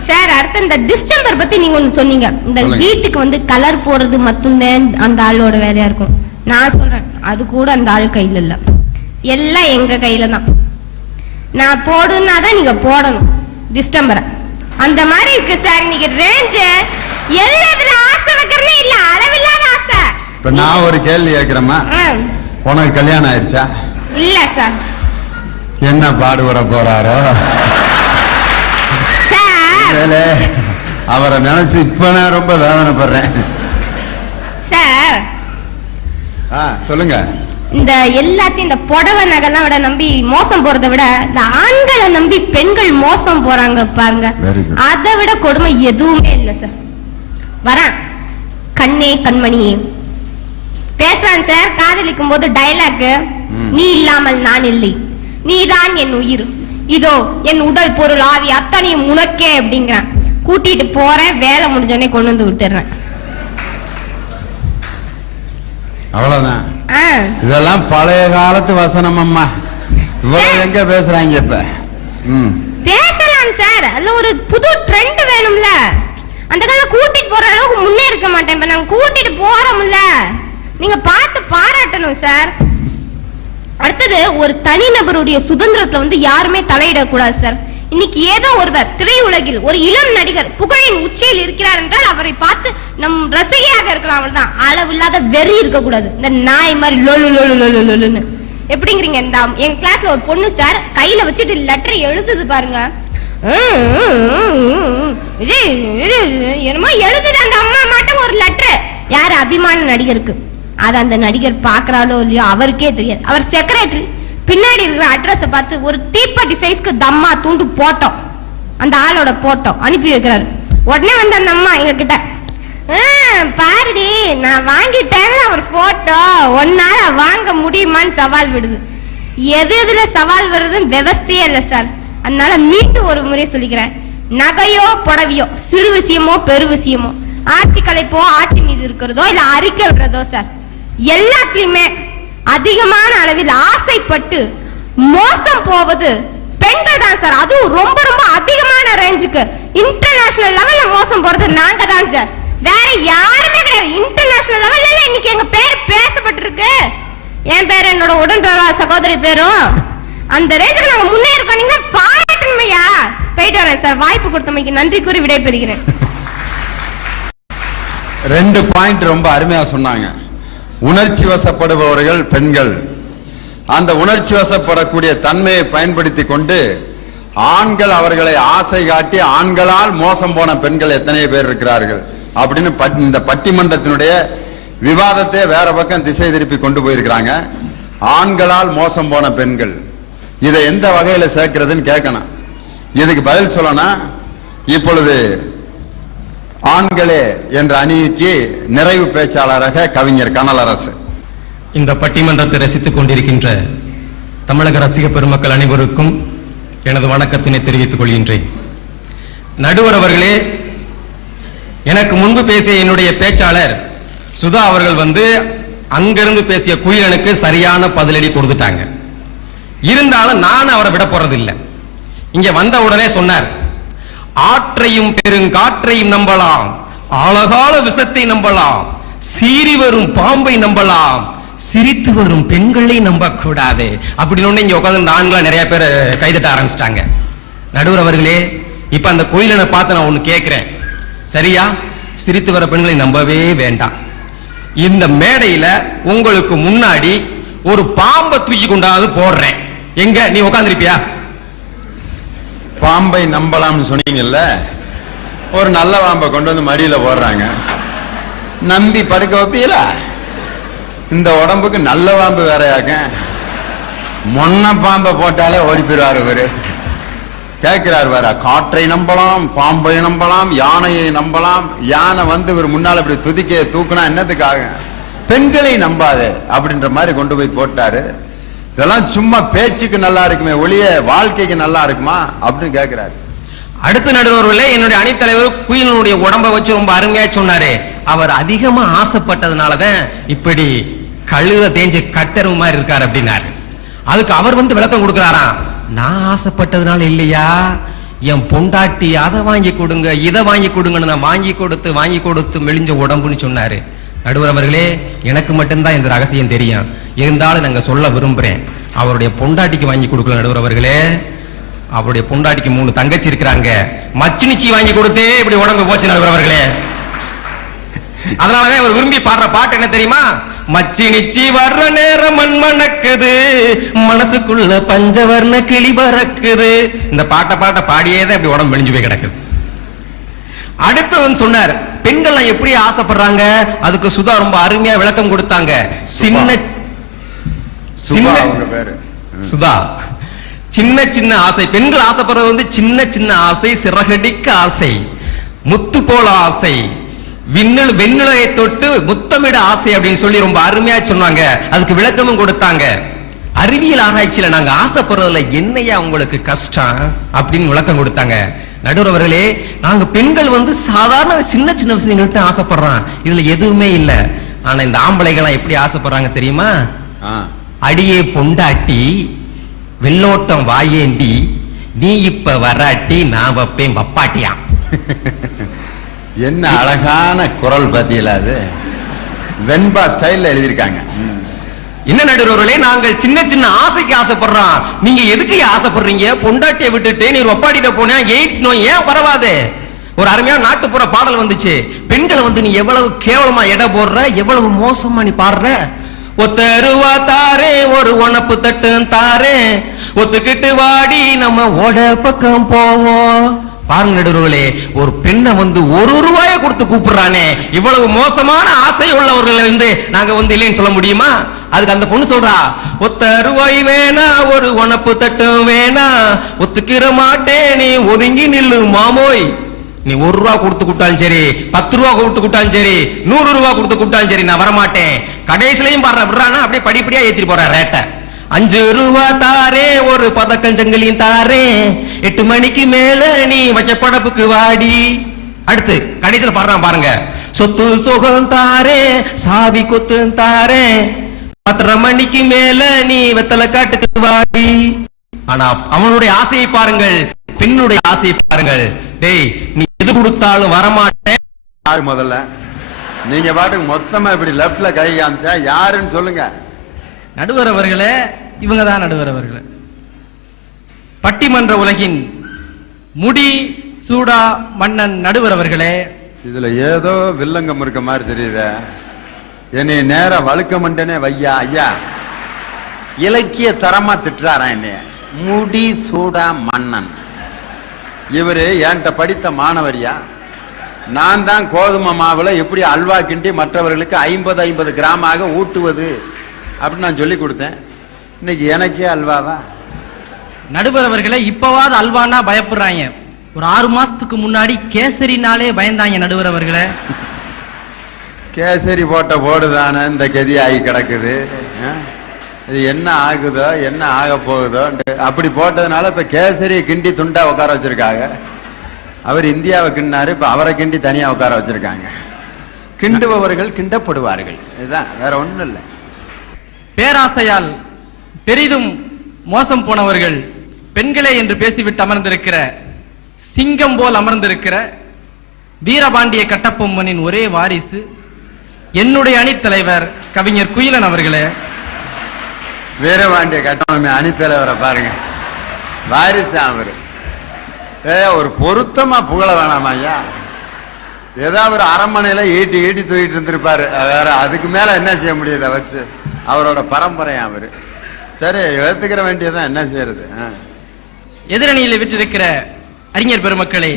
சார் அடுத்து இந்த டிஸ்டம்பர் பத்தி நீங்க ஒண்ணு சொன்னீங்க, இந்த வீட்டுக்கு வந்து கலர் போறது மட்டும்தான் அந்த ஆளோட வேலையா இருக்கும். நான் சொல்றேன், அது கூட அந்த ஆள் கையில இல்ல, எல்லாம் எங்க கையில தான். நான் போடுனாதான் நீங்க போடணும் டிஸ்டம்பரை. அந்த மாதிரி இருக்கு சார் இன்னைக்கு ரேஞ்ச். எல்லாத்துல ஆசை வைக்கிறதே இல்ல, அளவில்லாத ஆசை. இப்ப நான் ஒரு கேள்வி கேட்கிறேம்மா, உனக்கு கல்யாணம் ஆயிடுச்சா? இல்ல சார். என்ன பாடுபட போறாரோ அவரை நினைச்சு இப்ப நான் ரொம்ப வேதனைப்படுறேன் சார். சொல்லுங்க. இந்த எல்லாத்தையும் இந்த புடவை நகைலாம் விட நம்பி மோசம் போறதை விட இந்த ஆண்களை நம்பி பெண்கள் மோசம் போறாங்க பாருங்க, அதை விட கொடுமை எதுவுமே இல்லை சார். வரேன் கண்ணே கண்மணியே பேசுறான் சார். காதலிக்கும் போது டைலாக், நீ இல்லாமல் நான் இல்லை, நீதான் என் உயிர், இதோ என் உடல் பொருள் ஆவி அத்தனையும் உனக்கே அப்படிங்கிறான். கூட்டிட்டு போறேன், வேலை முடிஞ்சோடனே கொண்டு வந்து விட்டுறேன். அவ்வளவுதான். இதெல்லாம் பழைய காலத்து வசனம் அம்மா, இவ்வளவு எங்க பேசுறாங்க இப்ப? பேசலாம் சார், அதுல ஒரு புது ட்ரெண்ட் வேணும்ல. அந்த காலம் கூட்டிட்டு போற அளவுக்கு முன்னே இருக்க மாட்டேன், இப்ப நாங்க கூட்டிட்டு போறோம்ல, நீங்க பார்த்து பாராட்டணும் சார். அடுத்தது ஒரு தனிநபருடைய சுதந்திரத்துல வந்து யாருமே தலையிடக்கூடாது சார். இன்னைக்கு ஏதோ ஒருவர் திரையுலகில் ஒரு இளம் நடிகர் புகழின் உச்சியில் இருக்கிறார் என்றால் அவரை பார்த்து நம் ரசிகையாக இருக்கலாம், அவர்தான். அளவில்லாத வெறி இருக்க கூடாது, இந்த நாய் மாதிரி லொலு லொலு லொலு லொலுன்னு. எப்படிங்கிறீங்க? இந்த எங்க கிளாஸ்ல ஒரு பொண்ணு சார் கையில வச்சுட்டு லெட்டர் எழுதுது பாருங்க, என்னமோ எழுதுது அந்த அம்மா மாட்டம் ஒரு லெட்டர். யாரு? அபிமான நடிகருக்கு. அது அந்த நடிகர் பாக்குறாலோ இல்லையோ அவருக்கே தெரியாது. அவர் செக்ரட்டரி. பின்னாடி இருக்கிற அட்ரஸ பார்த்து ஒரு தீப்பெட்டி சைஸ்க்கு தம்மா தூண்டு போட்டோம், அந்த ஆளோட போட்டோ அனுப்பி வைக்கிறாரு. உடனே வந்து அந்த அம்மா எங்க கிட்ட, பாருடி நான் வாங்கிட்டேன் ஒரு போட்டோ, ஒன்னால வாங்க முடியுமான்னு சவால் விடுது. எது எதுல சவால் வருதுன்னு விவஸ்தையே இல்லை சார். அதனால மீண்டும் ஒரு முறை சொல்லிக்கிறேன், நகையோ புடவையோ சிறு விஷயமோ பெரு விஷயமோ ஆட்சி கலைப்போ ஆட்சி மீது இருக்கிறதோ இல்ல அறிக்கை விடுறதோ சார், எல்லாத்துலயுமே அதிகமான அளவில் ஆசைப்பட்டு மோசம் போவது பெண்கள் தான் சார். அதுவும் ரொம்ப ரொம்ப அதிகமான ரேஞ்சுக்கு இன்டர்நேஷனல் லெவல்ல மோசம் போறது நாங்க தான் சார், வேற யாருமே கிடையாது. இன்டர்நேஷனல் லெவல்ல இன்னைக்கு எங்க பேர் பேசப்பட்டிருக்கு. என் பேர் என்னோட உடன்பிறவா சகோதரி பேரும் அந்த ரேஞ்சுக்கு நாங்க முன்னேறோம். நீங்க பாராட்டணுமையா. போயிட்டு வரேன் சார். வாய்ப்பு கொடுத்தமைக்கு நன்றி கூறி விடைபெறுகிறேன். 2 பாயிண்ட் ரொம்ப அருமையா சொன்னாங்க. உணர்ச்சி வசப்படுபவர்கள் பெண்கள். அந்த உணர்ச்சி வசப்படக்கூடிய தன்மையை பயன்படுத்தி கொண்டு ஆண்கள் அவர்களை ஆசை காட்டி ஆண்களால் மோசம் போன பெண்கள் எத்தனை பேர் இருக்கிறார்கள் அப்படின்னு இந்த பட்டிமன்றத்தினுடைய விவாதத்தை வேற பக்கம் திசை திருப்பி கொண்டு போயிருக்கிறாங்க. ஆண்களால் மோசம் போன பெண்கள் இதை எந்த வகையில சேர்க்கிறதுன்னு கேட்கணும். இதுக்கு பதில் சொல்லணும். இப்பொழுது ஆண்களே என்ற அணிக்கு நிறைவு பேச்சாளராக கவிஞர் கனலரசு. இந்த பட்டிமன்றத்தை ரசித்துக் கொண்டிருக்கின்ற தமிழக ரசிக பெருமக்கள் அனைவருக்கும் எனது வணக்கத்தினை தெரிவித்துக் கொள்கின்றேன். நடுவர் அவர்களே, எனக்கு முன்பு பேசிய என்னுடைய பேச்சாளர் சுதா அவர்கள் அங்கிருந்து பேசிய குயிலனுக்கு சரியான பதிலடி கொடுத்துட்டாங்க. இருந்தாலும் நான் அவரை விட போறதில்லை. இங்க வந்த உடனே சொன்னார், ஆற்றையும் பெருங்காற்றையும் நம்பலாம், ஆழகால விஷத்தை நம்பலாம், சீறி வரும் பாம்பை நம்பலாம், சிரித்து வரும் பெண்களை நம்ப கூடாது அப்படின்னு இங்க உட்கார்ந்து ஆண்களா நிறைய பேர் கைதட்ட ஆரம்பிச்சிட்டாங்க. நடுவர் அவர்களே, இப்ப அந்த கோயிலனை பார்த்து நான் ஒண்ணு கேட்கிறேன். சரியா? சிரித்து வர பெண்களை நம்பவே வேண்டாம். இந்த மேடையில உங்களுக்கு முன்னாடி ஒரு பாம்பை தூக்கி கொண்டாவது போடுறேன். எங்க நீ உட்கார்ந்திருப்பியா? பாம்பை நம்பலாம்னு சொன்னீங்கல்ல, ஒரு நல்ல பாம்பை கொண்டு வந்து மடியில போடுறாங்க. நம்பி படுக்க வைப்பீங்களா? இந்த உடம்புக்கு நல்ல பாம்பு வேறையாக்க மொன்ன பாம்பை போட்டாலே ஓடி போயிடுவார். இவரு கேட்கிறார் வேற, காற்றை நம்பலாம், பாம்பை நம்பலாம், யானையை நம்பலாம். யானை இவர் முன்னால இப்படி துதிக்க தூக்குனா என்னத்துக்காக? பெண்களை நம்பாது அப்படின்ற மாதிரி கொண்டு போய் போட்டாரு. இதெல்லாம் சும்மா பேச்சுக்கு நல்லா இருக்குமே ஒழிய வாழ்க்கைக்கு நல்லா இருக்குமா அப்படின்னு கேட்கிறாரு. அடுத்த நடுவர்களே, என்னுடைய அணித்தலைவர் குயினுடைய உடம்பை வச்சு ரொம்ப அருமையா சொன்னாரு. அவர் அதிகமா ஆசைப்பட்டதுனாலதான் இப்படி கழுத தேஞ்சு கட்டரவு மாதிரி இருக்காரு அப்படின்னாரு. அதுக்கு அவர் விளக்கம் கொடுக்கிறாராம், நான் ஆசைப்பட்டதுனால இல்லையா, என் பொண்டாட்டி அதை வாங்கி கொடுங்க இதை வாங்கி கொடுங்கன்னு நான் வாங்கி கொடுத்து மெலிஞ்ச உடம்புன்னு சொன்னாரு. நடுவர் அவர்களே, எனக்கு மட்டும்தான் இந்த ரகசியம் தெரியும். இருந்தாலும் நாங்க சொல்ல விரும்புறேன், அவருடைய பொண்டாட்டிக்கு வாங்கி கொடுக்கல. நடுவர் அவர்களே, அவருடைய பொண்டாட்டிக்கு 3 தங்கச்சி இருக்கிறாங்க. மச்சினிச்சி வாங்கி கொடுத்தே இப்படி உடம்பு போச்சு. நடுவர் அவர்களே, அதனாலதான் அவர் விரும்பி பாடுற பாட்டு என்ன தெரியுமா? மச்சினிச்சி வர்ற நேரம் மண் மணக்குது, மனசுக்குள்ள பஞ்சவர்ண கிளி பறக்குது. இந்த பாட்டை பாடியேதான் இப்படி உடம்பு மெலிஞ்சு போய் கிடக்குது. அடுத்து சொன்னார், பெண்கள் எப்படி ஆசைப்படுறாங்க. அதுக்கு சுதா ரொம்ப அருமையா விளக்கம் கொடுத்தாங்க. சுதா சின்ன சின்ன ஆசை. பெண்கள் ஆசைப்படுறது சின்ன சின்ன ஆசை, சிறகடிக்க ஆசை, முத்து போல ஆசை, வெண்ணிலையை தொட்டு முத்தமிட ஆசை அப்படின்னு சொல்லி ரொம்ப அருமையா சொன்னாங்க. அதுக்கு விளக்கமும் கொடுத்தாங்க. அறிவியல் ஆராய்ச்சியில நாங்க ஆசைப்படுறதுல என்னையா உங்களுக்கு கஷ்டம் அப்படின்னு விளக்கம் கொடுத்தாங்க. நடுவர் அவர்களே, நாங்க பெண்கள் சாதாரண சின்ன சின்ன விஷயங்கள் தான் ஆசைப்படுறோம், இதுல எதுவுமே இல்ல. ஆனா இந்த ஆம்பளைகள் எப்படி ஆசைப்படுறாங்க தெரியுமா? அடியே பொண்டாட்டி, வெள்ளோட்டம் வாயேண்டி, நீ இப்ப வராட்டி நான் வைப்பேன் வப்பாட்டியா. என்ன அழகான குரல் பத்தியில, அது வெண்பா ஸ்டைல்ல எழுதியிருக்காங்க. என்ன நடுவர்களே, நாங்கள் சின்ன சின்ன ஆசைக்கு ஆசைப்படுறோம். நீங்க எதுக்கு ஆசைப்படுறீங்க? பொண்டாட்டியை விட்டுட்டு நீ ஒப்பாடிட்ட போனா எய்ட்ஸ் நோய் ஏன் பரவாது? ஒரு அருமையான நாட்டுப்புற பாடல் வந்துச்சு. பெண்களை நீ எவ்வளவு கேவலமா எடை போடுற, எவ்வளவு மோசமா நீ பாடுற. ஒத்தருவா தாரே, ஒரு உணப்பு தட்டு தாரே, ஒத்துக்கிட்டு வாடி நம்ம ஓட பக்கம் போவோம். பாருங்க நடுவர்களே, ஒரு பெண்ணை 1 ரூபாய கொடுத்து கூப்பிடுறானே, இவ்வளவு மோசமான ஆசை உள்ளவர்கள் நாங்க இல்லைன்னு சொல்ல முடியுமா? அதுக்கு அந்த பொண்ணு சொல்றா, ஒத்த ரூபாய் வேணா, ஒரு உணப்பு தட்டும் வேணா, ஒத்துக்கிற மாட்டேன், நீ ஒதுங்கி நில்லு மாமோய். நீ 1 ரூபா கொடுத்து கூப்பிட்டாலும் சரி, 10 ரூபா கொடுத்து கூப்பிட்டாலும் சரி, 100 ரூபா கொடுத்து கூப்பிட்டாலும் சரி, நான் வரமாட்டேன். கடைசிலையும் பாடுற விடுறானா, அப்படியே படிப்படியா ஏத்திட்டு போற ரேட்டை. 5 ரூபா தாரே, ஒரு பதக்கம் சங்கிலியும் தாரே, 8 மணிக்கு மேல நீ வைக்கப்படப்புக்கு வாடி. அடுத்து கடைசியில பாடுறான் பாருங்க, சொத்து சுகம் தாரே, சாவி கொத்து தாரே, 10:30 மணிக்கு மேல நீ வெத்தலை காட்டுக்கு வாடி. ஆனா அவனுடைய ஆசையை பாருங்கள், பெண்ணுடைய ஆசையை பாருங்கள். டேய், நீ எது கொடுத்தாலும் வரமாட்டேன். முதல்ல நீங்க பாட்டுக்கு மொத்தமா இப்படி லெப்ட்ல கை காமிச்சா யாருன்னு சொல்லுங்க. நடுவர் அவர்களே, இவங்கதான் நடுவர் அவர்களே. பட்டிமன்ற உலகின் முடி சூடா மன்னன் நடுவர் அவர்களே. இதுல ஏதோ வில்லங்கம் இருக்க மாதிரி தெரியுதே. என்னை நேர வழுக்க மண்டனே வையா ஐயா. இலக்கிய தரமா திட்டுறாரா என்னைய. முடி சூடா மன்னன். இவரு என்கிட்ட படித்த மாணவரியா. நான் தான் கோதுமை மாவுல எப்படி அல்வா கிண்டி மற்றவர்களுக்கு 50 கிராமாக ஊட்டுவது அப்படின்னு நான் சொல்லி கொடுத்தேன். இன்னைக்கு எனக்கே அல்வாவா? நடுவர் அவர்களே, இப்பவாது அல்வானா பயப்படுறாங்க. ஒரு 6 மாசத்துக்கு முன்னாடி கேசரினாலே பயந்தாங்க நடுவர் அவர்களே. கேசரி போட்ட போடுதானே இந்த கதியாகி கிடக்குது. இது என்ன ஆகுதோ என்ன ஆக போகுதோ அப்படி போட்டதுனால இப்ப கேசரியை கிண்டி துண்டா உட்கார வச்சிருக்காங்க. அவர் இந்தியாவை கிண்டினாரு, இப்ப அவரை கிண்டி தனியா உட்கார வச்சிருக்காங்க. கிண்டுபவர்கள் கிண்டப்படுவார்கள். இதுதான், வேற ஒண்ணும் இல்லை. பேராசையால் பெரிதும் மோசம் போனவர்கள் பெண்களே என்று பேசிவிட்டு அமர்ந்திருக்கிற, சிங்கம் போல் அமர்ந்திருக்கிற வீரபாண்டிய கட்டபொம்மனின் ஒரே வாரிசு என்னுடைய அணித்தலைவர் கவிஞர் குயிலன் அவர்களே. வீரபாண்டிய கட்டபொம்மன் அணித்தலைவரை பாருங்க, வாரிசு அவரு. ஒரு பொருத்தமா புகழ வேணாமா ஐயா? ஏதாவது ஒரு அரண்மனையில ஈட்டி தூக்கிட்டு இருந்திருப்பாரு. வேற அதுக்கு மேல என்ன செய்ய முடியுத வச்சு? அவரோட பரம்பரை அவரு. சரி, ஏத்துக்கிற வேண்டியதான், என்ன செய்யறது? எதிரணியில் விட்டிருக்கிற அறிஞர் பெருமக்களே,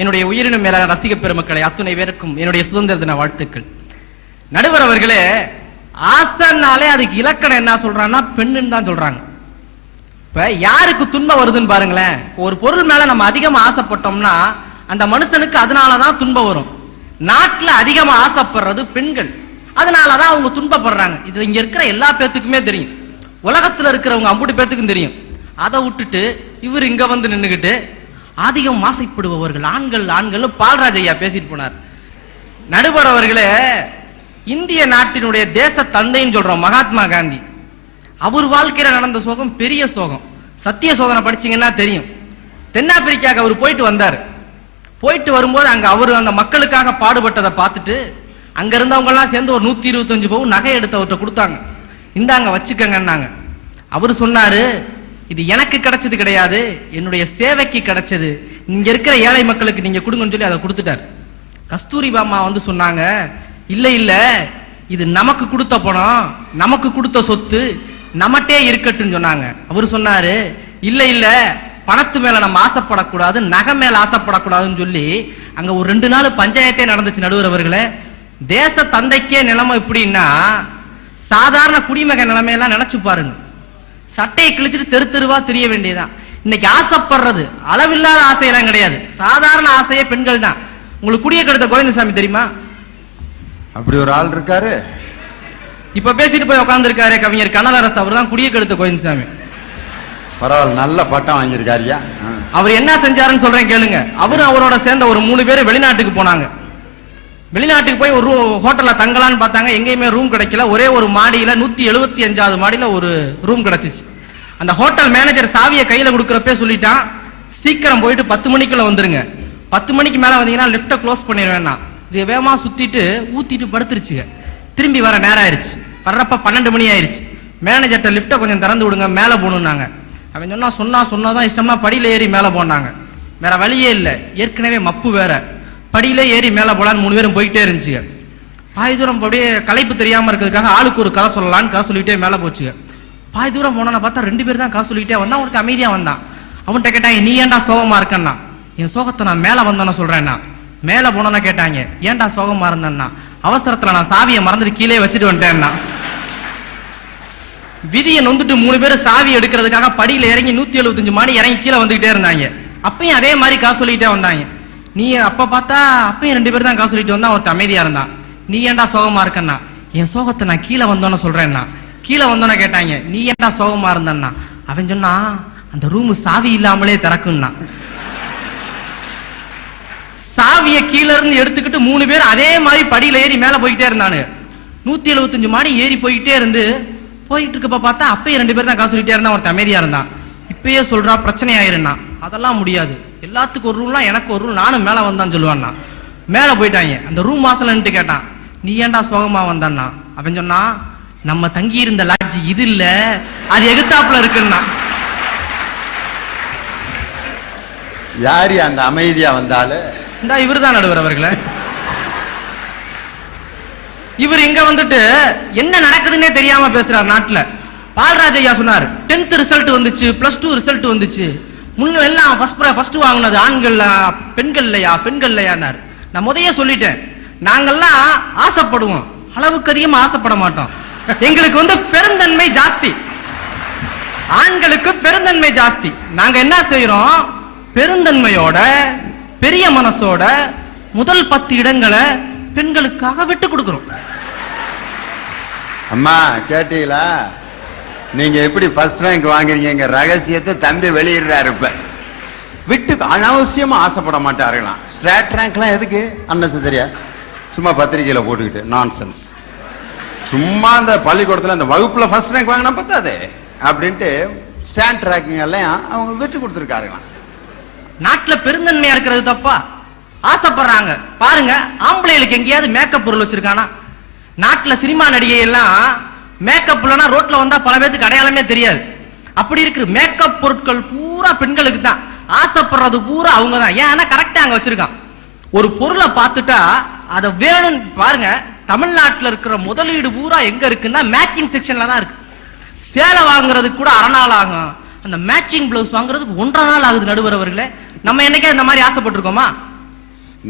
என்னுடைய உயிரினும் மேலான ரசிக பெருமக்களே, அத்துணை பேருக்கும் என்னுடைய சுதந்திர தின வாழ்த்துக்கள். நடுவர் அவர்களே, ஆசனாலே அதுக்கு இலக்கணம் என்ன சொல்றாங்கன்னா பெண்ணுன்னு தான் சொல்றாங்க. இப்ப யாருக்கு துன்பம் வருதுன்னு பாருங்களேன். ஒரு பொருள் மேல நம்ம அதிகமா ஆசைப்பட்டோம்னா அந்த மனுஷனுக்கு அதனாலதான் துன்பம் வரும். நாட்டுல அதிகமா ஆசைப்படுறது பெண்கள், அதனாலதான் அவங்க துன்பப்படுறாங்க. இது இங்க இருக்கிற எல்லா பேத்துக்குமே தெரியும், உலகத்துல இருக்கிறவங்க அம்புட்டு பேத்துக்கும் தெரியும். அதை விட்டுட்டு இவர் இங்க வந்து நின்னுகிட்டு அதிகம் ஆசைப்படுபவர்கள் ஆண்கள் பால்ராஜ் ஐயா பேசிட்டு போனார். நடுவர் அவர்களே, இந்திய நாட்டினுடைய தேச தந்தைன்னு சொல்றோம் மகாத்மா காந்தி. அவர் வாழ்க்கையில நடந்த சோகம் பெரிய சோகம். சத்திய சோதனை படிச்சீங்கன்னா தெரியும். தென்னாப்பிரிக்காவுக்கு அவர் போயிட்டு வந்தார். போயிட்டு வரும்போது அங்க அவரு அந்த மக்களுக்காக பாடுபட்டதை பார்த்துட்டு அங்க இருந்தவங்க எல்லாம் சேர்ந்து ஒரு 125 பவுன் நகை எடுத்து அவர்கிட்ட கொடுத்தாங்க. இந்தாங்க வச்சுக்கங்கன்னாங்க. அவரு சொன்னாரு, இது எனக்கு கிடைச்சது கிடையாது, என்னுடைய சேவைக்கு கிடைச்சது, இங்க இருக்கிற ஏழை மக்களுக்கு நீங்க கொடுங்கன்னு சொல்லி அதை கொடுத்துட்டார். கஸ்தூரிபா அம்மா வந்து சொன்னாங்க, இல்ல இல்ல, இது நமக்கு கொடுத்த பணம், நமக்கு கொடுத்த சொத்து, நம்மட்டே இருக்கட்டும் சொன்னாங்க. அவரு சொன்னாரு, இல்ல இல்ல, பணத்து மேல நம்ம ஆசைப்படக்கூடாது, நகை மேல ஆசைப்படக்கூடாதுன்னு சொல்லி அங்க ஒரு 2 நாள் பஞ்சாயத்தே நடந்துச்சு. நடுவர் அவர்களே, தேச தந்தைக்கே நிலைமை எப்படின்னா சாதாரண குடிமக நிலைமையெல்லாம் நினைச்சு பாருங்க. சட்டையை கிழிச்சிட்டு தெரு தெருவா தெரிய வேண்டியதான். இன்னைக்கு ஆசைப்படுறது அளவில்லாத ஆசையெல்லாம் கிடையாது, சாதாரண ஆசையே பெண்கள் தான். உங்களுக்கு குடிய கெடுத்த கோவிந்தசாமி தெரியுமா? அப்படி ஒரு ஆள் இருக்காரு. இப்ப பேசிட்டு போய் உட்கார்ந்து இருக்காரு கவிஞர் கனகரசு, அவர் தான் குடிய கெடுத்த கோவிந்தசாமி. பரவாயில்ல, நல்ல பட்டம் வாங்கியிருக்காருயா. அவர் என்ன செஞ்சாருன்னு சொல்றேன் கேளுங்க. அவரும் அவரோட சேர்ந்த ஒரு 3 பேர் வெளிநாட்டுக்கு போனாங்க. வெளிநாட்டுக்கு போய் ஒரு ஹோட்டல்ல தங்கலான்னு பார்த்தாங்க, எங்கேயுமே ரூம் கிடைக்கல. ஒரே ஒரு மாடியில 175வது மாடியில ஒரு ரூம் கிடைச்சிச்சு. அந்த ஹோட்டல் மேனேஜர் சாவியை கையில கொடுக்கறப்பே சொல்லிட்டான், சீக்கிரம் போயிட்டு 10 மணிக்குள்ள வந்துருங்க, 10 மணிக்கு மேல வந்தீங்கன்னா லிப்ட க்ளோஸ் பண்ணிடுவேன்னா. இது வேகமா சுத்திட்டு ஊத்திட்டு படுத்துருச்சுங்க. திரும்பி வர நேரம் ஆயிடுச்சு. வர்றப்ப 12 மணி ஆயிடுச்சு. மேனேஜர்ட்ட லிப்ட கொஞ்சம் திறந்து விடுங்க, மேல போகணும்னாங்க. அவன் சொன்னாதான் இஷ்டம்னா படியில ஏறி மேல போனாங்க. வேற வழியே இல்லை, ஏற்கனவே மப்பு வேற. படியில ஏறி மேல போலான்னு 3 பேரும் போயிட்டே இருந்துச்சுங்க. பாதி தூரம் அப்படியே களைப்பு தெரியாம இருக்கிறதுக்காக ஆளுக்கு ஒரு கதை சொல்லலான்னு கதை சொல்லிட்டே மேல போச்சுங்க. பாதி தூரம் போனோன்னு பார்த்தா 2 பேர் தான் கதை சொல்லிட்டே வந்தான். ஒருத்தர் அமைதியா வந்தான். அவன்கிட்ட கேட்டாங்க, நீ ஏன்டா சோகமா இருக்கன்னா? என் சோகத்தை நான் மேல வந்தோன்னு சொல்றேன்னா. மேல போனோன்னு கேட்டாங்க, ஏன்டா சோகமா இருந்தேன்னா? அவசரத்துல நான் சாவியை மறந்துட்டு கீழே வச்சுட்டு வந்துட்டேன்னா. விதியை நொந்துட்டு 3 பேரும் சாவி எடுக்கிறதுக்காக படியில இறங்கி 175 மாடி இறங்கி கீழே வந்துகிட்டே இருந்தாங்க. அப்பயும் அதே மாதிரி காசு சொல்லிட்டே வந்தாங்க. நீ அப்ப பார்த்தா அப்பயும் 2 பேர் தான் காசு சொல்லிட்டு வந்தா. ஒருத்தர் அமைதியா இருந்தான். நீ ஏன்டா சோகமா இருக்கன்னா? என் சோகத்தை நான் கீழே வந்தோன்னு சொல்றேன்னா. கீழே வந்தோன்னு கேட்டாங்க, நீ ஏன்டா சோகமா இருந்தன்னா? அவன் சொன்னா, அந்த ரூம் சாவி இல்லாமலே திறக்கும்னா. சாவியை கீழே இருந்து எடுத்துக்கிட்டு 3 பேர் அதே மாதிரி படியில ஏறி மேல போயிட்டே இருந்தானு. 175 மாடி ஏறி போயிட்டே இருந்து போயிட்டு இருக்கப்ப பார்த்தா அப்பயே 2 பேர் தான் காசு சொல்லிட்டே இருந்தா, ஒருத்தன் அமைதியா இருந்தான். இப்பயே சொல்றா பிரச்சனை ஆயிருந்தா. அதெல்லாம் முடியாது, எல்லாத்துக்கும் ஒரு ரூல்னா எனக்கு ஒரு ரூல், நானும் மேல வந்தான்னு சொல்லுவான்னா. மேல போயிட்டாங்க. அந்த ரூம் வாசல்ல நின்று கேட்டான், நீ ஏன்டா சோகமா வந்தான்னா? அவன் சொன்னா, நம்ம தங்கி இருந்த லாட்ஜ் இது இல்ல, அது எகுத்தாப்புல இருக்குன்னா. யாரு அந்த அமைதியா வந்தாலு? இந்த இவருதான் நடுவர் அவர்களே. இவர் இங்க வந்துட்டு என்ன நடக்குதுன்னே தெரியாம பேசுறார் நாட்டுல. பால்ராஜ் ஐயா சொன்னார், 10th ரிசல்ட் வந்துச்சு, +2 ரிசல்ட் வந்துச்சு, முன்ன எல்லாம் ஃபர்ஸ்ட் வாங்கினது ஆண்கள் பெண்கள் இல்லையா, பெண்கள் இல்லையான்னார். நான் முதைய சொல்லிட்டேன், நாங்கெல்லாம் ஆசைப்படுவோம், அளவுக்கு அதிகமா ஆசைப்பட மாட்டோம். எங்களுக்கு வந்து பெருந்தன்மை ஜாஸ்தி, ஆண்களுக்கு பெருந்தன்மை ஜாஸ்தி. நாங்க என்ன செய்யறோம், பெருந்தன்மையோட பெரிய மனசோட முதல் 10 இடங்களை பெண்களுக்காக விட்டு கொடுக்கிறோம். அம்மா கேட்டீங்களா? நீங்க எப்படி ஃபர்ஸ்ட் ரேங்க் வாங்குறீங்க ரகசியத்தை தம்பி வெளியிடுறாரு. இப்ப விட்டு அனாவசியமா ஆசைப்பட மாட்டார்களாம். ஸ்ட்ராட் ரேங்க்லாம் எதுக்கு அன்னெசரியா? சும்மா பத்திரிகையில போட்டுக்கிட்டு நான்சென்ஸ். சும்மா அந்த பள்ளிக்கூடத்துல அந்த வகுப்புல ஃபர்ஸ்ட் ரேங்க் வாங்கினா பத்தாது அப்படின்ட்டு ஸ்டாண்ட் ரேங்கிங் எல்லாம் அவங்க விட்டு கொடுத்துருக்காருங்களாம். நாட்டுல பெருந்தன்மையா இருக்கிறது தப்பா? ஆசைப்படுறாங்க பாருங்க. ஆம்பளைகளுக்கு எங்கேயாவது மேக்கப் பொருள் வச்சிருக்கானா? நாட்டுல சினிமா நடிகை எல்லாம் மேக்கப் இல்லைன்னா ரோட்ல வந்தா பல பேருக்கு அடையாளமே தெரியாது. அப்படி இருக்கு. மேக்கப் பொருட்கள் பூரா பெண்களுக்கு தான், ஆசைப்படுறது பூரா அவங்க தான். ஏன்னா கரெக்டா அங்க வச்சிருக்கான். ஒரு பொருளை பார்த்துட்டா அதை வேணும் பாருங்க. தமிழ்நாட்டுல இருக்கிற முதலீடு பூரா எங்க இருக்குன்னா மேட்சிங் செக்ஷன்ல தான் இருக்கு. சேலை வாங்குறதுக்கு கூட 1/2 நாள் ஆகும், அந்த மேட்சிங் பிளவுஸ் வாங்குறதுக்கு 1.5 நாள் ஆகுது. நடுவர் அவர்களே, நம்ம என்னைக்கே இந்த மாதிரி ஆசைப்பட்டிருக்கோமா?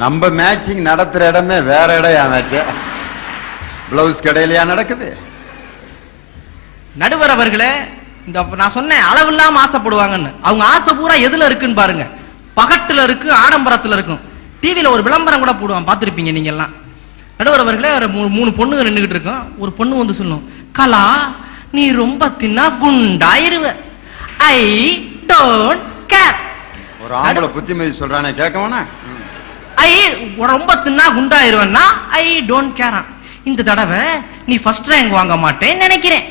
நம்ம மேட்சிங் நடத்துற இடமே வேற இடம். பிளவுஸ் கடையிலயா நடக்குது? நடுவர் அவர்களே, இந்த நான் சொன்னேன் அளவில்லாம ஆசைப்படுவாங்கன்னு. அவங்க ஆசை பூரா எதுல இருக்குன்னு பாருங்க. பகட்டுல இருக்கு, ஆடம்பரத்துல இருக்கும். டிவில ஒரு விளம்பரம் கூட போடுவான், பார்த்திருப்பீங்க நீங்க எல்லாம். நடுவர் அவர்களே, ஒரு 3 பொண்ணுங்க நின்றுகிட்டு இருக்கும். ஒரு பொண்ணு வந்து சொல்லும், கலா நீ ரொம்ப தின்னா குண்டாயிருவ, ஐ டோன்ட் கேர். ஒரு ஆம்பளை புத்திமதி சொல்றானே கேட்கவனா? ஐ ரொம்ப தின்னா குண்டாயிருவன்னா ஐ டோன்ட் கேர். இந்த தடவை நீ ஃபர்ஸ்ட் ரேங்க் வாங்க மாட்டேன்னு நினைக்கிறேன்,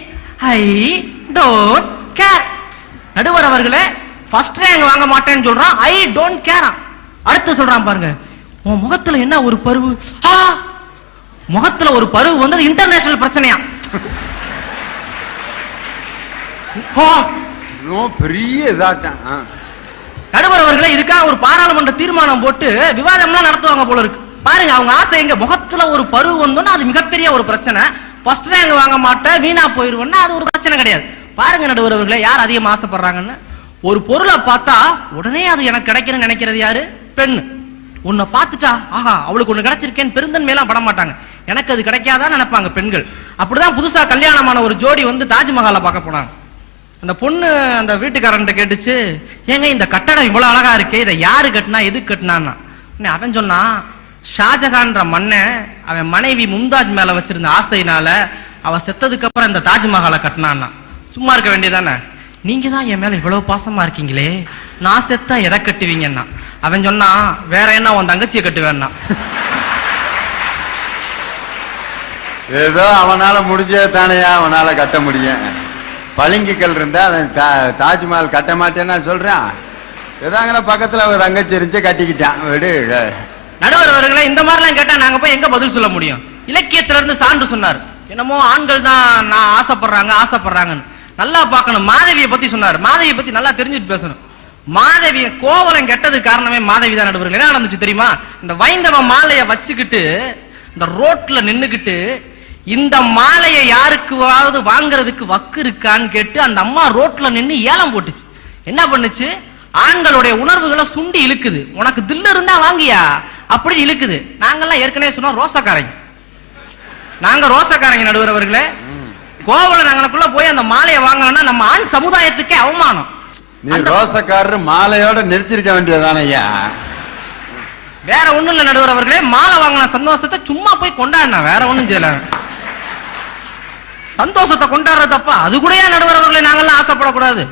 ஐ டோன்ட் கேர். நடுவர் அவர்களே, ஃபர்ஸ்ட் ரேங்க் வாங்க மாட்டேன்னு சொல்றான், ஐ டோன்ட் கேர். அடுத்து சொல்றான் பாருங்க, உன் முகத்துல என்ன ஒரு பருவு? முகத்துல ஒரு பருவு வந்து இன்டர்நேஷனல் பிரச்சனையா? பெரிய இதாட்டம். நடுவர் அவர்களே, இதுக்காக ஒரு பாராளுமன்ற தீர்மானம் போட்டு விவாதம்லாம் நடத்துவாங்க போல இருக்கு. பாருங்க அவங்க ஆசை எங்க. முகத்துல ஒரு பருவு வந்தோம்னா அது மிகப்பெரிய ஒரு பிரச்சனை. ஃபர்ஸ்ட் ரேங்க் வாங்க மாட்டேன், வீணா போயிருவேன்னா அது ஒரு பிரச்சனை கிடையாது. பாருங்க நடுவர் அவர்களே, யார் அதிகமா ஆசைப்படுறாங்கன்னு. ஒரு பொருளை பார்த்தா உடனே அது எனக்கு கிடைக்கணும்னு நினைக்கிறது யாரு? பெண்ணு. உன்னை பார்த்துட்டா ஆஹா அவளுக்கு ஒண்ணு கிடைச்சிருக்கேன்னு பெருந்தன்மையெல்லாம் பட மாட்டாங்க, எனக்கு அது கிடைக்காதான் நினைப்பாங்க பெண்கள். அப்படிதான் புதுசா கல்யாணமான ஒரு ஜோடி வந்து தாஜ்மஹாலை பார்க்க போனாங்க. அந்த பொண்ணு அந்த வீட்டுக்காரன் கேட்டுச்சு, ஏங்க இந்த கட்டடம் இவ்வளவு அழகா இருக்கே, இதை யாரு கட்டினா, எதுக்கு கட்டினான்னா? அவன் சொன்னா, ஷாஜகான்ற மன்னன் அவன் மனைவி மும்தாஜ் மேல வச்சிருந்த ஆசையினால அவ செத்ததுக்கு அப்புறம் இந்த தாஜ்மஹாலை கட்டினான்னா. சும்மா இருக்க வேண்டியதானே? நீங்க தான் என் மேல இவ்வளவு பாசமா இருக்கீங்களே, நான் செத்தா எதை கட்டுவீங்கன்னா? அவன் சொன்னா, வேற என்ன உன் தங்கச்சியை கட்டுவேன்னா. ஏதோ அவனால முடிஞ்சே தானையா அவனால கட்ட முடியும். பளிங்குகள் இருந்தா அவன் தாஜ்மஹால் கட்ட மாட்டேன்னா சொல்றான். ஏதாங்கன்னா பக்கத்துல அவன் தங்கச்சி இருந்துச்சு கட்டிக்கிட்டான் விடு. நடுவர் அவர்களே, இந்த மாதிரிலாம் கேட்டா நாங்க போய் எங்க பதில் சொல்ல முடியும்? இலக்கியத்துல இருந்து சான்று சொன்னார். என்னமோ ஆண்கள் தான் நான் ஆசைப்படுறாங்கன்னு. நல்லா பார்க்கணும். மாதவியை பத்தி சொன்னார். மாதவியை பத்தி நல்லா தெரிஞ்சுட்டு பேசணும். மாதவிய கோவலம் கெட்டது காரணமே மாதவி தான். நடுவர்கள் என்ன நடந்துச்சு தெரியுமா? இந்த வைந்தவ மாலைய வச்சுக்கிட்டு இந்த ரோட்ல நின்னுகிட்டு, இந்த மாலையை யாருக்குவாவது வாங்குறதுக்கு வக்கு இருக்கான்னு கேட்டு அந்த அம்மா ரோட்ல நின்னு ஏலம் போட்டுச்சு. என்ன பண்ணுச்சு? ஆண்களுடைய உணர்வுகளை சுண்டி இழுக்குது. உனக்கு தில்லு இருந்தா வாங்கியா அப்படி இழுக்குது. நாங்கெல்லாம் ஏற்கனவே சொன்னோம் ரோசக்காரங்க. நாங்க ரோசக்காரங்க நடுவர் அவர்களே. கோவல நாங்களுக்குள்ள போய் அந்த மாலையை வாங்கலன்னா நம்ம ஆண் சமுதாயத்துக்கே அவமானம். நீ ரோசக்காரர் மாலையோட நிறுத்திருக்க வேண்டியதான ஐயா. வேற ஒண்ணும் இல்ல நடுவர் அவர்களே, மாலை வாங்கின சந்தோஷத்தை சும்மா போய் கொண்டாடினா, வேற ஒண்ணும் செய்யல. சந்தோஷத்தை கொண்டாடுறது தப்பா? அது கூட நடுவர் அவர்களே நாங்கெல்லாம் ஆசைப்படக்கூடாது.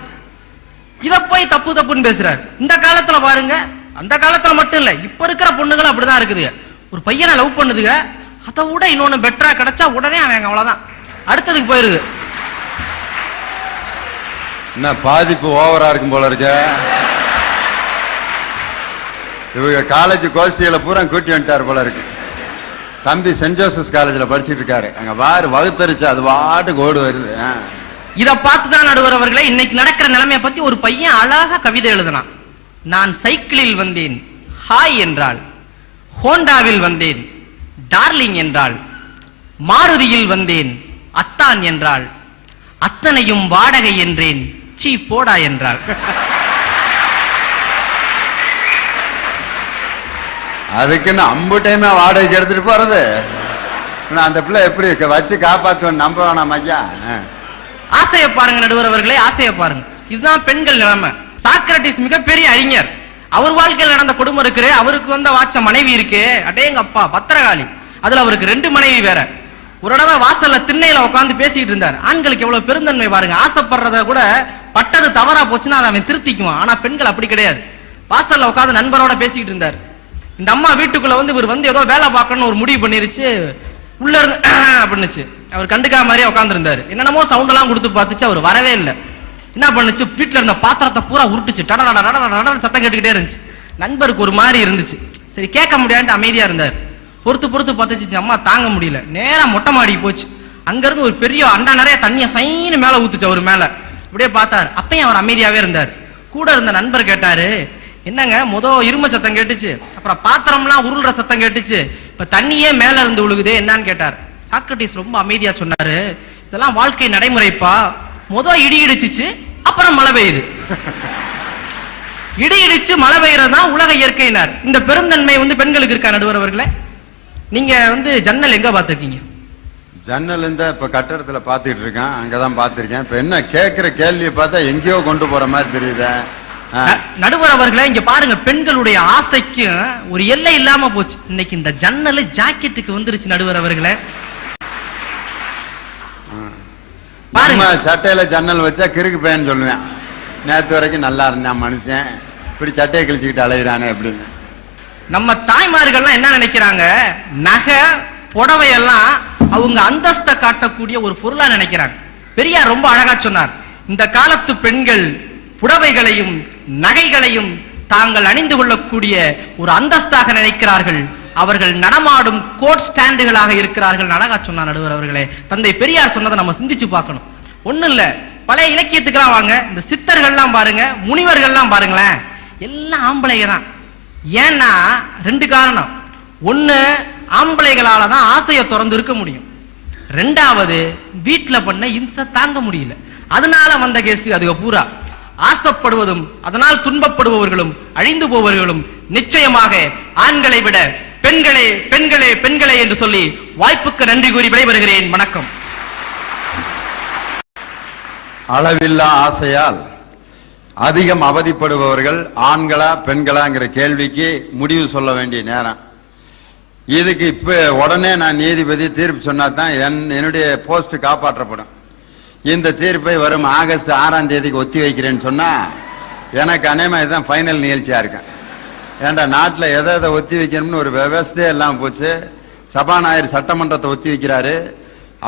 இத போய் தப்புன்னு பேசுறாரு. இந்த காலத்துல பாருங்க, அந்த காலத்துல மட்டும் இல்ல, இப்ப இருக்கிற பொண்ணுகளும் அப்படிதான் இருக்குதுங்க. ஒரு பையனை லவ் பண்ணுதுங்க, அதை விட இன்னொன்னு பெட்டரா கிடைச்சா உடனே அவன் அவ்வளவுதான் அடுத்ததுக்கு போயிருது. என்ன பாதிப்பு ஓவரா இருக்கும் போல இருக்க. இவங்க காலேஜ் கோஷ்டிகளை பூரா கூட்டி வந்துட்டார் போல இருக்கு. தம்பி சென்ட் ஜோசப்ஸ் காலேஜில் படிச்சுட்டு இருக்காரு. அங்க வாரு வகுத்தரிச்சு அது வாட்டுக்கு ஓடு வருது. இத பார்த்துதான் நடுவர் அவர்களே, இன்னைக்கு நடக்கிற நிலைமையை பத்தி ஒரு பையன் அழகா கவிதை எழுதினான். நான் சைக்கிளில் வந்தேன் ஹாய் என்றாள், ஹோண்டாவில் வந்தேன் டார்லிங் என்றாள், மாருதியில் வந்தேன் அத்தான் என்றாள், அத்தனையும் வாடகை என்றேன் சீ போடா என்றாள். அதுக்குன்னு அம்புட்டையுமே வாடகைக்கு எடுத்துட்டு போறது. அந்த பிள்ளை எப்படி வச்சு காப்பாத்துவேன் நம்ப வேணாம் ஐயா. ஆசையை பாருங்க நடுவர் அவர்களே, ஆசையை பாருங்க. இதுதான் பெண்கள் நிலைமை. சாக்ரட்டிஸ் மிகப்பெரிய அறிஞர். அவர் வாழ்க்கையில் நடந்த கொடுமை இருக்கு. அவருக்கு வந்த வாட்ச மனைவி இருக்கு. அடேங்க அப்பா பத்திரகாளி. அதுல அவருக்கு 2 மனைவி வேற. ஒரு தடவை வாசல்ல திண்ணையில உட்காந்து பேசிட்டு இருந்தார். ஆண்களுக்கு எவ்வளவு பெருந்தன்மை பாருங்க. ஆசைப்படுறத கூட பட்டது தவறா போச்சுன்னா அதை அவன் திருத்திக்குவான். ஆனா பெண்கள் அப்படி கிடையாது. வாசல்ல உட்காந்து நண்பரோட பேசிக்கிட்டு இருந்தார். இந்த அம்மா வீட்டுக்குள்ள வந்து இவர் வந்து ஏதோ வேலை பார்க்கணும்னு ஒரு முடிவு பண்ணிருச்சு. உள்ள இருந்து அப்படின்னுச்சு. அவர் கண்டுக்காம மாதிரியே உட்கார்ந்து இருந்தாரு. என்னென்னமோ சவுண்ட் எல்லாம் கொடுத்து பார்த்துச்சு. அவர் வரவே இல்லை. என்ன பண்ணுச்சு, வீட்டுல இருந்த பாத்திரத்தை பூரா உருட்டுச்சு. சத்தம் கேட்டுக்கிட்டே இருந்துச்சு. நண்பருக்கு ஒரு மாதிரி இருந்துச்சு. சரி கேட்க முடியாதுன்னு அமைதியா இருந்தார். பொறுத்து பார்த்துச்சு. அம்மா தாங்க முடியல. நேரா மொட்டை மாடி போச்சு. அங்க இருந்து ஒரு பெரிய அண்டா நிறைய தண்ணிய சைன்னு மேல ஊத்துச்சு. அவர் மேல இப்படியே பார்த்தாரு. அப்பயும் அவர் அமைதியாவே இருந்தார். கூட இருந்த நண்பர் கேட்டாரு, என்னங்க இரும சத்தம் கேட்டுச்சு, அப்புறம் பாத்திரம்லாம் உருள்ற சத்தம் கேட்டுச்சு, இப்ப தண்ணியே மேல இருந்து விழுகுதே என்னன்னு கேட்டார். சாக்ரட்டிஸ் ரொம்ப அமைதியா சொன்னாரு, இதெல்லாம் வாழ்க்கை நடைமுறைப்பா. இடி இடிச்சுச்சு, அப்புறம் மழை பெய்யுது. இடி இடிச்சு மழை பெய்யறதா உலக இயற்கையினார். இந்த பெருந்தன்மை பெண்களுக்கு இருக்கா நடுவர் அவர்களே? நீங்க ஜன்னல் எங்க பாத்துருக்கீங்க? ஜன்னல் இப்ப கட்டடத்துல பாத்துட்டு இருக்கேன். அங்கதான் பாத்திருக்கேன். இப்ப என்ன கேட்கிற கேள்வியை பார்த்தா எங்கேயோ கொண்டு போற மாதிரி தெரியுது. நடுவர் அவர்களே, இங்க பாருங்க, பெண்களுடைய ஆசைக்கு ஒரு எல்லை இல்லாம போச்சு. இன்னைக்கு இந்த ஜன்னல் ஜாக்கெட்டுக்கு வந்துருச்சு நடுவர் அவர்களே. பாருங்க, சட்டையில ஜன்னல் வச்சா கிறுக்கு பையன் சொல்லுவேன். நேத்து வரைக்கும் நல்லா இருந்தான் மனுஷன், இப்படி சட்டையை கிழிச்சுக்கிட்டு அலையிறானே அப்படின்னு. நம்ம தாய்மார்கள்லாம் என்ன நினைக்கிறாங்க, நகை புடவை எல்லாம் அவங்க அந்தஸ்தை காட்டக்கூடிய ஒரு பொருளா நினைக்கிறாங்க. பெரியார் ரொம்ப அழகா சொன்னார், இந்த காலத்து பெண்கள் புடவைகளையும் நகைகளையும் தாங்கள் அணிந்து கொள்ளக்கூடிய ஒரு அந்தஸ்தாக நினைக்கிறார்கள். அவர்கள் நடமாடும் கோட் ஸ்டாண்டுகளாக இருக்கிறார்கள். அழகா சொன்னார் நடுவர் அவர்களே. தந்தை பெரியார் சொன்னதை நம்ம சிந்திச்சு பார்க்கணும். ஒண்ணும் இல்ல, பழைய இலக்கியத்துக்கெல்லாம் வாங்க, இந்த சித்தர்கள்லாம் பாருங்க, முனிவர்கள்லாம் பாருங்களேன், எல்லாம் ஆம்பளைங்க தான். ஏன்னா 2 காரணம். ஒண்ணு, ஆம்பளைகளால தான் ஆசையை திறந்து இருக்க முடியும். 2வது, வீட்டுல பண்ண இம்சை தாங்க முடியல. அதனால வந்த கேஸ் அதுக பூரா. ஆசைப்படுவதும் அதனால் துன்பப்படுபவர்களும் அழிந்து போவர்களும் நிச்சயமாக ஆண்களை விட பெண்களே பெண்களே பெண்களே என்று சொல்லி வாய்ப்புக்கு நன்றி கூறி விடைபெறுகிறேன். வணக்கம். அளவில்லா ஆசையால் அதிகம் அவதிப்படுபவர்கள் ஆண்களா பெண்களாங்கிற கேள்விக்கு முடிவு சொல்ல வேண்டிய நேரம். இதுக்கு இப்ப உடனே நான் நீதிபதி தீர்ப்பு சொன்னா தான் என்னுடைய போஸ்ட் காப்பாற்றப்படும். இந்த தீர்ப்பை வரும் ஆகஸ்ட் 6ஆம் தேதிக்கு ஒத்தி வைக்கிறேன்னு சொன்னா எனக்கு அநேகமா இதுதான் ஃபைனல் நிகழ்ச்சியா இருக்கேன். ஏன்டா நாட்டில் எதை ஒத்தி வைக்கணும்னு ஒரு விவசாயே எல்லாம் போச்சு. சபாநாயகர் சட்டமன்றத்தை ஒத்தி வைக்கிறாரு,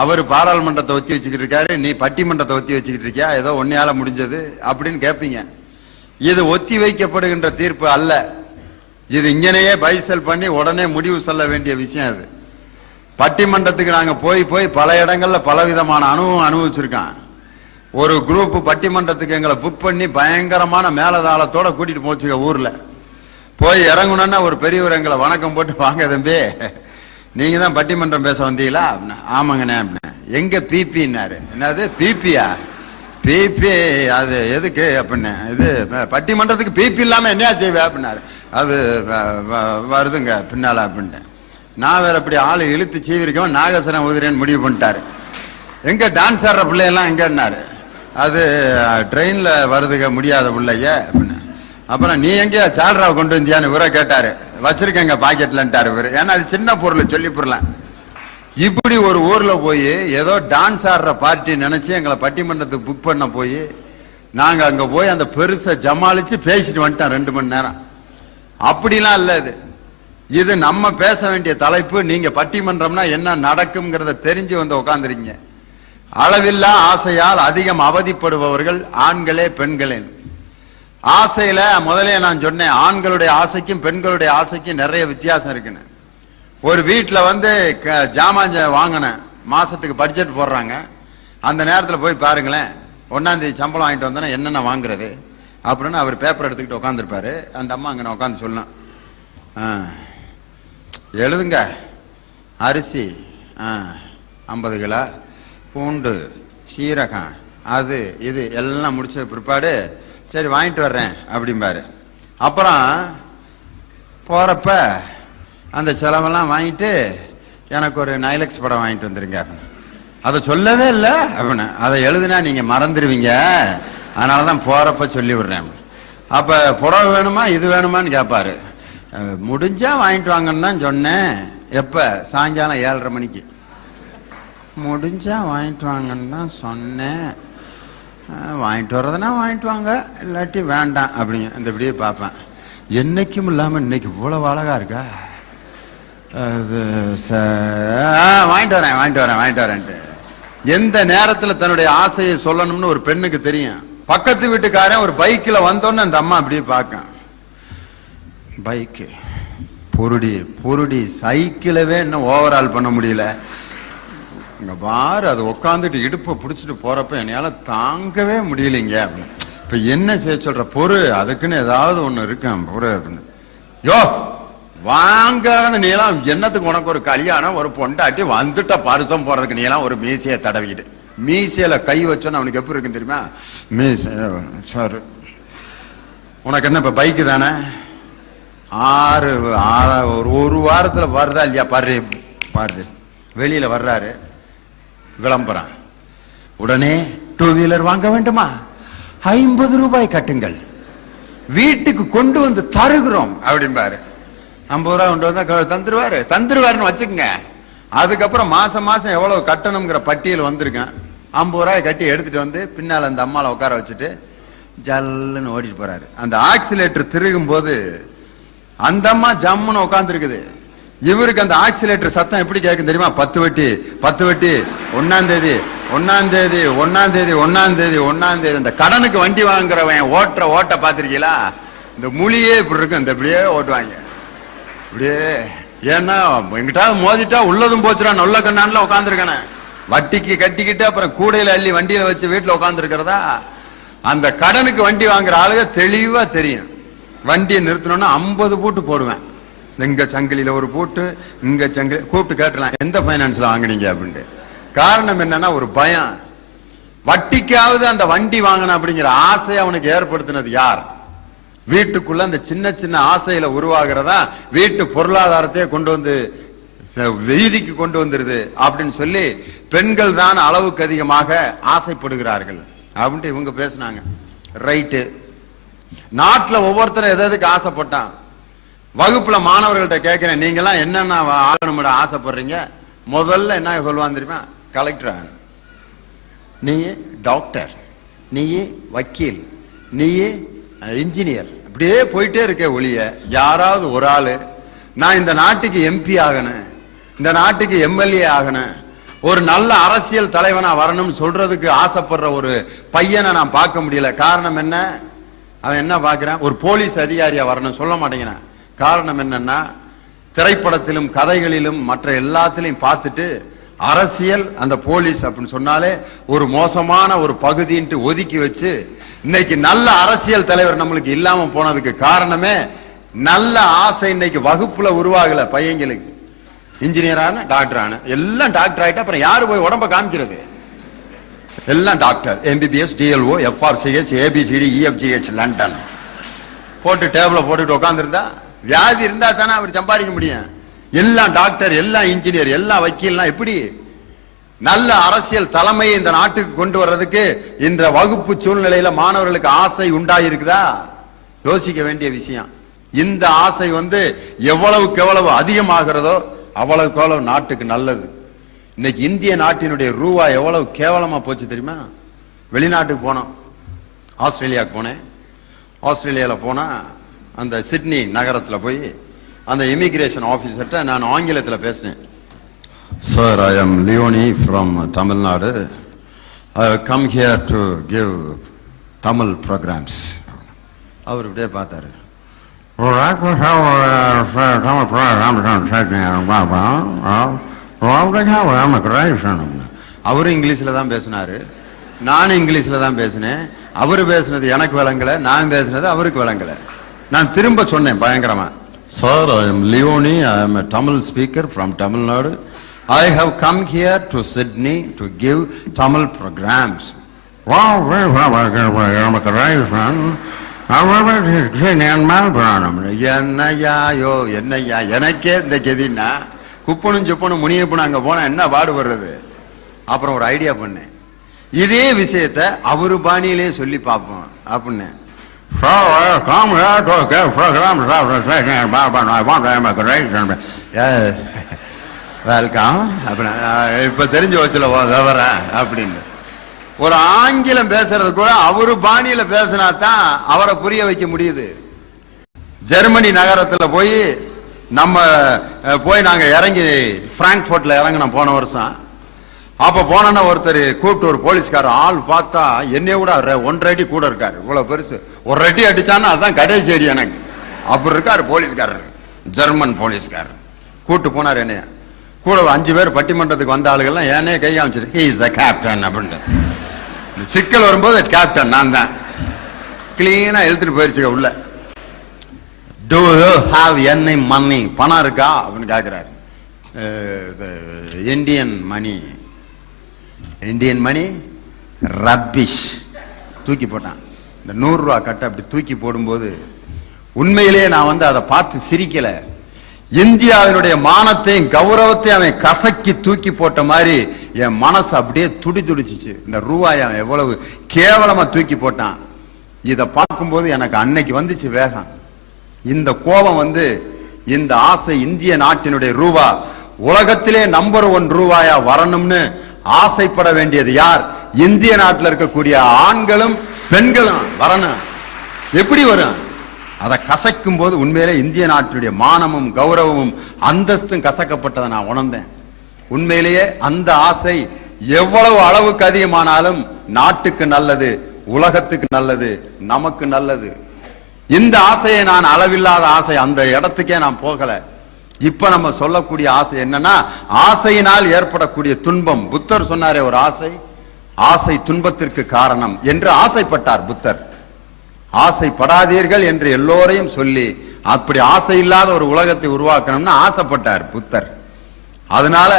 அவர் பாராளுமன்றத்தை ஒத்தி வச்சுக்கிட்டு இருக்காரு, நீ பட்டிமன்றத்தை ஒத்தி வச்சுக்கிட்டு இருக்கியா, ஏதோ ஒன்னையால முடிஞ்சது அப்படின்னு கேட்பீங்க. இது ஒத்தி வைக்கப்படுகின்ற தீர்ப்பு அல்ல. இது இங்கனையே பைசல் பண்ணி உடனே முடிவு சொல்ல வேண்டிய விஷயம். அது பட்டிமன்றத்துக்கு நாங்க போய் பல இடங்கள்ல பலவிதமான அனுபவிச்சிருக்கான். ஒரு குரூப் பட்டிமன்றத்துக்கு எங்களை புக் பண்ணி பயங்கரமான மேலதாளத்தோட கூட்டிட்டு போச்சுங்க. ஊர்ல போய் இறங்கணும்னா ஒரு பெரியவர் எங்களை வணக்கம் போட்டு, வாங்க தம்பி நீங்க தான் பட்டிமன்றம் பேச வந்தீங்களா அப்படின்னா, ஆமாங்கண்ணே அப்படின்னா. எங்க பிபின்னாரு. என்னது பிபியா? பிபி அது எதுக்கு அப்படின்னு. இது பட்டிமன்றத்துக்கு பிபி இல்லாம என்ன செய்வே அப்படின்னாரு. அது வருதுங்க பின்னால அப்படின்ட்டு. நான் வேற இப்படி ஆளு இழுத்து சீவிரிக்கவும் நாகசனம் ஊதுறேன்னு முடிவு பண்ணிட்டாரு. எங்க டான்ஸ் ஆடுற பிள்ளையெல்லாம் எங்கன்னாரு. அது ட்ரெயின்ல வருதுங்க முடியாத பிள்ளைய அப்படின்னு. அப்புறம் நீ எங்கேயா சால்ராவை கொண்டு வந்தியான்னு இவரை கேட்டாரு. வச்சிருக்கேங்க பாக்கெட்லன்ட்டாரு இவரு. ஏன்னா அது சின்ன பொருள் சொல்லி பொருளாம். இப்படி ஒரு ஊர்ல போய் ஏதோ டான்ஸ் ஆடுற பார்ட்டி நினைச்சு எங்களை பட்டிமன்றத்துக்கு புக் பண்ண போய் நாங்க அங்க போய் அந்த பெருசை ஜமாளிச்சு பேசிட்டு வந்துட்டோம் 2 மணி நேரம். அப்படிலாம் இல்ல. இது நம்ம பேச வேண்டிய தலைப்பு. நீங்க பட்டிமன்றம்னா என்ன நடக்கும்ங்கிறத தெரிஞ்சு வந்து உட்காந்துருக்கீங்க. அளவில்லா ஆசையால் அதிகம் அவதிப்படுபவர்கள் ஆண்களே பெண்களே. ஆசையில முதலே நான் சொன்னேன், ஆண்களுடைய ஆசைக்கும் பெண்களுடைய ஆசைக்கும் நிறைய வித்தியாசம் இருக்குன்னு. ஒரு வீட்டில் வந்து ஜாமான் வாங்கினேன், மாசத்துக்கு பட்ஜெட் போடுறாங்க. அந்த நேரத்தில் போய் பாருங்களேன், 1ஆம் தேதி சம்பளம் வாங்கிட்டு வந்தோன்னா என்னென்ன வாங்குறது அப்படின்னு அவர் பேப்பர் எடுத்துக்கிட்டு உட்காந்துருப்பாரு. அந்த அம்மா அங்கே உட்காந்து சொல்லலாம், எழுதுங்க, அரிசி 50 கிலோ, பூண்டு, சீரகம், அது இது எல்லாம் முடிச்ச பிற்பாடு சரி வாங்கிட்டு வர்றேன் அப்படிம்பாரு. அப்புறம் போறப்ப அந்த செலவெல்லாம் வாங்கிட்டு எனக்கு ஒரு நைலக்ஸ் படம் வாங்கிட்டு வந்துருங்க. அதை சொல்லவே இல்லை அப்படின்னு. அதை எழுதுனா நீங்க மறந்துடுவீங்க, அதனாலதான் போறப்ப சொல்லி விடுறேன். அப்ப புடவை வேணுமா இது வேணுமான்னு கேட்பாரு. முடிஞ்சா வாங்கிட்டு வாங்கன்னு தான் சொன்னேன். எப்ப? சாயங்காலம் 7:30 மணிக்கு. முடிஞ்சா வாங்கிட்டு வாங்கன்னு தான் சொன்னேன், வாங்கிட்டு வர்றதுனா வாங்கிட்டு வாங்க, இல்லாட்டி வேண்டாம் அப்படிங்க. இந்த இப்படியே பார்ப்பேன், என்னைக்கும் இல்லாம இன்னைக்கு இவ்வளவு அழகா இருக்கா, வாங்கிட்டு வரேன்ட்டு எந்த நேரத்துல தன்னுடைய ஆசையை சொல்லணும்னு ஒரு பெண்ணுக்கு தெரியும். பக்கத்து வீட்டுக்காரன் ஒரு பைக்கில் வந்தோன்னு அந்த அம்மா அப்படியே பார்க்க, பைக்கு பொருடி சைக்கிளவே இன்னும் ஓவரால் பண்ண முடியல, இங்க பாரு அது உட்காந்துட்டு இடுப்பை பிடிச்சிட்டு போறப்ப என்னால தாங்கவே முடியலைங்க. இப்ப என்ன செய்ய சொல்ற, பொறு, அதுக்குன்னு ஏதாவது ஒண்ணு இருக்கேன் பொறு அப்படின்னு. யோ வாங்காத நீலாம் என்னத்துக்கு உனக்கு ஒரு கல்யாணம், ஒரு பொண்டாட்டி வந்துட்ட பரிசம் போறதுக்கு நீலாம் ஒரு மீசையை தடவிக்கிட்டு, மீசையில கை வச்சோன்னு அவனுக்கு எப்படி இருக்குன்னு தெரியுமா, மீசை சார் உனக்கு என்ன இப்ப பைக்கு தானே, ஒரு வாரத்துல வருதா இல்லையா பாரு வெளியில வர்றாரு, விளம்பரம், உடனே 2 வீலர் வாங்க வேண்டுமா, 50 ரூபாய் கட்டுங்கள், வீட்டுக்கு கொண்டு வந்து தருகிறோம் அப்படிம்பாரு. 50 ரூபாய் கொண்டு வந்தா தந்துருவாருன்னு வச்சுக்கோங்க. அதுக்கப்புறம் மாசம் எவ்வளவு கட்டணுங்கிற பட்டியல் வந்திருக்கேன். 50 ரூபாய் கட்டி எடுத்துட்டு வந்து பின்னால அந்த அம்மாவை உட்கார வச்சுட்டு ஜல்லுன்னு ஓடிட்டு போறாரு. அந்த ஆக்சிலேட்டர் திருகும் போது அந்த அம்மா ஜம்முன்னு உட்கார்ந்து இருக்குது. இவருக்கு அந்த ஆக்சிலேட்டர் சத்தம் எப்படி கேட்கும் தெரியுமா, 10 வட்டி 1ஆம் தேதி இந்த கடனுக்கு வண்டி வாங்குறவன் ஓட்ட பாத்திருக்கீங்களா, இந்த மொழியே இப்படி இருக்கு, இந்த இப்படியே ஓட்டுவாங்க இப்படியே. ஏன்னா எங்கிட்டாவது மோதிட்டா உள்ளதும் போச்சுடா நல்ல கண்ணான்ல உட்காந்துருக்கானே, வட்டிக்கு கட்டிக்கிட்டு அப்புறம் கூடையில அள்ளி வண்டியில வச்சு வீட்டுல உட்கார்ந்து இருக்கிறதா. அந்த கடனுக்கு வண்டி வாங்குற ஆளுக தெளிவா தெரியும், வண்டியை நிறுத்தணும்னா 50 பூட்டு போடுவேன், இங்க சங்கிலியில ஒரு பூட்டு, இங்க சங்கிலி கூப்பிட்டு கேட்டலாம் எந்த பைனான்ஸ்ல வாங்கினீங்க அப்படின்ட்டு. காரணம் என்னன்னா ஒரு பயம், வட்டிக்காவது அந்த வண்டி வாங்கணும் அப்படிங்கிற ஆசை அவனுக்கு ஏற்படுத்தினது யார்? வீட்டுக்குள்ள அந்த சின்ன ஆசையில உருவாகிறதா வீட்டு பொருளாதாரத்தையே கொண்டு வந்து வீதிக்கு கொண்டு வந்துருது அப்படின்னு சொல்லி பெண்கள் தான் அளவுக்கு அதிகமாக ஆசைப்படுகிறார்கள் அப்படின்ட்டு இவங்க பேசினாங்க. ரைட்டு, நாட்டுல ஒவ்வொருத்தரும் எதுக்கு ஆசைப்பட்டான். வகுப்புல மாணவர்கள்ட்ட கேட்கிறேன், நீங்க எல்லாம் என்னென்ன ஆகணும் ஆசைப்படுறீங்க? முதல்ல என்ன சொல்லுவான் தெரியுமா, கலெக்டர் ஆகணும், நீ டாக்டர், நீ வக்கீல், நீ இன்ஜினியர், அப்படியே போயிட்டே இருக்க ஒழிய யாராவது ஒரு ஆளு நான் இந்த நாட்டுக்கு எம்பி ஆகணும், இந்த நாட்டுக்கு எம்எல்ஏ ஆகணும், ஒரு நல்ல அரசியல் தலைவனா வரணும்னு சொல்றதுக்கு ஆசைப்படுற ஒரு பையனை நான் பார்க்க முடியல. காரணம் என்ன? அவன் என்ன பார்க்கிறான், ஒரு போலீஸ் அதிகாரியா வரணும் சொல்ல மாட்டேங்கிறான். காரணம் என்னன்னா, திரைப்படத்திலும் கதைகளிலும் மற்ற எல்லாத்திலையும் பார்த்துட்டு அரசியல் அந்த போலீஸ் அப்படின்னு சொன்னாலே ஒரு மோசமான ஒரு பகுதின்ட்டு ஒதுக்கி வச்சு இன்னைக்கு நல்ல அரசியல் தலைவர் நம்மளுக்கு இல்லாம போனதுக்கு காரணமே நல்ல ஆசை இன்னைக்கு வகுப்புல உருவாகல. பையங்களுக்கு இன்ஜினியர் ஆன டாக்டர் ஆன எல்லாம் டாக்டர் ஆயிட்டா அப்புறம் யாரு போய் உடம்ப காமிக்கிறது? எல்லாம் doctor, MBBS, DLO, FRCS, ABCD, EFGH, London போட்டு டேபிள போட்டுட்டு உட்காந்துருந்தா வியாதி இருந்தா தானே அவர் சம்பாதிக்க முடியும். எல்லாம் டாக்டர், எல்லாம் இன்ஜினியர், எல்லாம் வக்கீல்லாம் எப்படி நல்ல அரசியல் தலைமையை இந்த நாட்டுக்கு கொண்டு வர்றதுக்கு இந்த வகுப்பு சூழ்நிலையில மாணவர்களுக்கு ஆசை உண்டாயிருக்குதா? யோசிக்க வேண்டிய விஷயம். இந்த ஆசை எவ்வளவுக்கு எவ்வளவு அதிகமாகிறதோ அவ்வளவுக்கு எவ்வளவு நாட்டுக்கு நல்லது. இன்னைக்கு இந்திய நாட்டினுடைய ரூபாய் எவ்வளவு கேவலமா போச்சு தெரியுமா? வெளிநாட்டுக்கு போனோம், ஆஸ்திரேலியாவுக்கு போனேன். ஆஸ்திரேலியால போனா அந்த சிட்னி நகரத்துல போய் அந்த இமிகிரேஷன் ஆபீசர்ட்ட நான் ஆங்கிலத்தில் பேசினேன். Sir, I am Leoni from Tamil Nadu. I have come here to give Tamil programs. அவர் இப்படியே பார்த்தாரு. அவரும் இங்கிலீஷ்ல தான் பேசினாரு, நானும் இங்கிலீஷ்ல தான் பேசினேன். அவரு பேசினது எனக்கு விளங்கல, நான் பேசினது அவருக்கு விளங்கல. நான் திரும்ப சொன்னேன் பயங்கரமா, Sir, I am Leone, I am a Tamil speaker from Tamil Nadu. I have come here to Sydney to give Tamil programs. என்னையாயோ என்னையா, எனக்கே இந்த கெதின்னா குப்பனும் சுப்பனும் முனியப்பனும் அங்க போனா என்ன பாடுபடுறது. அப்புறம் ஒரு ஐடியா பண்ணேன், இதே விஷயத்த அவரு பாணியிலே சொல்லி பார்ப்போம் அப்படின்னு. வெல்கம் அப்படின்னு இப்ப தெரிஞ்சு வச்சுல விவரம் அப்படின்னு. ஒரு ஆங்கிலம் பேசுறது கூட அவரு பாணியில பேசினா தான் அவரை புரிய வைக்க முடியுது. ஜெர்மனி நகரத்துல போய் நாங்க இறங்கி பிராங்க்ஃபர்ட்ல இறங்கினோம் போன வருஷம். அப்ப போனோன்னா ஒருத்தர் கூப்பிட்டு ஒரு போலீஸ்காரர் ஆள் பார்த்தா என்னைய கூட 1.5 அடி கூட இருக்காரு, இவ்வளவு பெருசு. 1 அடி அடிச்சான்னா அதுதான் கடைசி அடி எனக்கு. அப்படி இருக்காரு போலீஸ்காரர், ஜெர்மன் போலீஸ்காரர். கூப்பிட்டு போனார் என்னைய. கூட 5 பேர் பட்டிமன்றத்துக்கு வந்த ஆளுகள்லாம் ஏனே கை காமிச்சிரு, ஹி இஸ் த கேப்டன் அப்படின்ட்டு. சிக்கல் வரும்போது கேப்டன் நான் தான். கிளீனா எழுத்துட்டு போயிருச்சு உள்ள. Do you have any money? பணம் இருக்கா அப்படின்னு கேட்கிறாரு. Indian money. Indian money rubbish. தூக்கி போட்டான். இந்த 100 ரூபா கட்ட அப்படி தூக்கி போடும்போது உண்மையிலேயே நான் அதை பார்த்து சிரிக்கல. இந்தியாவினுடைய மானத்தையும் கௌரவத்தையும் அவன் கசக்கி தூக்கி போட்ட மாதிரி என் மனசு அப்படியே துடிச்சிச்சு. இந்த ரூபாயை அவன் எவ்வளவு கேவலமா தூக்கி போட்டான். இதை பார்க்கும்போது எனக்கு அன்னைக்கு வந்துச்சு வேகம். இந்த கோபம் இந்த ஆசை, இந்திய நாட்டினுடைய ரூபா உலகத்திலே நம்பர் 1 ரூபாயா வரணும்னு ஆசைப்பட வேண்டியது யார்? இந்திய நாட்டில் இருக்கக்கூடிய ஆண்களும் பெண்களும் வரணும். எப்படி வரும்? அதை கசக்கும் போது உண்மையிலே இந்திய நாட்டினுடைய மானமும் கௌரவமும் அந்தஸ்தும் கசக்கப்பட்டதை நான் உணர்ந்தேன். உண்மையிலேயே அந்த ஆசை எவ்வளவு அளவுக்கு அதிகமானாலும் நாட்டுக்கு நல்லது, உலகத்துக்கு நல்லது, நமக்கு நல்லது. இந்த ஆசையை நான் அளவில்லாத ஆசை, அந்த இடத்துக்கே நான் போகல. இப்ப நம்ம சொல்லக்கூடிய ஆசை என்னன்னா, ஆசையினால் ஏற்படக்கூடிய துன்பம். புத்தர் சொன்னாரே ஒரு ஆசை துன்பத்திற்கு காரணம் என்று ஆசைப்பட்டார் புத்தர். ஆசைப்படாதீர்கள் என்று எல்லோரையும் சொல்லி அப்படி ஆசை இல்லாத ஒரு உலகத்தை உருவாக்கணும்னு ஆசைப்பட்டார் புத்தர். அதனால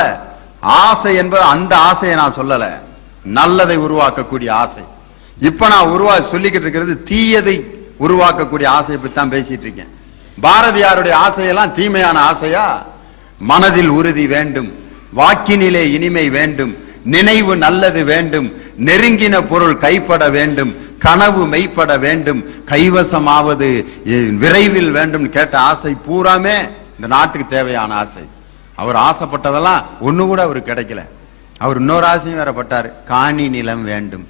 ஆசை என்பது அந்த ஆசையை நான் சொல்லல, நல்லதை உருவாக்கக்கூடிய ஆசை. இப்ப நான் சொல்லிக்கிட்டு இருக்கிறது தீயதை உருவாக்கக்கூடிய ஆசையை பத்தி தான் பேசிட்டு இருக்கேன். பாரதியாருடைய ஆசையெல்லாம் தீமையான ஆசையா? மனதில் உறுதி வேண்டும், வாக்கினிலே இனிமை வேண்டும், நினைவு நல்லது வேண்டும், நெருங்கின பொருள் கைப்பட வேண்டும், கனவு மெய்ப்பட வேண்டும், கைவசமாவது விரைவில் வேண்டும் கேட்ட ஆசை பூராமே இந்த நாட்டுக்கு தேவையான ஆசை. அவர் ஆசைப்பட்டதெல்லாம் ஒண்ணு கூட அவருக்கு கிடைக்கல. அவர் இன்னொரு ஆசையும் வேற பட்டாரு, காணி நிலம் வேண்டும்,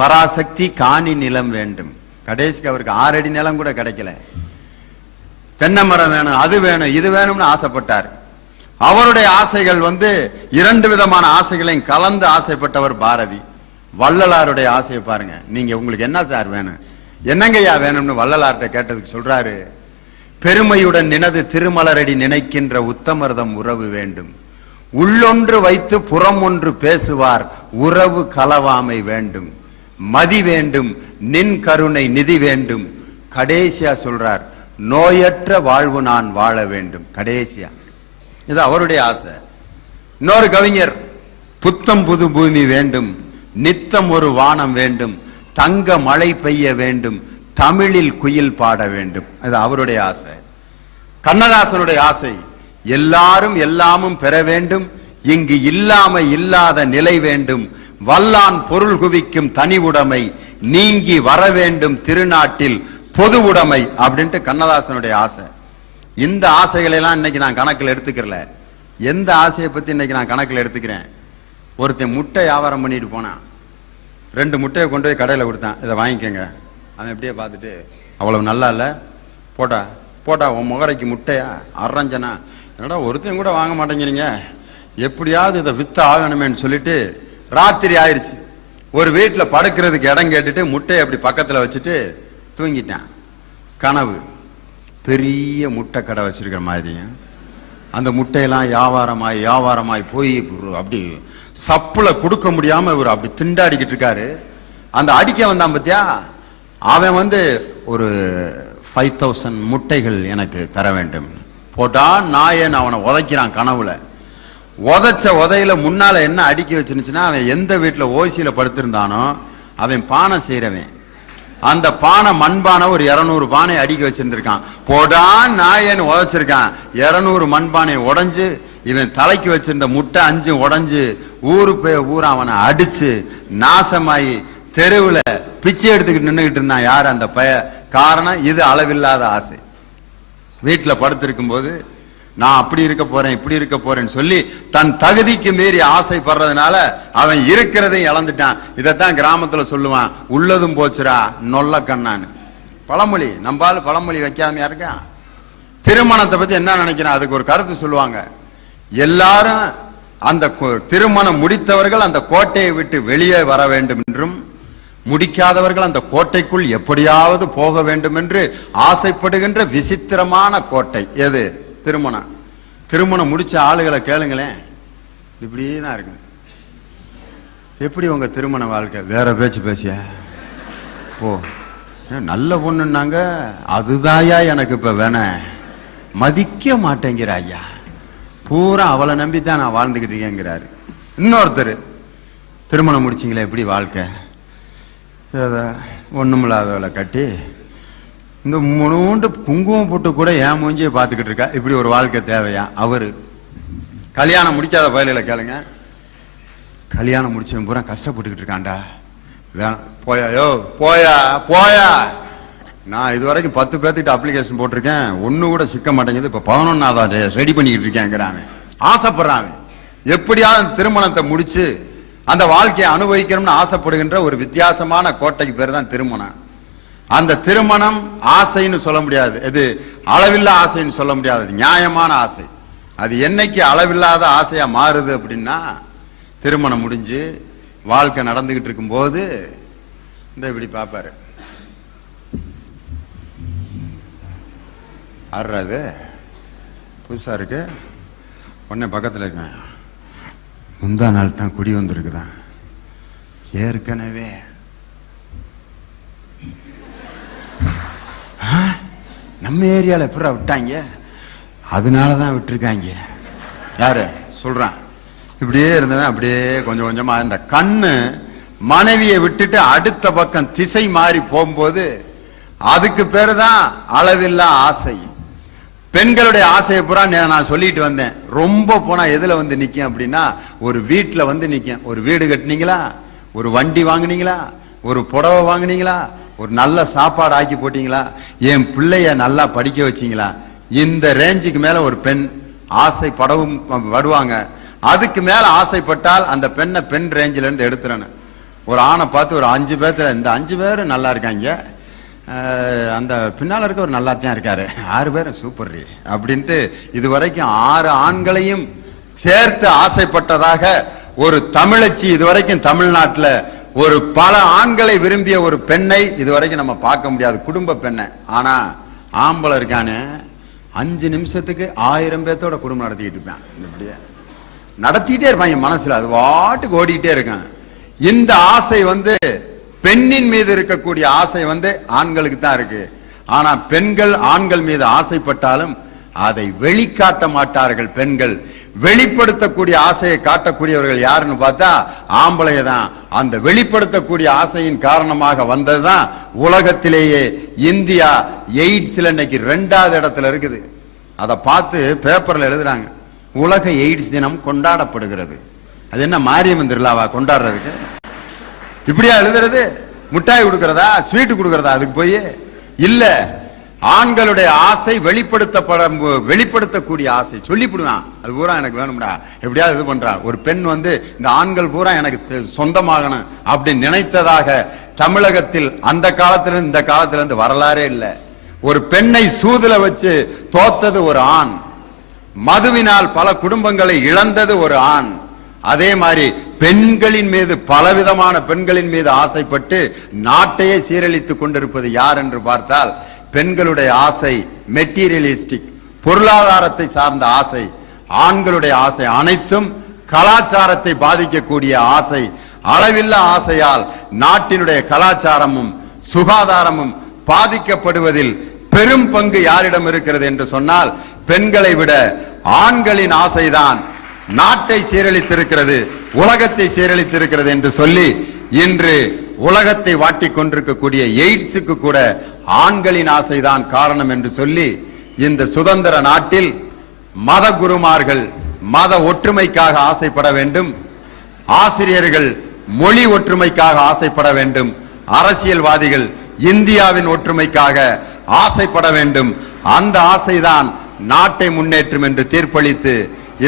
பராசக்தி காணி நிலம் வேண்டும். கடைசிக்கு அவருக்கு 6 அடி நிலம் கூட கிடைக்கல. தென்னை மரம் வேணும், அது வேணும், இது வேணும்னு ஆசைப்பட்டார். அவருடைய ஆசைகள் 2 விதமான ஆசைகளையும் கலந்து ஆசைப்பட்டவர் பாரதி. வள்ளலாருடைய ஆசையை பாருங்க. நீங்க உங்களுக்கு என்ன சார் வேணும், என்னங்கய்யா வேணும்னு வள்ளலார்ட்ட கேட்டதுக்கு சொல்றாரு, பெருமையுடன் நினது திருமலரடி நினைக்கின்ற உத்தமர்தம் உறவு வேண்டும், உள்ளொன்று வைத்து புறம் ஒன்று பேசுவார் உறவு கலவாமை வேண்டும், மதி வேண்டும், நின் கருணை நிதி வேண்டும், கடைசியா சொல்றார் நோயற்ற வாழ்வு நான் வாழ வேண்டும். கடைசியா இது அவருடைய ஆசை. இன்னொரு கவிஞர், புத்தம் புது பூமி வேண்டும், நித்தம் ஒரு வானம் வேண்டும், தங்க மழை பெய்ய வேண்டும், தமிழில் குயில் பாட வேண்டும். இது அவருடைய ஆசை. கண்ணதாசனுடைய ஆசை, எல்லாரும் எல்லாமும் பெற வேண்டும், இங்கு இல்லாமை இல்லாத நிலை வேண்டும், வல்லான் பொருள் குவிக்கும் தனி உடைமை நீங்கி வர வேண்டும் திருநாட்டில் பொது உடைமை அப்படின்ட்டு கண்ணதாசனுடைய ஆசை. இந்த ஆசைகளை எல்லாம் இன்னைக்கு நான் கணக்கில் எடுத்துக்கிறல. எந்த ஆசையை பத்தி இன்னைக்கு நான் கணக்கில் எடுத்துக்கிறேன்? ஒருத்தன் முட்டை வியாபாரம் பண்ணிட்டு போனான், 2 முட்டையை கொண்டு போய் கடையில் கொடுத்தான், இதை வாங்கிக்கங்க. அவன் எப்படியே பார்த்துட்டு, அவ்வளவு நல்லா இல்லை, போட்டா உன் முகரைக்கு முட்டையா அரைஞ்சனா, என்னடா ஒருத்தையும் கூட வாங்க மாட்டேங்கிறீங்க, எப்படியாவது இதை வித்து ஆகணுமேன்னு சொல்லிட்டு ராத்திரி ஆயிடுச்சு. ஒரு வீட்டுல படுக்கிறதுக்கு இடம் கேட்டுட்டு முட்டையை அப்படி பக்கத்துல வச்சுட்டு தூங்கிட்டான். கனவு பெரிய முட்டை கடை வச்சிருக்கிற மாதிரி. அந்த முட்டையெல்லாம் வியாபாரமாய் போய் அப்படி சப்புல கொடுக்க முடியாம இவர் அப்படி திண்டாடிக்கிட்டு இருக்காரு. அந்த அடிக்க வந்தான் பத்தியா, அவன் வந்து ஒரு 5000 முட்டைகள் எனக்கு தர வேண்டும் போட்டா, நாயன் அவனை உதைக்கிறான் கனவுல. உதைச்ச உதையில முன்னால என்ன அடுக்கி வச்சிருந்துச்சுன்னா, அவன் எந்த வீட்டுல ஓசியில படுத்திருந்தானோ அவன் பானை செய்யறவன். அந்த பானை மண்பானை ஒரு 200 பானை அடுக்கி வச்சிருந்திருக்கான். போடான் நாயன் உதைச்சிருக்கான். 200 மண்பானை உடைஞ்சு இவன் தலைக்கு வச்சிருந்த முட்டை 5 உடைஞ்சு ஊரா அவனை அடிச்சு நாசமாயி தெருவுல பிச்சை எடுத்துக்கிட்டு நின்றுகிட்டு இருந்தான். யார் அந்த பய? காரணம் இது அளவில்லாத ஆசை. வீட்டுல படுத்திருக்கும் போது நான் அப்படி இருக்க போறேன் இப்படி இருக்க போறேன்னு சொல்லி தன் தகுதிக்கு மீறி ஆசைப்படுறதுனால அவன் இருக்கிறதையும் இழந்துட்டான். இதைத்தான் கிராமத்துல சொல்லுவான், உள்ளதும் போச்சுரா நொல்ல கண்ணான்னு. பழமொழி. நம்பால் பழமொழி வைக்காமையா இருக்கான். திருமணத்தை பத்தி என்ன நினைக்கிறான், அதுக்கு ஒரு கருத்து சொல்லுவாங்க. எல்லாரும் அந்த திருமணம் முடித்தவர்கள் அந்த கோட்டையை விட்டு வெளியே வர வேண்டும் என்றும், முடிக்காதவர்கள் அந்த கோட்டைக்குள் எப்படியாவது போக வேண்டும் என்று ஆசைப்படுகின்ற விசித்திரமான கோட்டை எது? திருமணம். திருமணம் முடிச்ச ஆளுகளை கேளுங்களேன், இப்படிதான் இருக்கு. எப்படி உங்க திருமண வாழ்க்கை? வேற பேச்சு பேசிய ஓ நல்ல பொண்ணுன்னாங்க, அதுதாயா எனக்கு இப்ப வேணாம், மதிக்க மாட்டேங்கிற ஐயா, பூரா அவளை நம்பித்தான் நான் வாழ்ந்துகிட்டு இருக்கேங்கிறாரு. இன்னொருத்தர் திருமணம் முடிச்சிங்களே எப்படி வாழ்க்கை? ஒண்ணுமில்லாதவளை கட்டி இந்த முனூண்டு குங்குமம் போட்டு கூட ஏன் மூஞ்சியை பார்த்துக்கிட்டு இருக்கா. இப்படி ஒரு வாழ்க்கை தேவையா? அவரு கல்யாணம் முடிக்காத பயலில கேளுங்க, கல்யாணம் முடிச்சவன் பூரா கஷ்டப்பட்டுக்கிட்டு இருக்கான்டா. போயாயோ போயா போயா. நான் இதுவரைக்கும் 10 பேர்த்துக்கிட்ட அப்ளிகேஷன் போட்டிருக்கேன், ஒண்ணு கூட சிக்க மாட்டேங்குது. இப்ப 11வது ரெடி பண்ணிக்கிட்டு இருக்கேங்கிறான். ஆசைப்படுறான். எப்படியாவது திருமணத்தை முடிச்சு அந்த வாழ்க்கையை அனுபவிக்கணும்னு ஆசைப்படுகின்ற ஒரு வித்தியாசமான கோட்டைக்கு பேர் தான் திருமணம். அந்த திருமணம் ஆசைன்னு சொல்ல முடியாது, இது அளவில்லா ஆசைன்னு சொல்ல முடியாது, நியாயமான ஆசை. அது என்னைக்கு அளவில்லாத ஆசையா மாறுது அப்படின்னா, திருமணம் முடிஞ்சு வாழ்க்கை நடந்துகிட்டு இருக்கும் போது இந்த இப்படி பாப்பாரு, ஆடுறது புதுசா இருக்கு, உடனே பக்கத்துல இருக்கேன், முந்தா நாள் தான் குடி வந்திருக்குதான், ஏற்கனவே நம்ம ஏரியால எப்படா விட்டாங்க, அதனாலதான் விட்டுருக்காங்க. யாரு சொல்றான்? இப்படியே இருந்தவன் அப்படியே கொஞ்சம் கொஞ்சமா இந்த கண்ணு மனைவியை விட்டுட்டு அடுத்த பக்கம் திசை மாறி போகும்போது அதுக்கு பேருதான் அளவில்லா ஆசை. பெண்களுடைய ஆசையை பூரா நான் சொல்லிட்டு வந்தேன். ரொம்ப போனா எதுல வந்து நிக்கும் அப்படின்னா, ஒரு வீட்டுல வந்து நிக்கும். ஒரு வீடு கட்டினீங்களா, ஒரு வண்டி வாங்கினீங்களா, ஒரு புடவை வாங்கினீங்களா, ஒரு நல்ல சாப்பாடு ஆக்கி போட்டீங்களா, என் பிள்ளைய நல்லா படிக்க வச்சீங்களா, இந்த ரேஞ்சுக்கு மேல ஒரு பெண் ஆசைப்படவும் படுவாங்க. அதுக்கு மேல ஆசைப்பட்டால் அந்த பெண்ணை பெண் ரேஞ்சில இருந்து எடுத்துறேன்னு. ஒரு ஆணை பார்த்து ஒரு 5 பேர்த்துல இந்த 5 பேரும் நல்லா இருக்காங்க, அந்த பின்னால இருக்க ஒரு நல்லாத்தான் இருக்காரு, 6 பேரும் சூப்பர் அப்படின்ட்டு இதுவரைக்கும் 6 ஆண்களையும் சேர்த்து ஆசைப்பட்டதாக ஒரு தமிழச்சி இதுவரைக்கும் தமிழ்நாட்டில் ஒரு பல ஆண்களை விரும்பிய ஒரு பெண்ணை இதுவரைக்கும் நம்ம பார்க்க முடியாது, குடும்ப பெண்ணை. ஆனா ஆம்பளை இருக்கானே 5 நிமிஷத்துக்கு 1000 பேர்த்தோட குடும்பம் நடத்திக்கிட்டு இருப்பான். இப்படியே நடத்திட்டே இருப்பாங்க மனசுல, அது வாட்டுக்கு ஓடிக்கிட்டே இருக்கான். இந்த ஆசை வந்து பெண்ணின் மீது இருக்கக்கூடிய ஆசை வந்து ஆண்களுக்கு தான் இருக்கு. ஆனா பெண்கள் ஆண்கள் மீது ஆசைப்பட்டாலும் அதை வெளிக்காட்ட மாட்டார்கள். பெண்கள் வெளிப்படுத்தக்கூடிய ஆசையை காட்டக்கூடியவர்கள் யாருன்னு பார்த்தா ஆம்பளைய தான். அந்த வெளிப்படுத்தக்கூடிய ஆசையின் காரணமாக வந்ததுதான் உலகத்திலேயே இந்தியா எய்ட்ஸ்ல இன்னைக்கு 2வது இடத்துல இருக்குது. அதை பார்த்து பேப்பர்ல எழுதுறாங்க, உலக எய்ட்ஸ் தினம் கொண்டாடப்படுகிறது. அது என்ன மாரியம்மன் திருவிழாவா கொண்டாடுறதுக்கு? இப்படியா எழுதுறது? முட்டாய் கொடுக்கறதா, ஸ்வீட் கொடுக்கறதா? அதுக்கு போய் இல்ல, ஆண்களுடைய ஆசை வெளிப்படுத்தக்கூடிய ஆசை சொல்லிவிடுவான். அது பூரா எனக்கு வேணும்டா, எப்படியாவது இது பண்றான். ஒரு பெண் வந்து இந்த ஆண்கள் பூரா எனக்கு சொந்தமாகணும் அப்படின்னு நினைத்ததாக தமிழகத்தில் அந்த காலத்திலிருந்து இந்த காலத்திலிருந்து வரலாறே இல்லை. ஒரு பெண்ணை சூதுல வச்சு தோத்தது ஒரு ஆண், மதுவினால் பல குடும்பங்களை இழந்தது ஒரு ஆண். அதே மாதிரி பெண்களின் மீது, பலவிதமான பெண்களின் மீது ஆசைப்பட்டு நாட்டையே சீரழித்துக் கொண்டிருப்பது யார் என்று பார்த்தால் பெண்களுடைய ஆசை மெட்டீரியலிஸ்டிக், பொருளாதாரத்தை சார்ந்த ஆசை. ஆண்களுடைய ஆசை அனைத்தும் கலாச்சாரத்தை பாதிக்கக்கூடிய ஆசை. அளவில்லா ஆசையால் நாட்டினுடைய கலாச்சாரமும் சுகாதாரமும் பாதிக்கப்படுவதில் பெரும் பங்கு யாரிடம் இருக்கிறது என்று சொன்னால் பெண்களை விட ஆண்களின் ஆசைதான் நாட்டை சீரழித்திருக்கிறது, உலகத்தை சீரழித்திருக்கிறது என்று சொல்லி இன்று உலகத்தை வாட்டிக் கொண்டிருக்கக்கூடிய எய்ட்ஸுக்கு கூட ஆண்களின் ஆசைதான் காரணம் என்று சொல்லி இந்த சுதந்திர நாட்டில் மத குருமார்கள் மத ஒற்றுமைக்காக ஆசைப்பட வேண்டும், ஆசிரியர்கள் மொழி ஒற்றுமைக்காக ஆசைப்பட வேண்டும், அரசியல்வாதிகள் இந்தியாவின் ஒற்றுமைக்காக ஆசைப்பட வேண்டும். அந்த ஆசைதான் நாட்டை முன்னேற்றும் என்று தீர்ப்பளித்து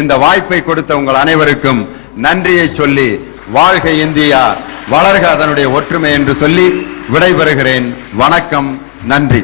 இந்த வாய்ப்பை கொடுத்த உங்கள் அனைவருக்கும் நன்றியை சொல்லி, வாழ்க இந்தியா, வளர்க அதனுடைய ஒற்றுமை என்று சொல்லி விடைபெறுகிறேன். வணக்கம், நன்றி.